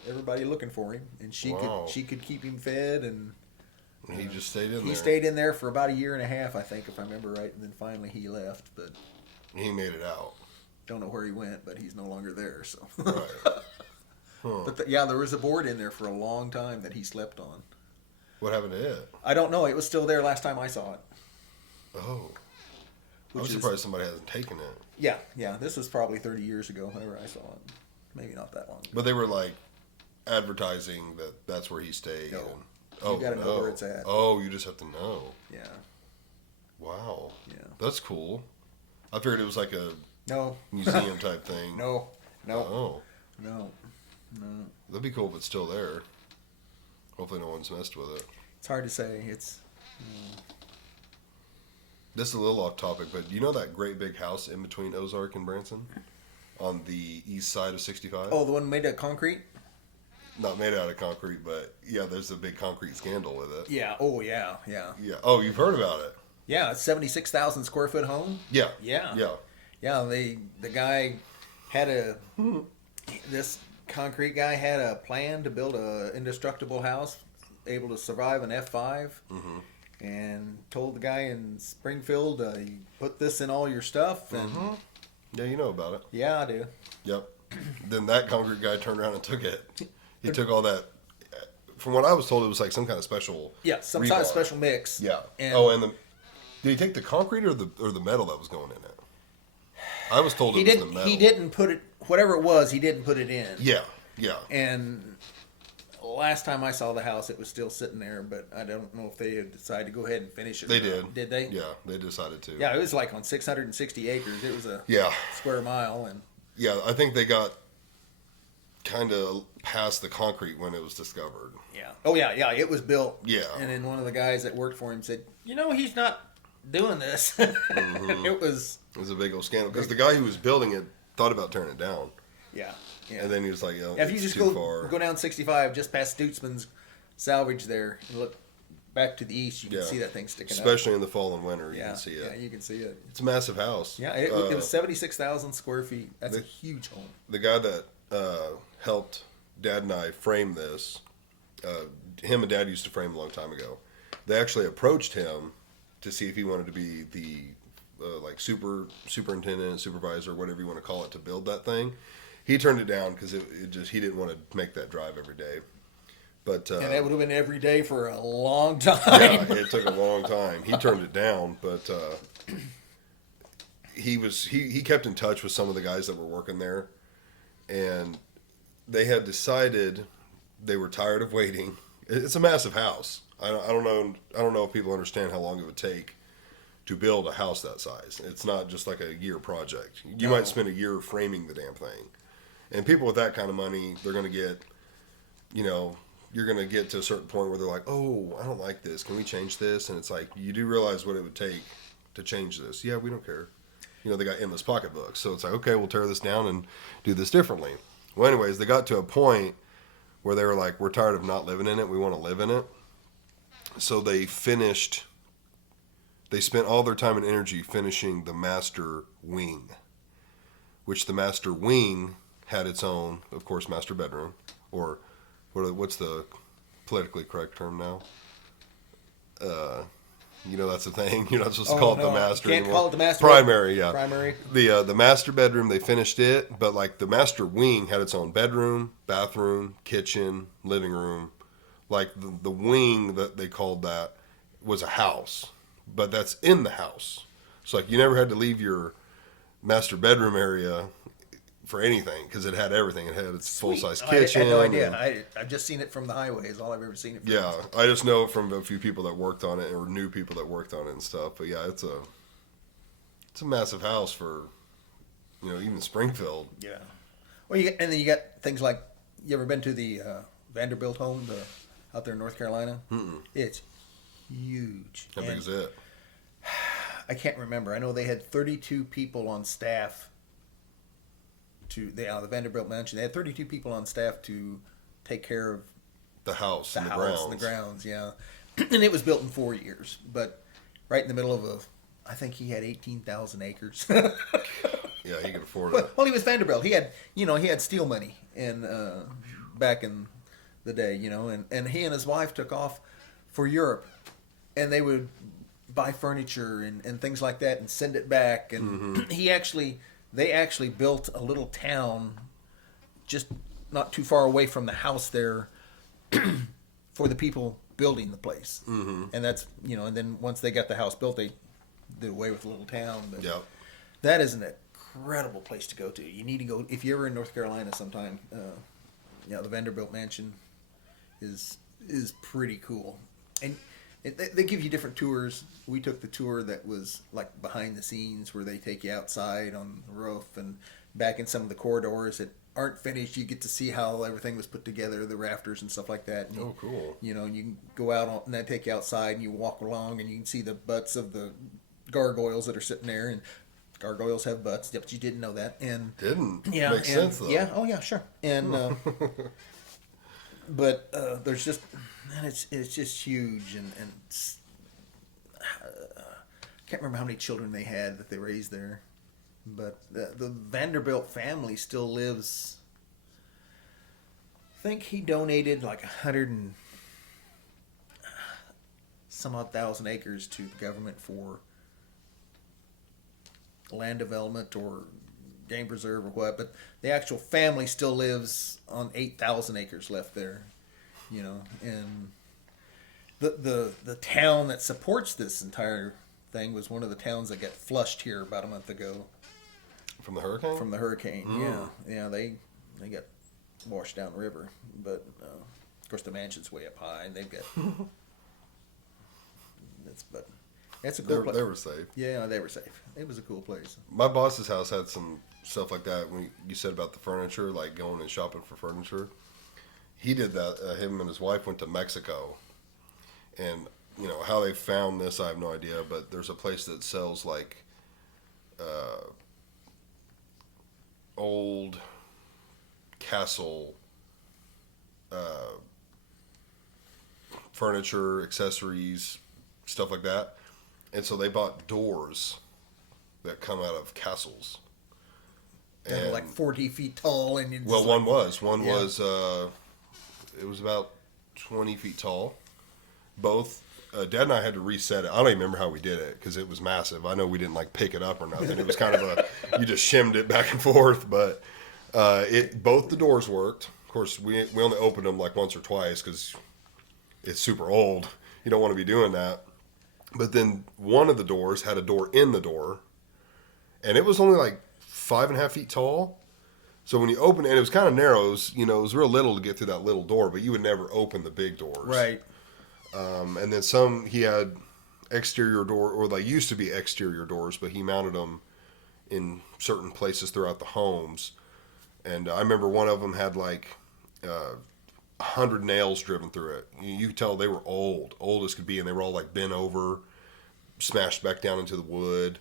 everybody looking for him. And she could keep him fed, and he just stayed in there. He stayed in there for about 1.5 years, I think, if I remember right. And then finally he left, but he made it out. Don't know where he went, but he's no longer there. So. Right. Huh. But yeah, there was a board in there for a long time that he slept on. What happened to it? I don't know. It was still there last time I saw it. Oh. I Which was is- surprised somebody hasn't taken it. Yeah. This was probably 30 years ago whenever I saw it. Maybe not that long ago. But they were like advertising that that's where he stayed. No. And, You gotta know where it's at. Oh, you just have to know. Yeah. Wow. Yeah. That's cool. I figured it was like a No. museum type thing. No. Oh. No. That'd be cool if it's still there. Hopefully no one's messed with it. It's hard to say. It's This is a little off topic, but you know that great big house in between Ozark and Branson? On the east side of 65? oh, the one made of concrete. Not made out of concrete, but yeah, there's a big concrete scandal with it. Yeah. Oh, yeah. Yeah. Yeah. Oh, you've heard about it? Yeah. It's 76,000 square foot home. Yeah. Yeah. Yeah. Yeah. The guy had this concrete guy had a plan to build a indestructible house, able to survive an F5, and told the guy in Springfield, you put this in all your stuff, and Yeah, you know about it. yeah, I do. Yep. Then that concrete guy turned around and took it. He took all that. From what I was told, it was like some kind of special. Yeah, some kind of rebar. special mix. Yeah. And And did he take the concrete or the metal that was going in it? I was told he it was didn't. the metal. He didn't put it. Whatever it was, he didn't put it in. Yeah. Yeah. And last time I saw the house, it was still sitting there, but I don't know if they had decided to go ahead and finish it. They or not. did. Did they? Yeah, they decided to. Yeah, it was like on 660 acres. It was a Yeah. square mile, and Yeah, I think they got kind of past the concrete when it was discovered. yeah. Oh yeah, yeah. It was built. Yeah. And then one of the guys that worked for him said, he's not doing this. It was. It was a big old scandal because the guy who was building it thought about tearing it down, Yeah. Yeah. and then he was like, Yeah, if you it's just too go far. down 65, just past Stutzman's salvage there, and look back to the east, you can Yeah. see that thing sticking up. Especially in the fall and winter, you Yeah, can see it. yeah, you can see it. It's a massive house. Yeah, it was 76,000 square feet. That's a huge home. The guy that helped Dad and I frame this, him and Dad used to frame a long time ago. They actually approached him to see if he wanted to be the like superintendent, supervisor, whatever you want to call it, to build that thing. He turned it down because he didn't want to make that drive every day. But And that would have been every day for a long time. yeah, it took a long time. He turned it down, but he kept in touch with some of the guys that were working there, and they had decided they were tired of waiting. It's a massive house. I don't know if people understand how long it would take to build a house that size. It's not just like a year project. You No. might spend a year framing the damn thing, and people with that kind of money, they're going to get, you're going to get to a certain point where they're like, oh, I don't like this. Can we change this? And it's like, you do realize what it would take to change this. Yeah, we don't care. They got endless pocketbooks. So it's like, okay, we'll tear this down and do this differently. Well, anyways, they got to a point where they were like, we're tired of not living in it. We want to live in it. So they spent all their time and energy finishing the master wing, which the master wing had its own, of course, master bedroom, or what's the politically correct term now? That's the thing. You're not supposed to call it the master Can't anymore. call it the master. Primary, yeah. Primary. The master bedroom, they finished it, but like the master wing had its own bedroom, bathroom, kitchen, living room. Like the wing that they called that was a house, but that's in the house. So like you never had to leave your master bedroom area for anything because it had everything. It had its full size kitchen. I had no idea. and- I've just seen it from the highways. All I've ever seen it from. yeah, I just know from a few people that worked on it or knew people that worked on it and stuff. But yeah, it's a massive house for even Springfield. Yeah. Well, and then you got things like, you ever been to the Vanderbilt home out there in North Carolina? Mm-mm. It's huge. How big is it? I can't remember. I know they had 32 people on staff the Vanderbilt mansion. They had 32 people on staff to take care of The house the and house, the the grounds. grounds, yeah. And it was built in 4 years, but right in the middle of I think he had 18,000 acres. Yeah, he could afford it. Well, he was Vanderbilt. He had steel money back in the day, and he and his wife took off for Europe, and they would buy furniture and things like that and send it back. And they actually built a little town just not too far away from the house there for the people building the place. And that's, and then once they got the house built, they did away with the little town. But Yep. that is an incredible place to go to. You need to go if you're ever in North Carolina sometime. The Vanderbilt Mansion is pretty cool, and they give you different tours. We took the tour that was like behind the scenes, where they take you outside on the roof and back in some of the corridors that aren't finished. You get to see how everything was put together, the rafters and stuff like that. And Oh, cool. You can go out and they take you outside and you walk along and you can see the butts of the gargoyles that are sitting there, and gargoyles have butts. But you didn't know that. And Didn't. yeah, Makes sense, though. Yeah, oh yeah, sure. And but there's just, man, it's just huge, and it's, can't remember how many children they had that they raised there, but the Vanderbilt family still lives. I think he donated like 100 and some odd thousand acres to the government for land development or game preserve or what, but the actual family still lives on 8,000 acres left there, and the town that supports this entire thing was one of the towns that got flushed here about a month ago From the hurricane? from the hurricane. Yeah, they got washed down the river, but of course the mansion's way up high, and they've got that's a cool place. They were safe. Yeah, they were safe. It was a cool place. My boss's house had some stuff like that. When you said about the furniture, like going and shopping for furniture, he did that. Him and his wife went to Mexico, and how they found this, I have no idea. But there's a place that sells like old castle furniture, accessories, stuff like that. And so they bought doors that come out of castles. They were like 40 feet tall, and One was it was about 20 feet tall. Both Dad and I had to reset it. I don't even remember how we did it because it was massive. I know we didn't like pick it up or nothing. It was kind of you just shimmed it back and forth. But both the doors worked. Of course, we only opened them like once or twice because it's super old. You don't want to be doing that. But then one of the doors had a door in the door, and it was only like 5.5 feet tall. So when you open it, and it was kind of narrow. It was real little to get through that little door, but you would never open the big doors. Right. And then he had exterior door, or they used to be exterior doors, but he mounted them in certain places throughout the homes. And I remember one of them had like 100 nails driven through it. You could tell they were old as could be, and they were all like bent over, smashed back down into the wood.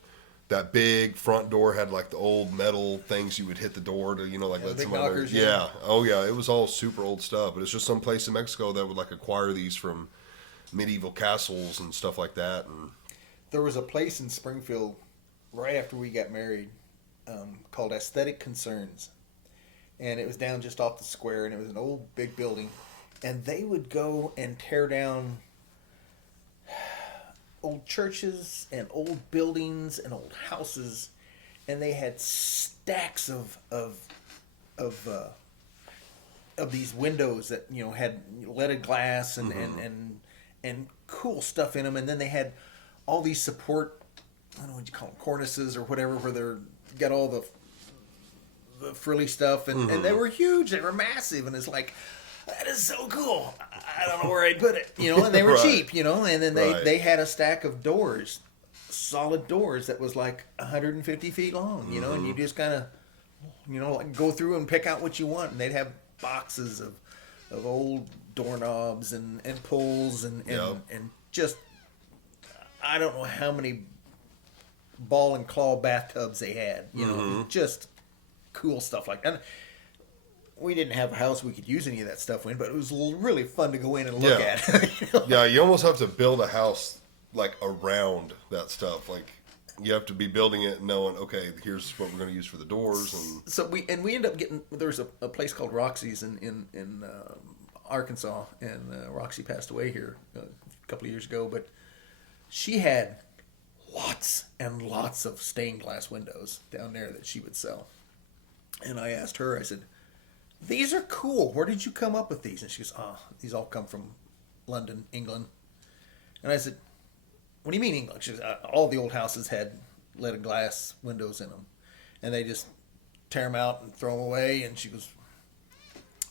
That big front door had like the old metal things you would hit the door to, like let big somebody. knockers, Yeah. Oh yeah, it was all super old stuff. But it's just some place in Mexico that would like acquire these from medieval castles and stuff like that. And there was a place in Springfield right after we got married called Aesthetic Concerns, and it was down just off the square, and it was an old big building, and they would go and tear down old churches and old buildings and old houses, and they had stacks of these windows that had leaded glass and and cool stuff in them, and then they had all these support, I don't know what you call them, cornices or whatever, where they're got all the frilly stuff, and they were huge, they were massive, and it's like, that is so cool. I don't know where I'd put it, and they were Right. cheap, and then Right. they had a stack of doors, solid doors that was like 150 feet long, and you just kind of, like go through and pick out what you want, and they'd have boxes of old doorknobs and pulls and Yep. and just, I don't know how many ball and claw bathtubs they had, just cool stuff like that. We didn't have a house we could use any of that stuff in, but it was really fun to go in and look Yeah. at. Yeah, you almost have to build a house like around that stuff. Like you have to be building it knowing, okay, here's what we're going to use for the doors. And So we end up getting, there's a place called Roxy's in Arkansas, and Roxy passed away here a couple of years ago, but she had lots and lots of stained glass windows down there that she would sell. And I asked her, I said, these are cool. Where did you come up with these? And she goes, oh, these all come from London, England. And I said, what do you mean England? She goes, all the old houses had leaded glass windows in them. And they just tear them out and throw them away. And she goes,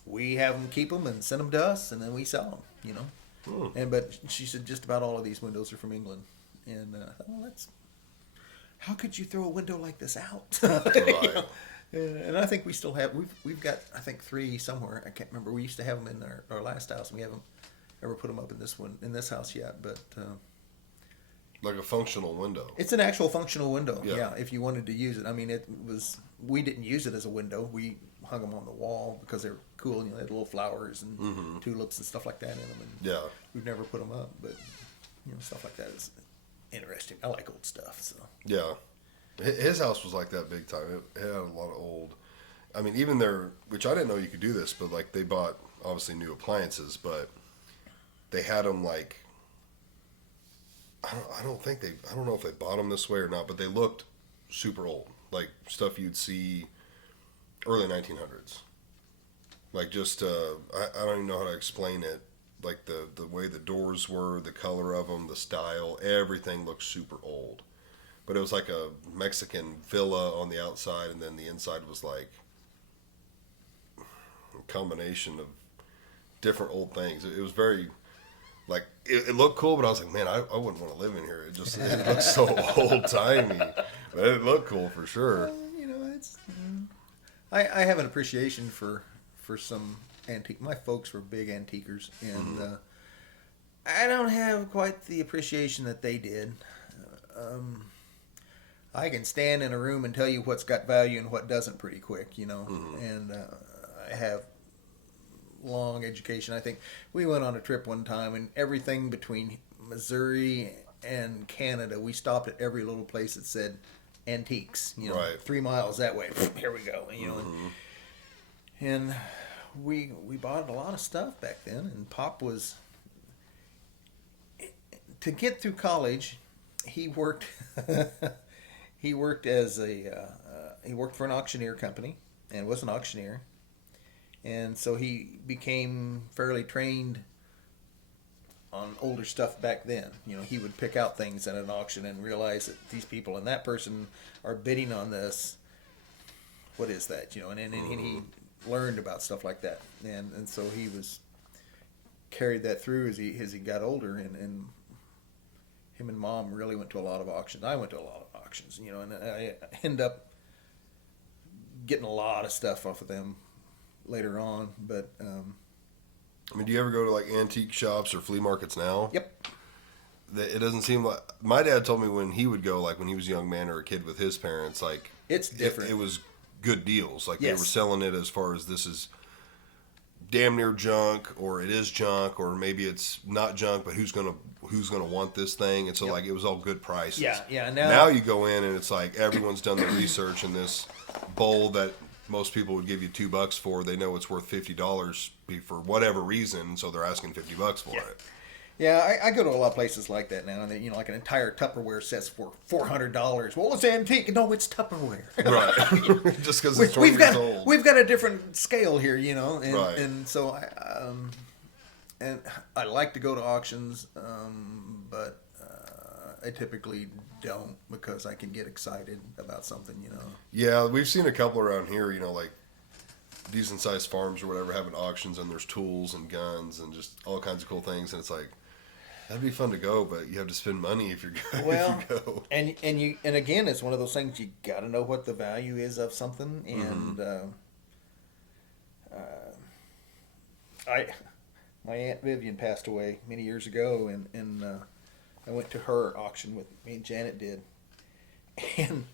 we have them, keep them, and send them to us, and then we sell them, you know. But she said just about all of these windows are from England. And well, that's, how could you throw a window like this out? Right. You know? And I think we still have, we've got, I think 3 somewhere. I can't remember. We used to have them in our last house, and we haven't ever put them up in this house yet. But Like a functional window. it's an actual functional window. Yeah. Yeah, if you wanted to use it. I mean, we didn't use it as a window. We hung them on the wall because they were cool. You know, they had little flowers and tulips and stuff like that in them. And Yeah. we've never put them up, but you know, stuff like that is interesting. I like old stuff, so. Yeah. His house was like that big time. It had a lot of old, I mean, even their, which I didn't know you could do this, but like they bought obviously new appliances, but they had them like, I don't know if they bought them this way or not, but they looked super old. Like stuff you'd see early 1900s. Like just, I don't even know how to explain it. Like the way the doors were, the color of them, the style, everything looked super old. But it was like a Mexican villa on the outside, and then the inside was like a combination of different old things. It was very, like, it looked cool, but I was like, man, I wouldn't want to live in here. It looks so old-timey. But it looked cool for sure. You know, it's. I have an appreciation for some antique. My folks were big antiquers, and I don't have quite the appreciation that they did. I can stand in a room and tell you what's got value and what doesn't pretty quick, you know. And I have long education. I think we went on a trip one time, and everything between Missouri and Canada, we stopped at every little place that said antiques, you know, Right. 3 miles that way. Here we go, you know. And we bought a lot of stuff back then, and Pop was, to get through college, he worked he worked as he worked for an auctioneer company and was an auctioneer, and so he became fairly trained on older stuff back then. You know, he would pick out things at an auction and realize that these people and that person are bidding on this. What is that? You know, and he learned about stuff like that, and so he was carried that through as he got older, and him and Mom really went to a lot of auctions. I went to a lot of auctions, you know, and I end up getting a lot of stuff off of them later on. But I mean, do you ever go to like antique shops or flea markets now? yep, It doesn't seem like, my dad told me when he would go, like when he was a young man or a kid with his parents, like it's different. It was good deals. Like they Yes. were selling it as far as this is damn near junk, or it is junk, or maybe it's not junk, but who's gonna want this thing? And so Yep. like it was all good prices. Yeah. Now you go in and it's like everyone's done the research, and this bowl that most people would give you $2 for, they know it's worth $50 for whatever reason, so they're asking $50 for it. Yeah, I go to a lot of places like that now, and they, you know, like an entire Tupperware set's for $400. Well, it's antique. No, it's Tupperware. Right. Just because it's 20 we've years got old. we've got a different scale here, you know, and Right. and so I like to go to auctions, but I typically don't because I can get excited about something, you know. Yeah, we've seen a couple around here, you know, like decent sized farms or whatever having auctions, and there's tools and guns and just all kinds of cool things, and it's like, that'd be fun to go, but you have to spend money if you're Well, if you go. and again, it's one of those things you got to know what the value is of something, and my Aunt Vivian passed away many years ago, and I went to her auction with me and Janet did, and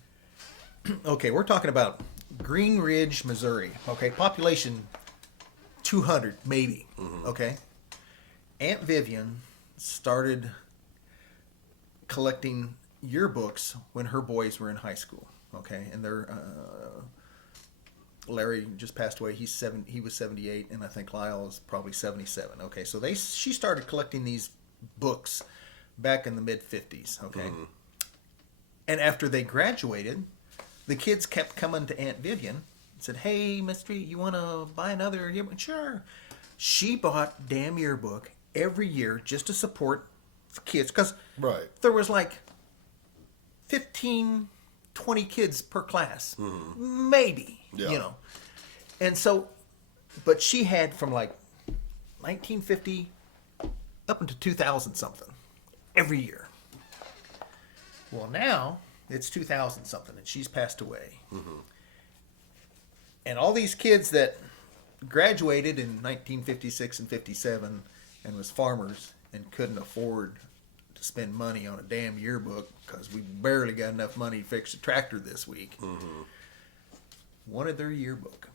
okay, we're talking about Green Ridge, Missouri. Okay, population 200 maybe. Okay, Aunt Vivian started collecting yearbooks when her boys were in high school. Okay, and they're Larry just passed away. He was 78, and I think Lyle is probably 77. Okay, so she started collecting these books back in the mid 50s. Okay, and after they graduated, the kids kept coming to Aunt Vivian said, "Hey, Mystery, you want to buy another yearbook?" Sure. She bought damn yearbook every year just to support the kids because Right. there was like 15, 20 kids per class, maybe, Yeah. you know. And so, but she had from like 1950 up into 2000 something every year. Well, now it's 2000 something, and she's passed away. And all these kids that graduated in 1956 and 57 and was farmers and couldn't afford to spend money on a damn yearbook because we barely got enough money to fix a tractor this week, wanted their yearbook.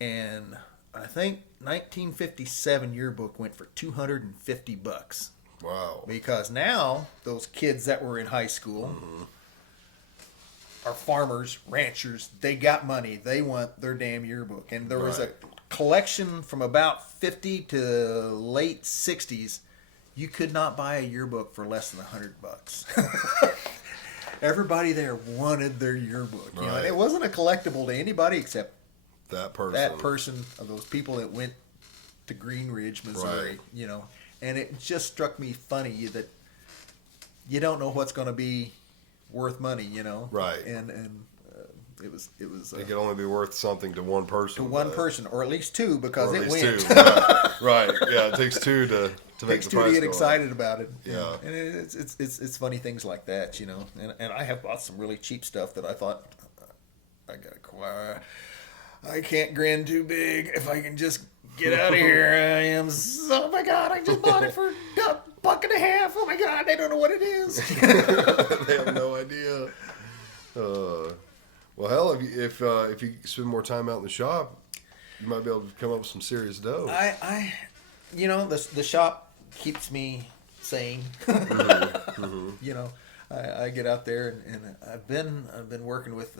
And I think 1957 yearbook went for $250 Wow. because now those kids that were in high school are farmers, ranchers. They got money. They want their damn yearbook. And there was a Right. collection from about 50 to late 60s. You could not buy a yearbook for less than $100. Everybody there wanted their yearbook. You know, and Right. it wasn't a collectible to anybody except That person. that person of those people that went to Green Ridge, Missouri, Right. you know. And it just struck me funny that you don't know what's going to be worth money, you know. Right. And it was It could only be worth something to one person. to one but- person or at least two because or at it least went. two. Right. Right. Yeah, it takes two to make Takes the two to price get go up. excited about it. Yeah. And it's funny things like that, you know. And I have bought some really cheap stuff that I thought I gotta acquire. I can't grin too big. If I can just get out of here, I am. Oh my God! I just bought it for $1.50. Oh my God! I don't know what it is. They have no idea. Well, hell, if you spend more time out in the shop, you might be able to come up with some serious dough. You know, the shop keeps me sane. You know, I get out there and I've been working with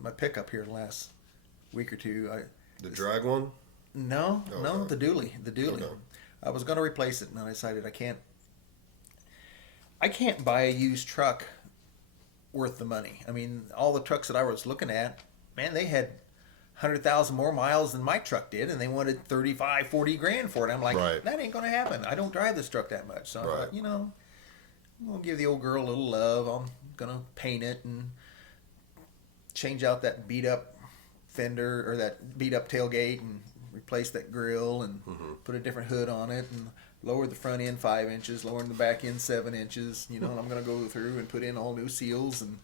my pickup here the last week or two. The drag one? No, Okay. the dually. Okay. I was going to replace it, and I decided I can't buy a used truck worth the money. I mean, all the trucks that I was looking at, man, they had 100,000 more miles than my truck did, and they wanted 35, 40 grand for it. I'm like, Right. that ain't going to happen. I don't drive this truck that much. So I Right. thought, you know, I'm going to give the old girl a little love. I'm going to paint it and change out that beat up fender or that beat up tailgate and replace that grill and put a different hood on it and lower the front end 5 inches, lowering the back end 7 inches. You know, and I'm going to go through and put in all new seals, and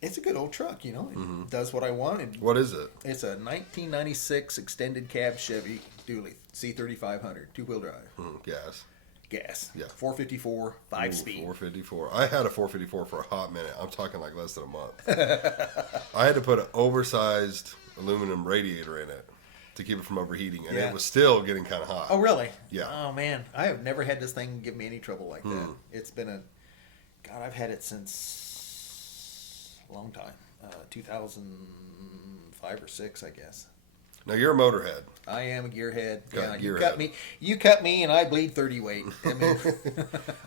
it's a good old truck. You know, it does what I wanted. What is it? It's a 1996 extended cab Chevy dually C3500 2-wheel drive, Gas. gas, Yeah. 454 5-speed. 454. I had a 454 for a hot minute. I'm talking like less than a month. I had to put an oversized aluminum radiator in it to keep it from overheating, and Yeah. it was still getting kind of hot. Oh, really? Yeah. Oh, man. I have never had this thing give me any trouble like that. It's been God, I've had it since a long time. 2005 or 6, I guess. Now you're a motorhead. I am a gearhead. Got Yeah, a you gearhead. cut me. You cut me, and I bleed 30 weight. I mean,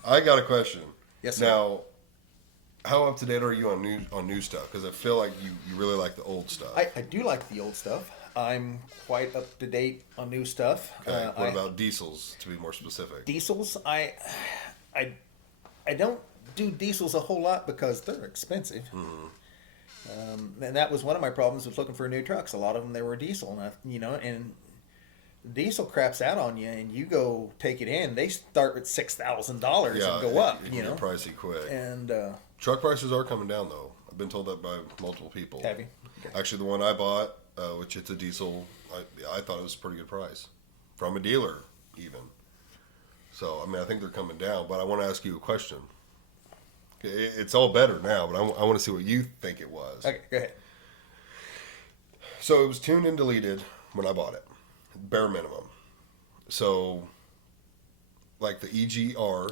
I got a question. Yes, sir. Now, how up to date are you on new stuff? Because I feel like you really like the old stuff. I do like the old stuff. I'm quite up to date on new stuff. Okay. What about diesels, to be more specific? Diesels? I don't do diesels a whole lot because they're expensive. And that was one of my problems with looking for new trucks. A lot of them, they were diesel, and diesel craps out on you, and you go take it in. They start at $6,000 and go up. It can get pricey quick. And Truck prices are coming down, though. I've been told that by multiple people. have you? Okay. Actually, the one I bought, which it's a diesel, I thought it was a pretty good price from a dealer, even. So, I mean, I think they're coming down. But I want to ask you a question. It's all better now, but I want to see what you think it was. Okay, go ahead. So it was tuned and deleted when I bought it, bare minimum. So, like the EGR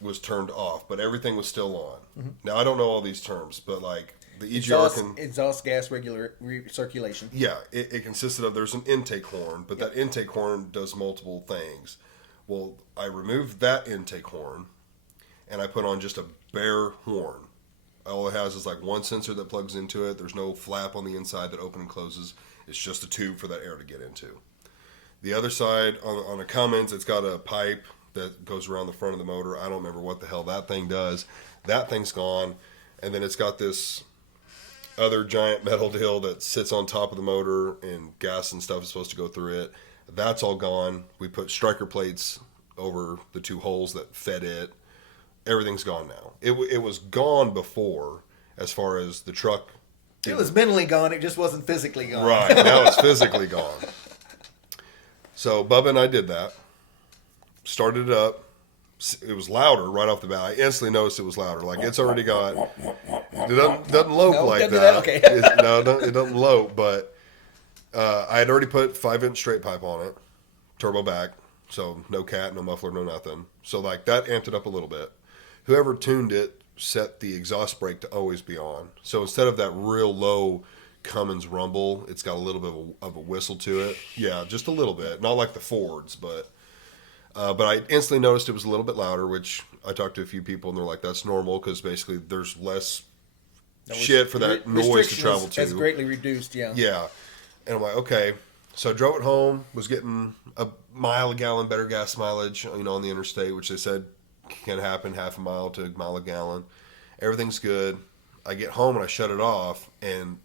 was turned off, but everything was still on. Now I don't know all these terms, but like the EGR Exhaust gas regular recirculation. yeah, it consisted of there's an intake horn, but that intake horn does multiple things. Well, I removed that intake horn, and I put on just a bare horn, All it has is like one sensor that plugs into it. There's no flap on the inside that opens and closes. It's just a tube for that air to get into. The other side, on the Cummins, it's got a pipe that goes around the front of the motor. I don't remember what the hell that thing does. That thing's gone. And then it's got this other giant metal deal that sits on top of the motor, and gas and stuff is supposed to go through it. That's all gone. We put striker plates over the two holes that fed it. Everything's gone now. It was gone before, as far as the truck. It was mentally gone. It just wasn't physically gone. Right. Now it's physically gone. So Bubba and I did that. Started it up. It was louder right off the bat. I instantly noticed it was louder. Like, it's already got... It doesn't lope like that. Okay. It doesn't lope, but I had already put 5-inch straight pipe on it. Turbo back. So no cat, no muffler, no nothing. So like that amped it up a little bit. Whoever tuned it set the exhaust brake to always be on. So instead of that real low Cummins rumble, it's got a little bit of a whistle to it. Yeah, just a little bit. Not like the Fords, but I instantly noticed it was a little bit louder, which I talked to a few people and they're like, that's normal because basically there's less shit for that noise to travel to. Has greatly reduced, yeah. Yeah. And I'm like, okay. So I drove it home, was getting a mile a gallon better gas mileage, on the interstate, which they said can happen, half a mile to a mile a gallon. Everything's good. I get home and I shut it off, and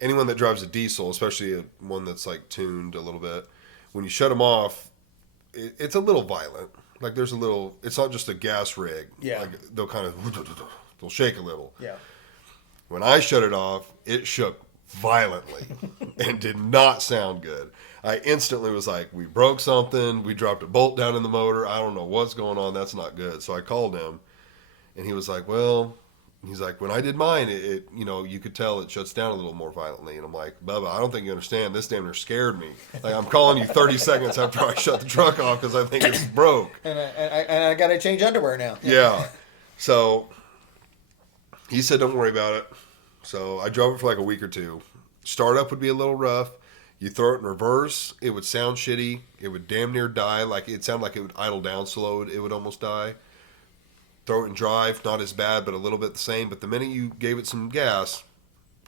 anyone that drives a diesel, especially one that's like tuned a little bit, when you shut them off, it's a little violent. Like there's a little, it's not just a gas rig. Yeah. Like they'll shake a little. Yeah. When I shut it off, it shook violently and did not sound good. I instantly was like, we broke something. We dropped a bolt down in the motor. I don't know what's going on. That's not good. So I called him, and he was like, well, he's like, when I did mine, it you could tell it shuts down a little more violently. And I'm like, Bubba, I don't think you understand. This damn near scared me. Like, I'm calling you 30 seconds after I shut the truck off because I think it's broke. And I got to change underwear now. Yeah. So he said, don't worry about it. So I drove it for like a week or two. Startup would be a little rough. You throw it in reverse, it would sound shitty. It would damn near die. Like, it sounded like it would idle down slow. It would almost die. Throw it in drive, not as bad, but a little bit the same. But the minute you gave it some gas,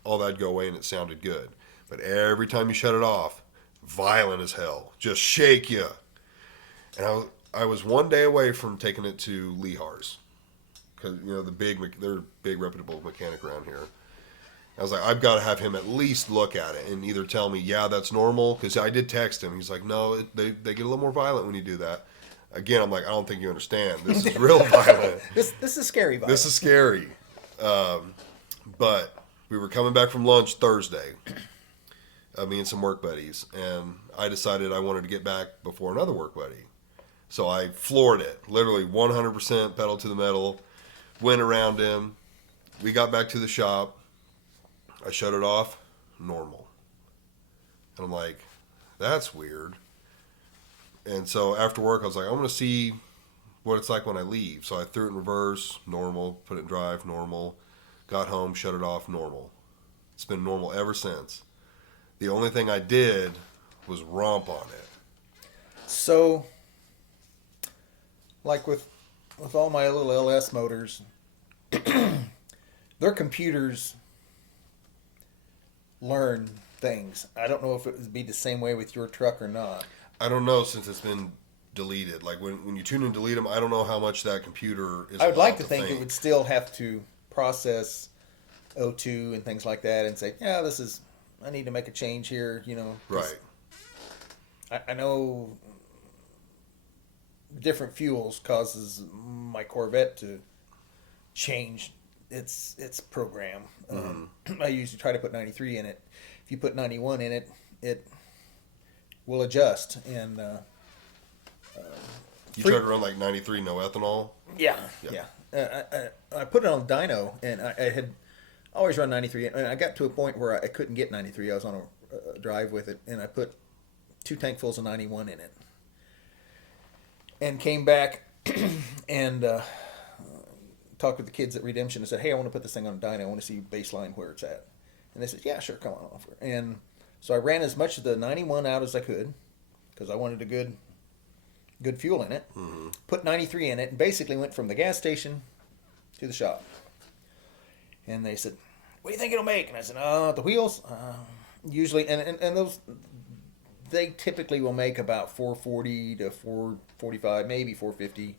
all that'd go away and it sounded good. But every time you shut it off, violent as hell. Just shake you. And I was one day away from taking it to Lehar's. Because, they're a big reputable mechanic around here. I was like, I've got to have him at least look at it and either tell me, yeah, that's normal. Because I did text him. He's like, no, they get a little more violent when you do that. Again, I'm like, I don't think you understand. This is real violent. This is scary violent. This is scary. But we were coming back from lunch Thursday, me and some work buddies. And I decided I wanted to get back before another work buddy. So I floored it. Literally 100% pedal to the metal. Went around him. We got back to the shop. I shut it off, normal. And I'm like, that's weird. And so after work, I was like, I'm going to see what it's like when I leave. So I threw it in reverse, normal, put it in drive, normal. Got home, shut it off, normal. It's been normal ever since. The only thing I did was romp on it. So, like with all my little LS motors, their computers learn things. I don't know if it would be the same way with your truck or not. I don't know since it's been deleted. Like when you tune and delete them, I don't know how much that computer is. I would like to think it would still have to process O2 and things like that and say, yeah, I need to make a change here, Right. I know different fuels causes my Corvette to change its program. I usually try to put 93 in it. If you put 91 in it, it will adjust. And you try to run like 93, no ethanol? Yeah. I put it on dyno, and I had always run 93. And I got to a point where I couldn't get 93. I was on a drive with it, and I put 2 tankfuls of 91 in it. And came back and talked with the kids at Redemption and said, hey, I want to put this thing on a dyno. I want to see baseline where it's at. And they said, yeah, sure, come on over. And so I ran as much of the 91 out as I could because I wanted a good fuel in it. Put 93 in it and basically went from the gas station to the shop. And they said, "What do you think it'll make?" And I said, "The wheels, usually, and those, they typically will make about 440 to 445, maybe 450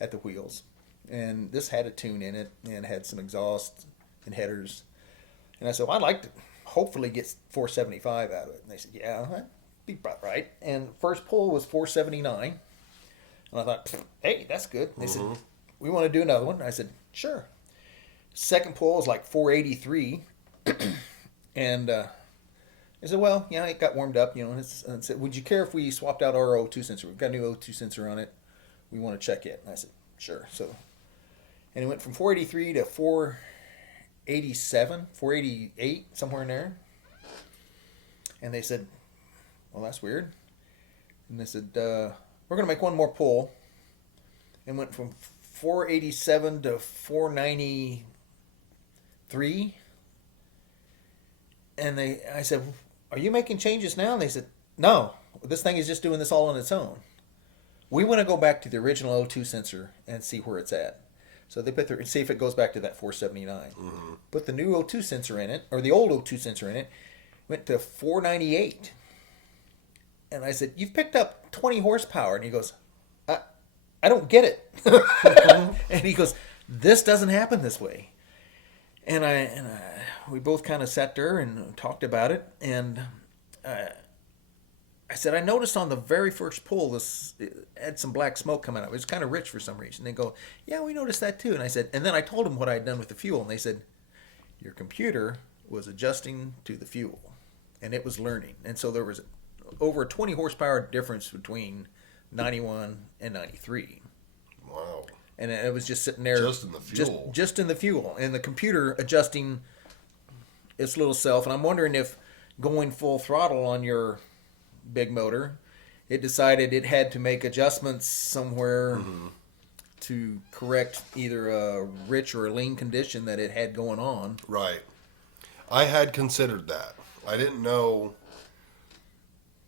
at the wheels." And this had a tune in it and had some exhaust and headers. And I said, "Well, I'd like to hopefully get 475 out of it." And they said, "Yeah, that'd be about right." And first pull was 479. And I thought, "Hey, that's good." And they said, "We want to do another one." And I said, "Sure." Second pull was like 483. And I said, "Well, yeah, it got warmed up, you know." And I said, "Would you care if we swapped out our O2 sensor? We've got a new O2 sensor on it. We want to check it." And I said, "Sure." So, and it went from 483 to 487, 488, somewhere in there. And they said, "Well, that's weird." And they said, "We're going to make one more pull." And went from 487 to 493. And I said, "Are you making changes now?" And they said, "No, this thing is just doing this all on its own. We want to go back to the original O2 sensor and see where it's at." So they see if it goes back to that 479. Put the new O2 sensor in it, or the old O2 sensor in it, went to 498. And I said, "You've picked up 20 horsepower." And he goes, I don't get it." And he goes, "This doesn't happen this way." And we both kind of sat there and talked about it. And I said, "I noticed on the very first pull, it had some black smoke coming out. It was kind of rich for some reason." They go, "Yeah, we noticed that too." And I said, and then I told them what I had done with the fuel. And they said, "Your computer was adjusting to the fuel, and it was learning." And so there was over a 20 horsepower difference between 91 and 93. Wow. And it was just sitting there. Just in the fuel. Just in the fuel. And the computer adjusting its little self. And I'm wondering if going full throttle on your big motor, it decided it had to make adjustments somewhere to correct either a rich or a lean condition that it had going on. Right. I had considered that. I didn't know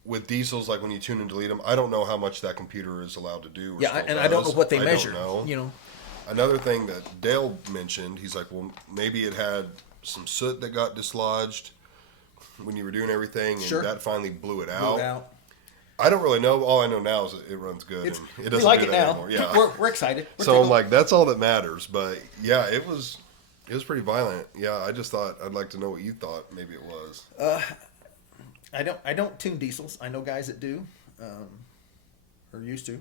with diesels, like when you tune and delete them, I don't know how much that computer is allowed to do. Yeah, and I don't know what they measure. You know, another thing that Dale mentioned, he's like, "Well, maybe it had some soot that got dislodged when you were doing everything, and that finally blew it out." I don't really know. All I know now is that it runs good, and it doesn't do that anymore. Yeah, we're excited. So I'm like, that's all that matters. But yeah, it was pretty violent. Yeah, I just thought I'd like to know what you thought. Maybe it was. I don't tune diesels. I know guys that do, or used to.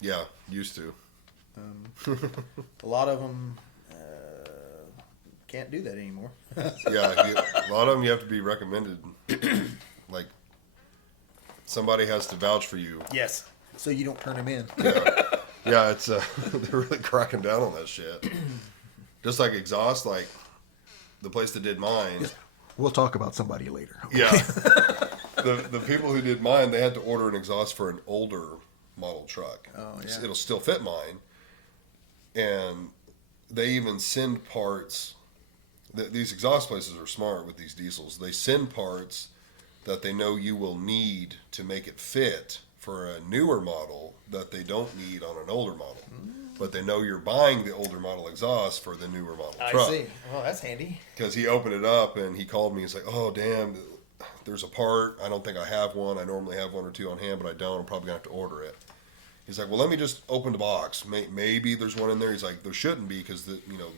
Yeah, used to. A lot of them can't do that anymore. Yeah, a lot of them you have to be recommended. Like somebody has to vouch for you. Yes, so you don't turn them in. Yeah, it's they're really cracking down on that shit. Just like exhaust, like the place that did mine. We'll talk about somebody later. Okay? Yeah. The people who did mine, they had to order an exhaust for an older model truck. Oh, yeah. It'll still fit mine. And they even send parts. These exhaust places are smart with these diesels. They send parts that they know you will need to make it fit for a newer model that they don't need on an older model. But they know you're buying the older model exhaust for the newer model truck. I see. Oh, that's handy. Because he opened it up and he called me. He's like, "Oh, damn, there's a part. I don't think I have one. I normally have one or two on hand, but I don't. I'm probably going to have to order it." He's like, "Well, let me just open the box. Maybe there's one in there." He's like, "There shouldn't be because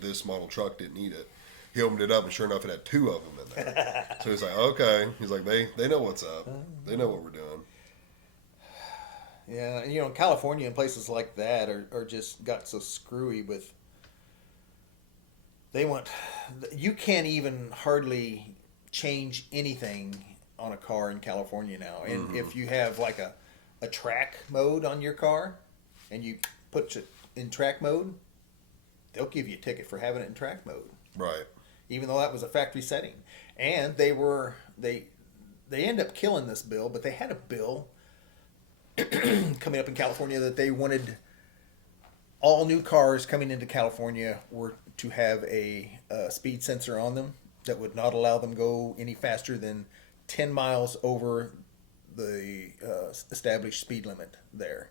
this model truck didn't need it." He opened it up and sure enough, it had two of them in there. So he's like, "Okay." He's like, they know what's up. They know what we're doing. Yeah, California and places like that are just got so screwy with. You can't even hardly change anything on a car in California now. And if you have like a track mode on your car and you put it in track mode, they'll give you a ticket for having it in track mode. Right. Even though that was a factory setting. And they end up killing this bill, but they had a bill coming up in California that they wanted all new cars coming into California were to have a speed sensor on them that would not allow them go any faster than 10 miles over the established speed limit there.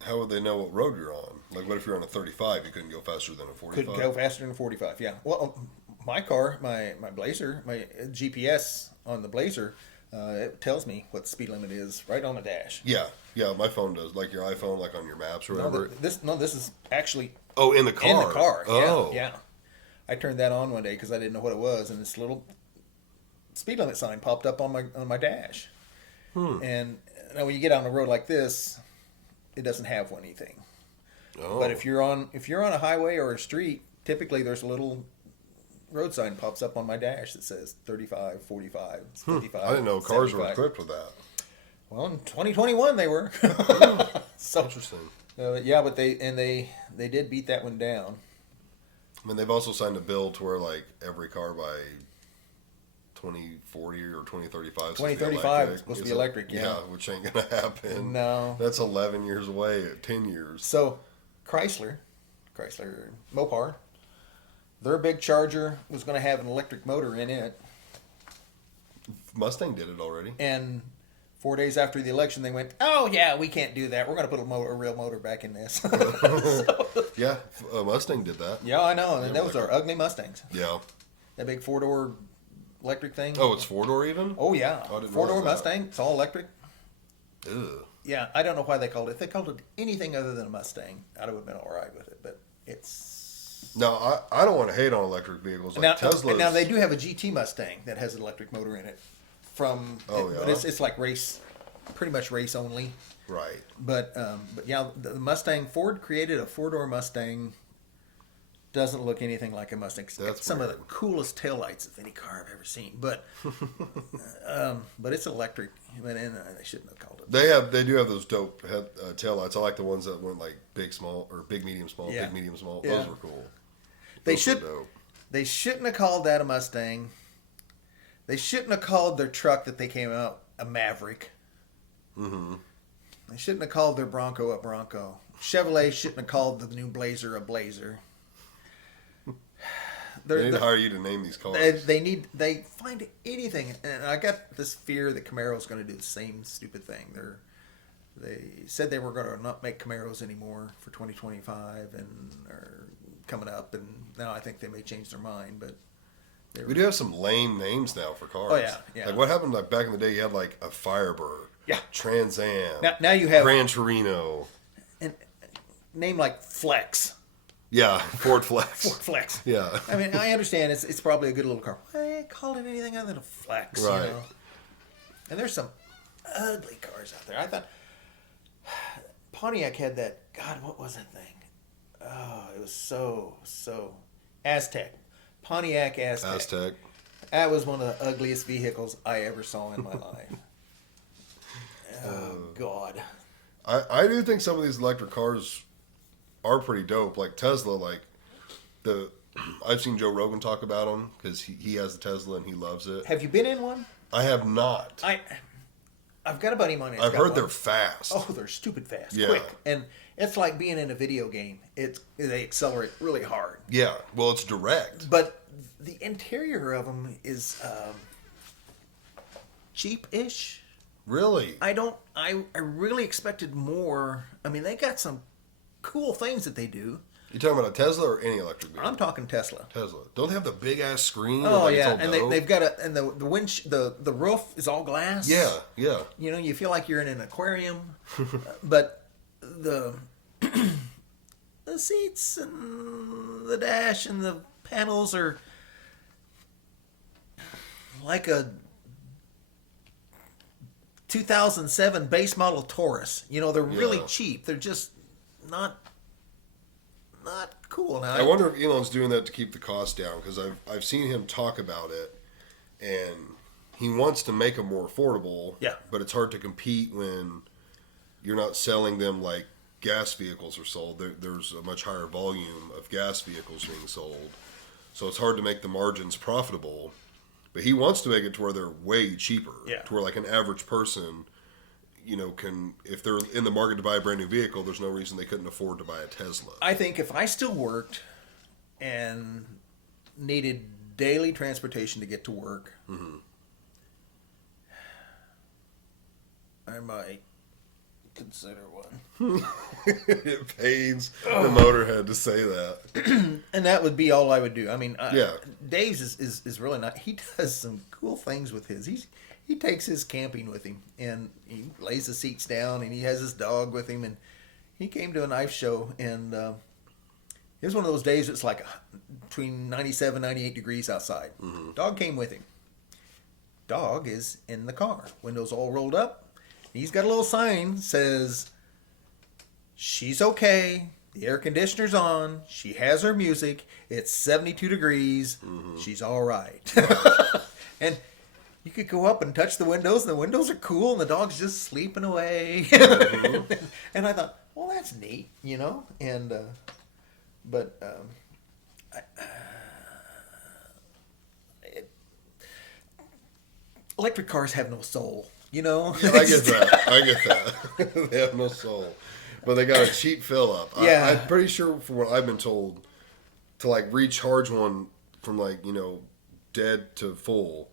How would they know what road you're on? Like, what if you're on a 35? You couldn't go faster than a 45? Couldn't go faster than 45. Yeah. Well, my car, my Blazer, my GPS on the Blazer, it tells me what the speed limit is right on the dash. Yeah, my phone does. Like your iPhone, like on your maps or No, whatever. this is actually Oh, in the car. in the car. Oh, Yeah. I turned that on one day because I didn't know what it was, and this little speed limit sign popped up on my dash. And now when you get on a road like this, it doesn't have anything. Oh. But if you're on a highway or a street, typically there's a little road sign pops up on my dash that says 35, 45, 55. I didn't know cars were 75. equipped with that. Well, in 2021 they were. So Interesting. yeah, but they did beat that one down. I mean, they've also signed a bill to where like every car by 2040 or 2035 2035 is supposed to be electric. Yeah, which ain't gonna happen. No. That's 11 years away. 10 years. So Chrysler Mopar, their big Charger was going to have an electric motor in it, Mustang did it already. and 4 days after the election, they went, "Oh yeah, we can't do that. We're going to put a real motor back in this." Yeah, Mustang did that. Yeah, I know. And those are ugly Mustangs. Yeah. That big 4-door electric thing. Oh, it's 4-door even? Oh yeah, I didn't 4-door realize that. Mustang. It's all electric. Ugh. Yeah, I don't know why they called it. If they called it anything other than a Mustang, I would have been all right with it. But it's No, I don't want to hate on electric vehicles. Like Tesla. now they do have a GT Mustang that has an electric motor in it. But it's like pretty much race only. Right. But yeah, the Mustang, Ford created a 4-door Mustang. Doesn't look anything like a Mustang. It's got That's some of weird. the coolest taillights of any car I've ever seen. But it's electric. But they shouldn't have called it. They do have those dope taillights. I like the ones that went like big, small, or big, medium, small, Yeah. big, medium, small. Yeah. Those were cool. They Those were should. dope. They shouldn't have called that a Mustang. They shouldn't have called their truck that they came out a Maverick. Mm-hmm. They shouldn't have called their Bronco a Bronco. Chevrolet shouldn't have called the new Blazer a Blazer. They need to hire you to name these cars. They find anything, and I got this fear that Camaro's going to do the same stupid thing. They said they were going to not make Camaros anymore for 2025 and are coming up, and now I think they may change their mind. But We do have some lame names now for cars. Oh, yeah, yeah. Like what happened like back in the day? You had like a Firebird. Yeah. Trans Am. Now you have Gran Torino. a name like Flex. Yeah, Ford Flex. Ford Flex. Yeah. I mean, I understand it's probably a good little car. Why call it anything other than a Flex? Right. You know? And there's some ugly cars out there. I thought Pontiac had that. God, what was that thing? Oh, it was so Aztec. Pontiac Aztec. Aztec. That was one of the ugliest vehicles I ever saw in my life. Oh God. I do think some of these electric cars are pretty dope. Like Tesla, like I've seen Joe Rogan talk about them because he has a Tesla and he loves it. Have you been in one? I have not. I've got a buddy of mine. I've heard they're fast. Oh, they're stupid fast, Yeah. quick, and it's like being in a video game. They accelerate really hard, Yeah. Well, it's direct. but the interior of them is cheap-ish. Really? I really expected more. I mean, they got some cool things that they do. You talking about a Tesla or any electric vehicle? I'm talking Tesla. Tesla. Don't they have the big ass screen? Oh Like, it's yeah, all and dope? they've got the roof is all glass. Yeah, yeah. You know, you feel like you're in an aquarium, but the seats and the dash and the panels are like a 2007 base model Taurus. You know, they're really Yeah. cheap. They're just not cool. Now, I wonder if Elon's doing that to keep the cost down because I've seen him talk about it, and he wants to make them more affordable. Yeah. But it's hard to compete when you're not selling them like gas vehicles are sold. There's a much higher volume of gas vehicles being sold, so it's hard to make the margins profitable. But he wants to make it to where they're way cheaper. Yeah. To where like an average person, you know, can, if they're in the market to buy a brand new vehicle, there's no reason they couldn't afford to buy a Tesla. I think if I still worked and needed daily transportation to get to work, I might consider one. It pains the motorhead to say that. And that would be all I would do. I mean, Yeah. Dave's is really not. He does some cool things with his. He takes his camping with him, and he lays the seats down, and he has his dog with him, and he came to a knife show, and it was one of those days. It's like between 97, 98 degrees outside. Dog came with him. Dog is in the car, windows all rolled up. He's got a little sign says, "She's okay. The air conditioner's on. She has her music. It's 72 degrees. She's all right." And you could go up and touch the windows, and the windows are cool, and the dog's just sleeping away. And I thought, well, that's neat, you know. And electric cars have no soul, you know. Yeah, I get that. They have no soul, but they got a cheap fill up. Yeah. I'm pretty sure, from what I've been told, to like recharge one from like dead to full,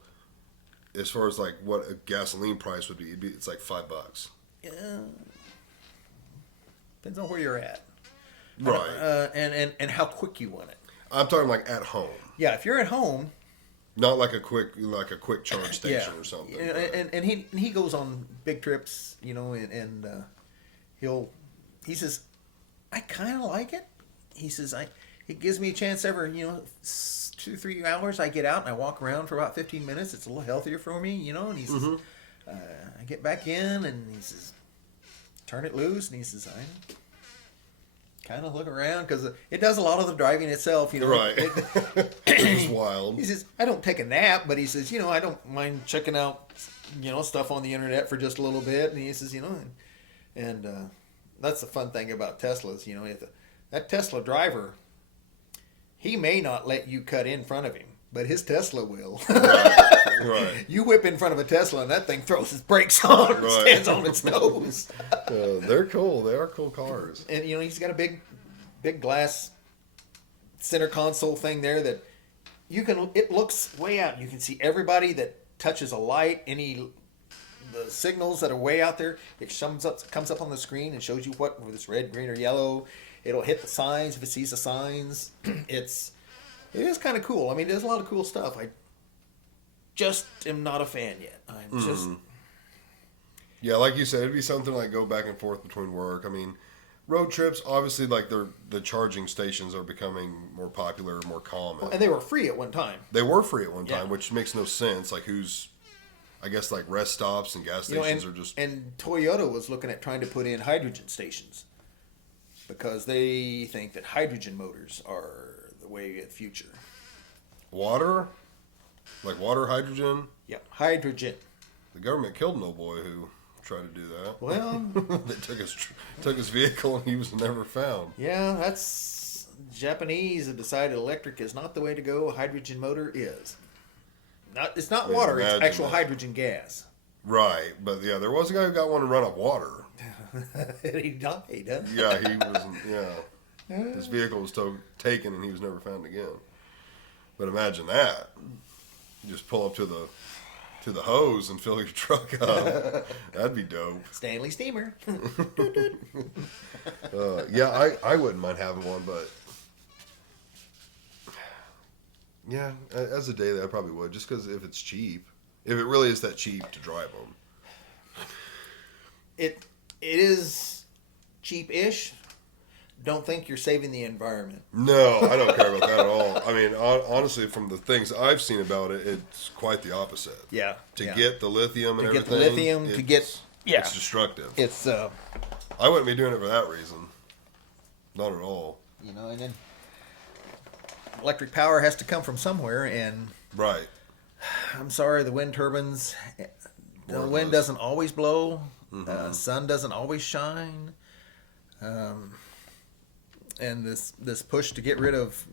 as far as like what a gasoline price would be, it's like $5. Yeah. Depends on where you're at, Right. and how quick you want it. I'm talking like at home, Yeah, if you're at home, not like a quick charge station yeah, or something. You know, and he goes on big trips, you know, and he says, I kind of like it. He says it gives me a chance every 2-3 hours. I get out and I walk around for about 15 minutes. It's a little healthier for me, you know. And he says, I get back in, and he says, turn it loose, and he says, I kind of look around because it does a lot of the driving itself, you know. Right. It's wild. He says, I don't take a nap, but he says, I don't mind checking out, stuff on the internet for just a little bit. And he says, and that's the fun thing about Teslas, if that Tesla driver, he may not let you cut in front of him, but his Tesla will. Right. You whip in front of a Tesla and that thing throws its brakes on and stands on its nose. They're cool. They are cool cars. And he's got a big glass center console thing there that it looks way out. You can see everybody that touches a light, the signals that are way out there. It comes up on the screen and shows you whether it's red, green, or yellow. It'll hit the signs if it sees the signs. It is kind of cool. I mean, there's a lot of cool stuff. I just am not a fan yet. I'm just... Yeah, like you said, it'd be something like go back and forth between work. I mean, road trips, obviously, like the charging stations are becoming more popular, more common. And they were free at one time. They were free at one time, which makes no sense. Like I guess like rest stops and gas stations are just... And Toyota was looking at trying to put in hydrogen stations because they think that hydrogen motors are the way of the future. Water? Like water, hydrogen? Yep, hydrogen. The government killed an old boy who tried to do that. Well... They took his vehicle and he was never found. Yeah, that's... Japanese have decided electric is not the way to go. Hydrogen motor is. It's not water, it's actual hydrogen gas. Right, but yeah, there was a guy who got one to run up water. He died, huh? Yeah, he wasn't. Yeah, his vehicle was taken and he was never found again. But imagine that. You just pull up to the hose and fill your truck up. That'd be dope. Stanley Steamer. Yeah, I wouldn't mind having one, but yeah, as a daily, I probably would, just because if it's cheap, if it really is that cheap to drive them. It is cheap-ish. Don't think you're saving the environment. No, I don't care about that at all. I mean, honestly, from the things I've seen about it, it's quite the opposite. Yeah. To get the lithium and everything. It's destructive. It's I wouldn't be doing it for that reason. Not at all. And then electric power has to come from somewhere, and Right. I'm sorry, the wind turbines, the wind doesn't always blow. Sun doesn't always shine. And this push to get rid of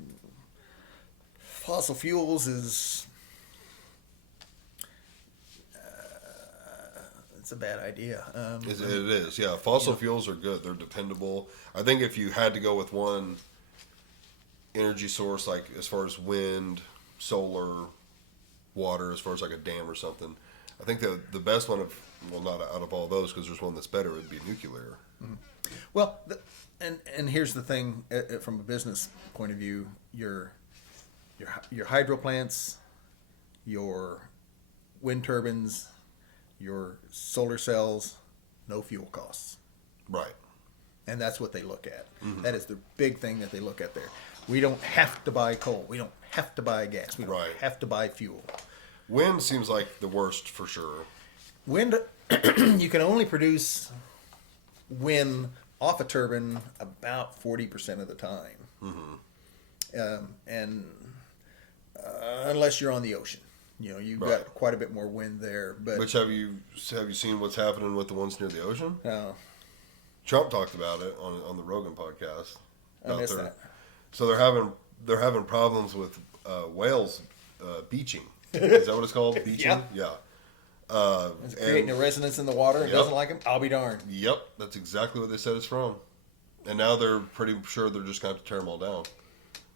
fossil fuels is it's a bad idea. It is, yeah. Fossil fuels are good. They're dependable. I think if you had to go with one energy source, like as far as wind, solar, water, as far as like a dam or something, I think the best one of Well, not out of all those, because there's one that's better. It'd be nuclear. Well, and here's the thing, from a business point of view, your hydro plants, your wind turbines, your solar cells, no fuel costs. Right. And that's what they look at. That is the big thing that they look at there. We don't have to buy coal. We don't have to buy gas. We don't Right. have to buy fuel. Wind seems like the worst for sure. Wind, you can only produce wind off a turbine about 40% of the time. And unless you're on the ocean. You've Right. got quite a bit more wind there. But Which have you seen what's happening with the ones near the ocean? uh, Trump talked about it on the Rogan podcast. I missed that. So they're having problems with whales beaching. Is that what it's called? Beaching. Yeah. Yeah. It's creating a resonance in the water and Yep. doesn't like them. I'll be darned. Yep, that's exactly what they said it's from. And now they're pretty sure they're just going to have to tear them all down.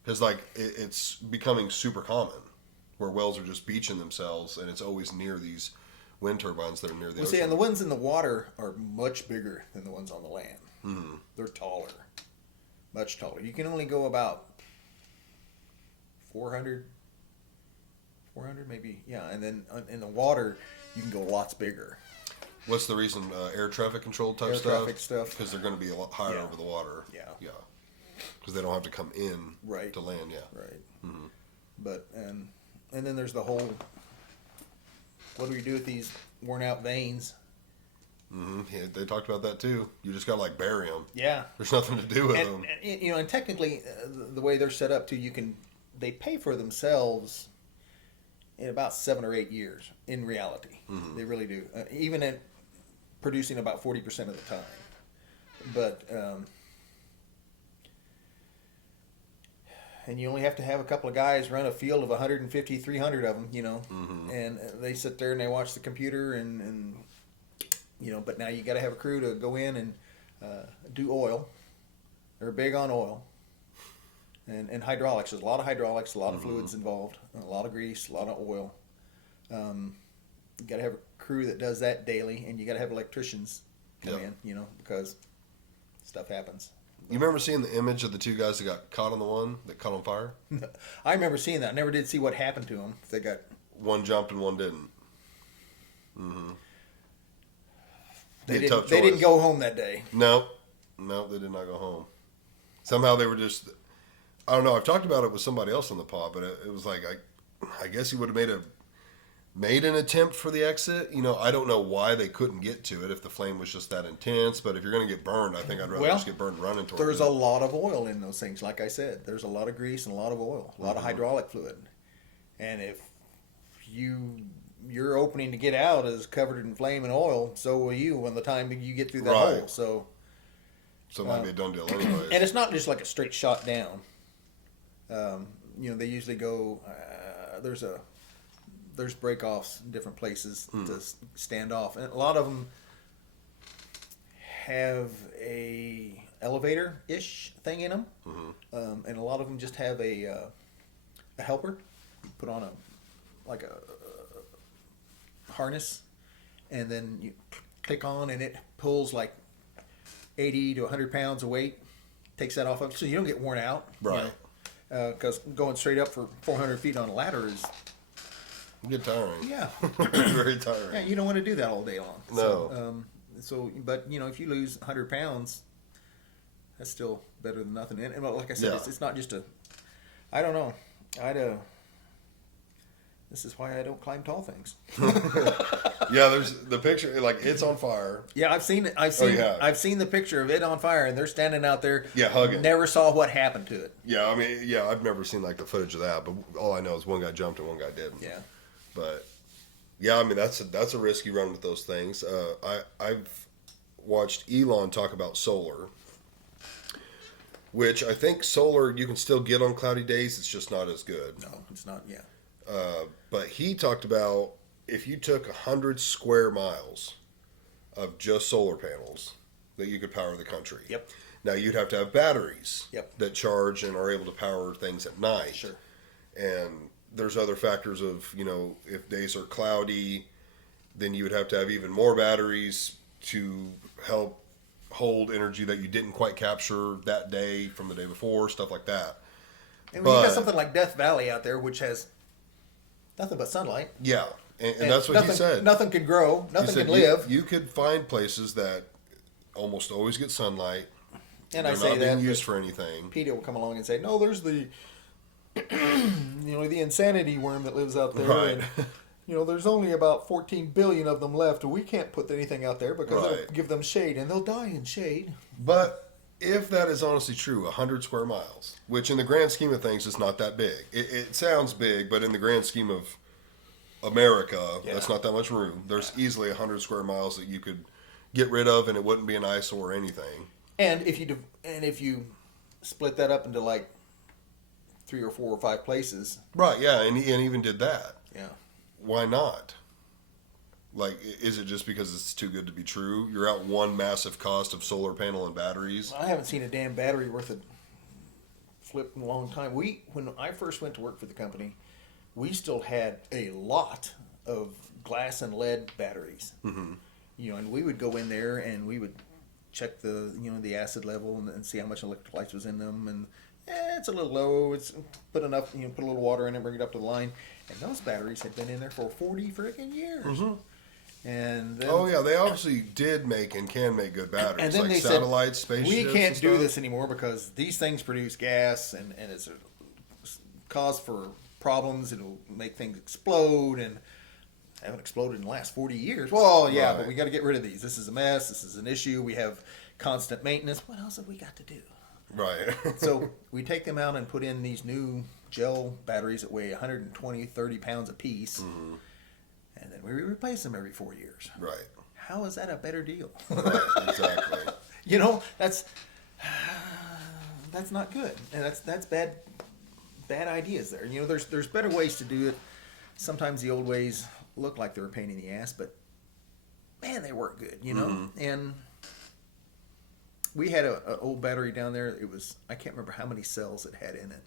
Because, it's becoming super common where whales are just beaching themselves, and it's always near these wind turbines that are near the Well, ocean. see, and the ones in the water are much bigger than the ones on the land. They're taller. Much taller. You can only go about 400 maybe. Yeah, and then in the water, you can go lots bigger. What's the reason? Air traffic control type Air stuff? traffic stuff. Because they're going to be a lot higher Yeah. over the water. Yeah. Yeah. Because they don't have to come in Right. to land, yeah. Right. But, and then there's the whole, what do we do with these worn out veins? Yeah, they talked about that too. You just got to bury them. Yeah. There's nothing to do with them. And technically, the way they're set up too, they pay for themselves in about 7 or 8 years. In reality, they really do. Even at producing about 40% of the time. But and you only have to have a couple of guys run a field of 150, 300 of them, and they sit there and they watch the computer and but now you got to have a crew to go in and do oil. They're big on oil. And hydraulics. There's a lot of hydraulics, a lot of fluids involved, a lot of grease, a lot of oil. You got to have a crew that does that daily, and you got to have electricians come in, because stuff happens. You remember seeing the image of the two guys that got caught on the one that caught on fire? I remember seeing that. I never did see what happened to them. They got One jumped and one didn't. they Be a tough didn't choice. go home that day. No, they did not go home. Somehow they were just, I don't know, I've talked about it with somebody else on the pod, but it was like, I guess he would have made an attempt for the exit. I don't know why they couldn't get to it if the flame was just that intense, but if you're going to get burned, I think I'd rather just get burned running towards There's it. a lot of oil in those things. Like I said, there's a lot of grease and a lot of oil, a lot of hydraulic fluid. And if your opening to get out is covered in flame and oil, so will you when the time you get through that Right. hole. So it might be a done deal anyways. and it's not just like a straight shot down. They usually go. There's break-offs in different places to stand off, and a lot of them have a elevator-ish thing in them, and a lot of them just have a helper. You put on a harness, and then you click on, and it pulls 80 to 100 pounds of weight, takes that off of, so you don't get worn out. Right. Because going straight up for 400 feet on a ladder is, Get tiring. yeah. Very tiring. Yeah, you don't want to do that all day long. No. But if you lose 100 pounds, that's still better than nothing. And like I said, Yeah. it's not just I don't know. This is why I don't climb tall things. Yeah, there's the picture, it's on fire. Yeah, I've seen it. I've seen the picture of it on fire, and they're standing out there. Yeah, hugging. Never saw what happened to it. Yeah, I've never seen the footage of that, but all I know is one guy jumped and one guy didn't. Yeah. But yeah, that's a risk you run with those things. I've watched Elon talk about solar, which I think solar you can still get on cloudy days. It's just not as good. No, it's not. Yeah. But he talked about if you took 100 square miles of just solar panels, that you could power the country. Yep. Now you'd have to have batteries Yep. that charge and are able to power things at night. Sure. And there's other factors of, if days are cloudy, then you would have to have even more batteries to help hold energy that you didn't quite capture that day from the day before, stuff like that. And when you got something like Death Valley out there, which has nothing but sunlight. Yeah, and that's what he said. Nothing can grow, nothing can live. You could find places that almost always get sunlight. And they're I say not being that used for anything. Peter will come along and say, "No, there's the, the insanity worm that lives out there, Right. and there's only about 14 billion of them left. We can't put anything out there because Right. it'll give them shade, and they'll die in shade." But if that is honestly true, 100 square miles, which in the grand scheme of things is not that big. It sounds big, but in the grand scheme of America, that's not that much room. There's easily 100 square miles that you could get rid of, and it wouldn't be an eyesore or anything. And if you split that up into like 3 or 4 or 5 places, Right, yeah, and even did that. yeah. Why not? Like, is it just because it's too good to be true? You're out one massive cost of solar panel and batteries. I haven't seen a damn battery worth a flip in a long time. When I first went to work for the company, we still had a lot of glass and lead batteries. Mm-hmm. And we would go in there and we would check the the acid level and see how much electrolytes was in them, and it's a little low. It's put enough. Put a little water in it, bring it up to the line, and those batteries had been in there for 40 freaking years. Mm-hmm. And then, oh yeah, they obviously did make and can make good batteries. and then like they satellites, said, spaceships. we can't and do stuff. this anymore because these things produce gas, and it's a cause for problems. It'll make things explode, and haven't exploded in the last 40 years. Well, yeah, Right. but we got to get rid of these. This is a mess. This is an issue. We have constant maintenance. What else have we got to do? Right. So we take them out and put in these new gel batteries that weigh 120, 30 pounds apiece, and then we replace them every 4 years. Right. How is that a better deal? Right. Exactly. That's not good, and that's bad ideas there. There's better ways to do it. Sometimes the old ways look like they were a pain in the ass, but man, they work good. And we had an old battery down there. It was, I can't remember how many cells it had in it.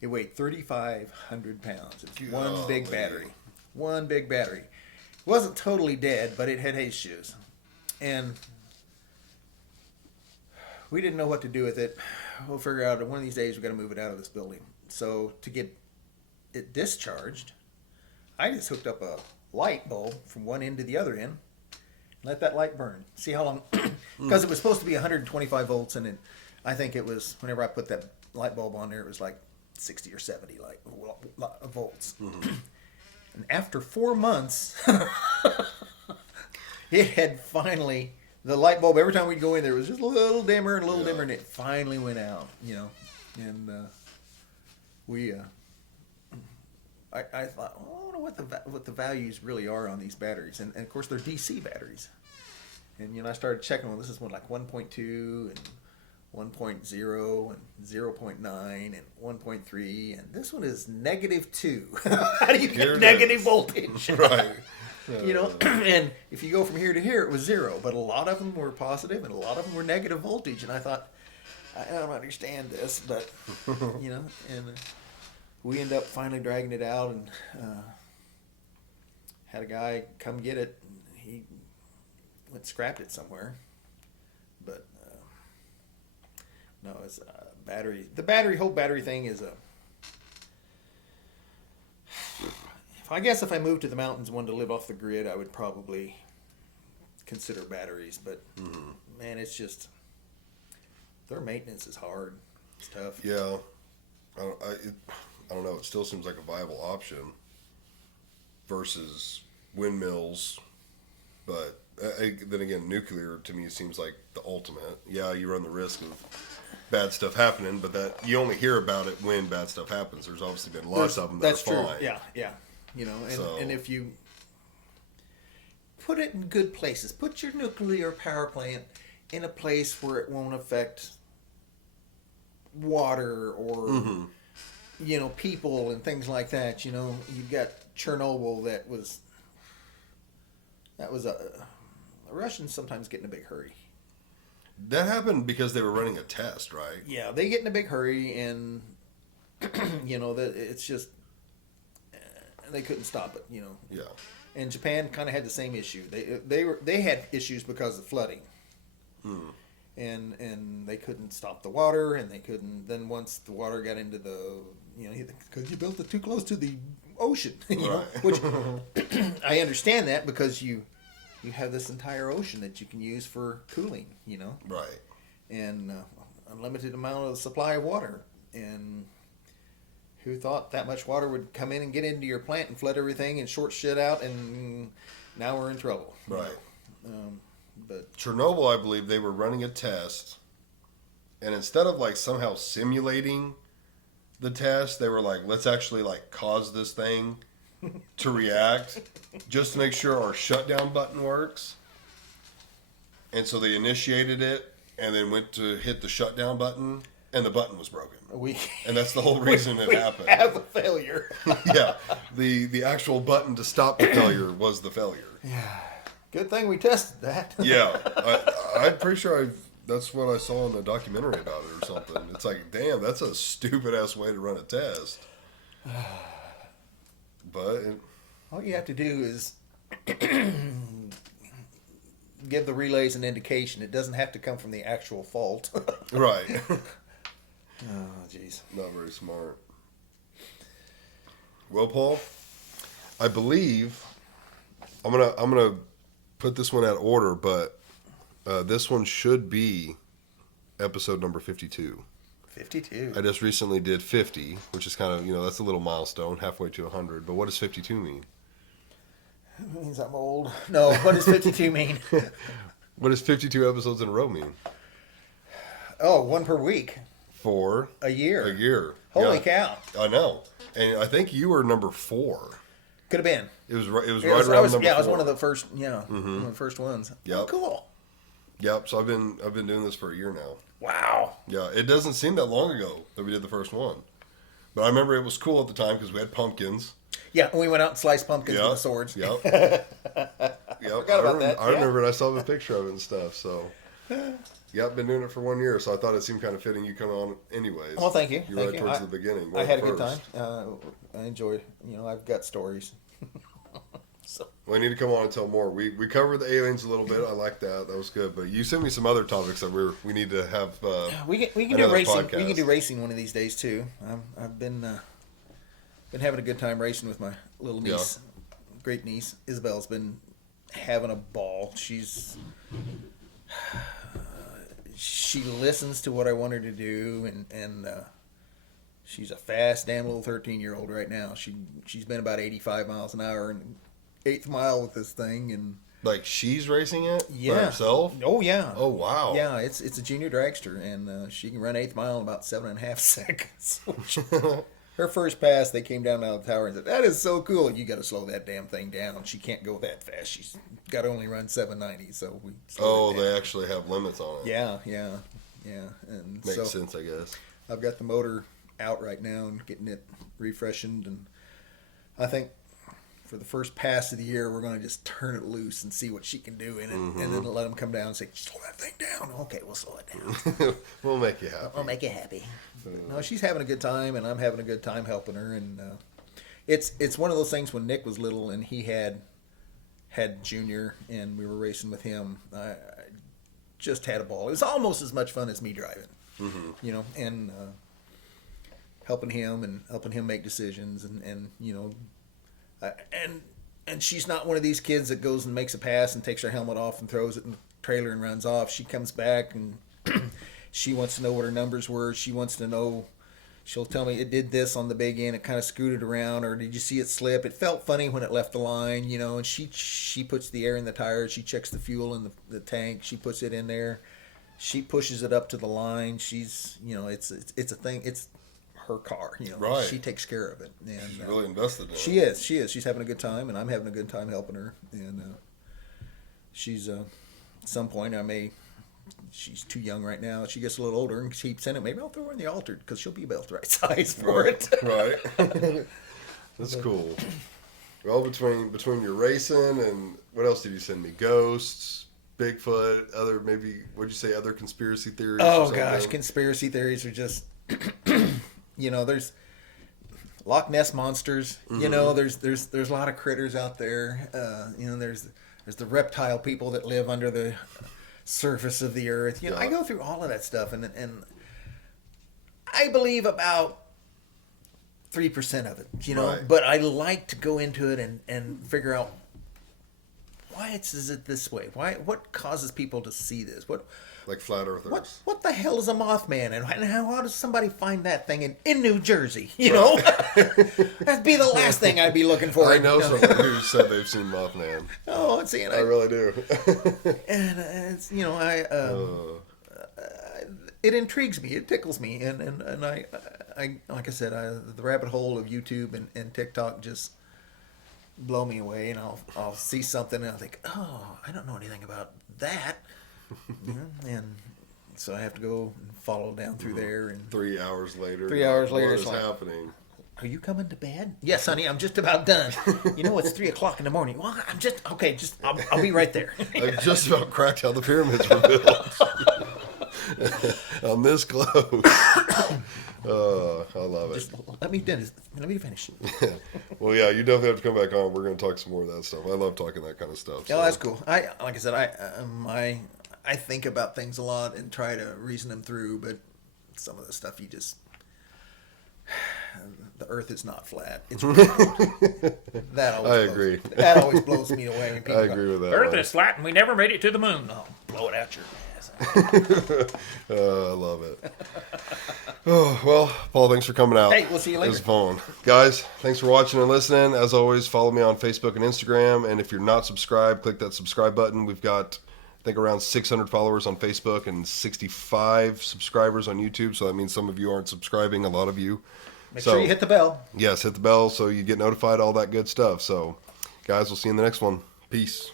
It weighed 3,500 pounds. It's one big battery. One big battery. It wasn't totally dead, but it had issues. And we didn't know what to do with it. We'll figure out one of these days we've got to move it out of this building. So to get it discharged, I just hooked up a light bulb from one end to the other end. Let that light burn. See how long, because it was supposed to be 125 volts, and I think it was, whenever I put that light bulb on there, it was like 60 or 70 volts. Mm-hmm. And after 4 months, it had finally, the light bulb, every time we'd go in there, it was just a little dimmer and a little dimmer, and it finally went out, and I thought, I don't know what the values really are on these batteries, and of course they're DC batteries, and I started checking. Well, this is like 1.2 and 1.0 and 0.9 and 1.3, and this one is -2. How do you get negative voltage? Right. And if you go from here to here, it was 0, but a lot of them were positive and a lot of them were negative voltage, and I thought, I don't understand this, but and we ended up finally dragging it out and had a guy come get it. He went and scrapped it somewhere, but no, it's battery. The whole battery thing is a. I guess if I moved to the mountains and wanted to live off the grid, I would probably consider batteries. But man, it's just their maintenance is hard. It's tough. Yeah. I don't know. It still seems like a viable option versus windmills, but then again, nuclear to me seems like the ultimate. Yeah, you run the risk of bad stuff happening, but that you only hear about it when bad stuff happens. There's obviously been lots of them that that's are true. fine. Yeah. And if you put it in good places, put your nuclear power plant in a place where it won't affect water or people and things like that. You've got Chernobyl that was the Russians sometimes get in a big hurry. That happened because they were running a test, right? Yeah, they get in a big hurry, and that it's just they couldn't stop it. Yeah. And Japan kind of had the same issue. They had issues because of flooding. And they couldn't stop the water, and they couldn't. Then once the water got into the, because you built it too close to the ocean, which I understand that because you have this entire ocean that you can use for cooling, Right. and unlimited amount of supply of water. And who thought that much water would come in and get into your plant and flood everything and short shit out, and now we're in trouble. Right. But Chernobyl, I believe they were running a test, and instead of like somehow simulating the test, they were like, let's actually like cause this thing to react just to make sure our shutdown button works. And so they initiated it and then went to hit the shutdown button, and the button was broken. And that's the whole reason it happened. We have a failure. Yeah. The actual button to stop the failure was the failure. Yeah. Good thing we tested that. Yeah. I'm pretty sure that's what I saw in the documentary about it or something. It's like, damn, that's a stupid ass way to run a test. But all you have to do is give the relays an indication. It doesn't have to come from the actual fault. right. Oh, jeez. Not very smart. Well, Paul, I believe I'm gonna put this one out of order, but this one should be episode number 52. 52. I just recently did 50, which is kind of, that's a little milestone, halfway to 100. But what does 52 mean? It means I'm old. No, what does 52 mean? What does 52 episodes in a row mean? Oh, one per week. For a year. A year. Holy cow! I know, and I think you were number 4. Could have been. It was right around number 4. Yeah, I was one of the first. One of the first ones. Yep. Oh, cool. Yep. So I've been doing this for a year now. Wow. Yeah, it doesn't seem that long ago that we did the first one, but I remember it was cool at the time because we had pumpkins. Yeah, and we went out and sliced pumpkins with the swords. Yep. Forgot about that. I remember it. I saw the picture of it and stuff. So. Yep, been doing it for 1 year, so I thought it seemed kind of fitting you coming on anyways. Well, thank you. You're right towards the beginning. I had a good time. I enjoyed, I've got stories. So. We need to come on and tell more. We covered the aliens a little bit. I like that. That was good. But you sent me some other topics that we need to have. We can do racing. Podcast. We can do racing one of these days too. I've been having a good time racing with my little niece, great niece Isabel's been having a ball. She listens to what I want her to do, and she's a fast damn little 13-year-old right now. She's been about 85 miles an hour in 8th mile with this thing, and like she's racing it by herself. Oh yeah. Oh wow. Yeah, it's a junior dragster, and she can run 8th mile in about 7.5 seconds. Her first pass, they came down out of the tower and said, "That is so cool. You got to slow that damn thing down. She can't go that fast. She's got to only run 790." So we. They actually have limits on it. Yeah, and makes sense, I guess. I've got the motor out right now and getting it refreshened, and I think for the first pass of the year, we're going to just turn it loose and see what she can do in it, and then let them come down and say, "Slow that thing down." Okay, we'll slow it down. We'll make you happy. I'll make you happy. No, she's having a good time, and I'm having a good time helping her. And it's one of those things when Nick was little and he had Junior, and we were racing with him. I just had a ball. It was almost as much fun as me driving, and helping him make decisions, and she's not one of these kids that goes and makes a pass and takes her helmet off and throws it in the trailer and runs off. She comes back and she wants to know what her numbers were. She wants to know. She'll tell me it did this on the big end. It kind of scooted around, or did you see it slip? It felt funny when it left the line, And she puts the air in the tires. She checks the fuel in the tank. She puts it in there. She pushes it up to the line. She's, it's a thing. It's her car, Right. She takes care of it. And she's really invested in it. She is. She's having a good time, and I'm having a good time helping her. And she's at some point she's too young right now. She gets a little older and keeps in it. Maybe I'll throw her in the altered because she'll be about the right size for it. Right. That's cool. Well, between your racing and what else did you send me? Ghosts, Bigfoot, other conspiracy theories? Oh gosh, conspiracy theories are just there's Loch Ness monsters. You know, there's a lot of critters out there. You know, there's the reptile people that live under the surface of the earth. You know, I go through all of that stuff, and I believe about 3% of it. You know, Right. but I like to go into it and figure out why is it this way? What causes people to see this? Like flat earthers. What the hell is a Mothman, and how does somebody find that thing in New Jersey? You know, that'd be the last thing I'd be looking for. I know someone who said they've seen Mothman. Oh, and see, I really do. and it's, you know, it intrigues me, it tickles me, and I like I said, the rabbit hole of YouTube and TikTok just blow me away, and I'll see something and I'll think, oh, I don't know anything about that. You know, and so I have to go and follow down through there. And 3 hours later. 3 hours later, what it's is like, happening? are you coming to bed? Yes, honey, I'm just about done. You know, it's 3:00 in the morning. Well, I'm just okay. I'll be right there. I've just about cracked how the pyramids were built. I'm this close. I love it. Just let me finish. Well, yeah, you definitely have to come back on. We're going to talk some more of that stuff. I love talking that kind of stuff. Oh, that's cool. Like I said, I think about things a lot and try to reason them through, but some of the stuff the Earth is not flat. It's round. I agree. That always blows me away when people I agree with that. The Earth is flat and we never made it to the moon. Oh, blow it out your ass. I love it. Oh, well, Paul, thanks for coming out. Hey, we'll see you later. It was fun. Guys, thanks for watching and listening. As always, follow me on Facebook and Instagram. And if you're not subscribed, click that subscribe button. We've got, I think, around 600 followers on Facebook and 65 subscribers on YouTube. So that means some of you aren't subscribing, a lot of you. Make sure you hit the bell. Yes, hit the bell so you get notified, all that good stuff. So, guys, we'll see you in the next one. Peace.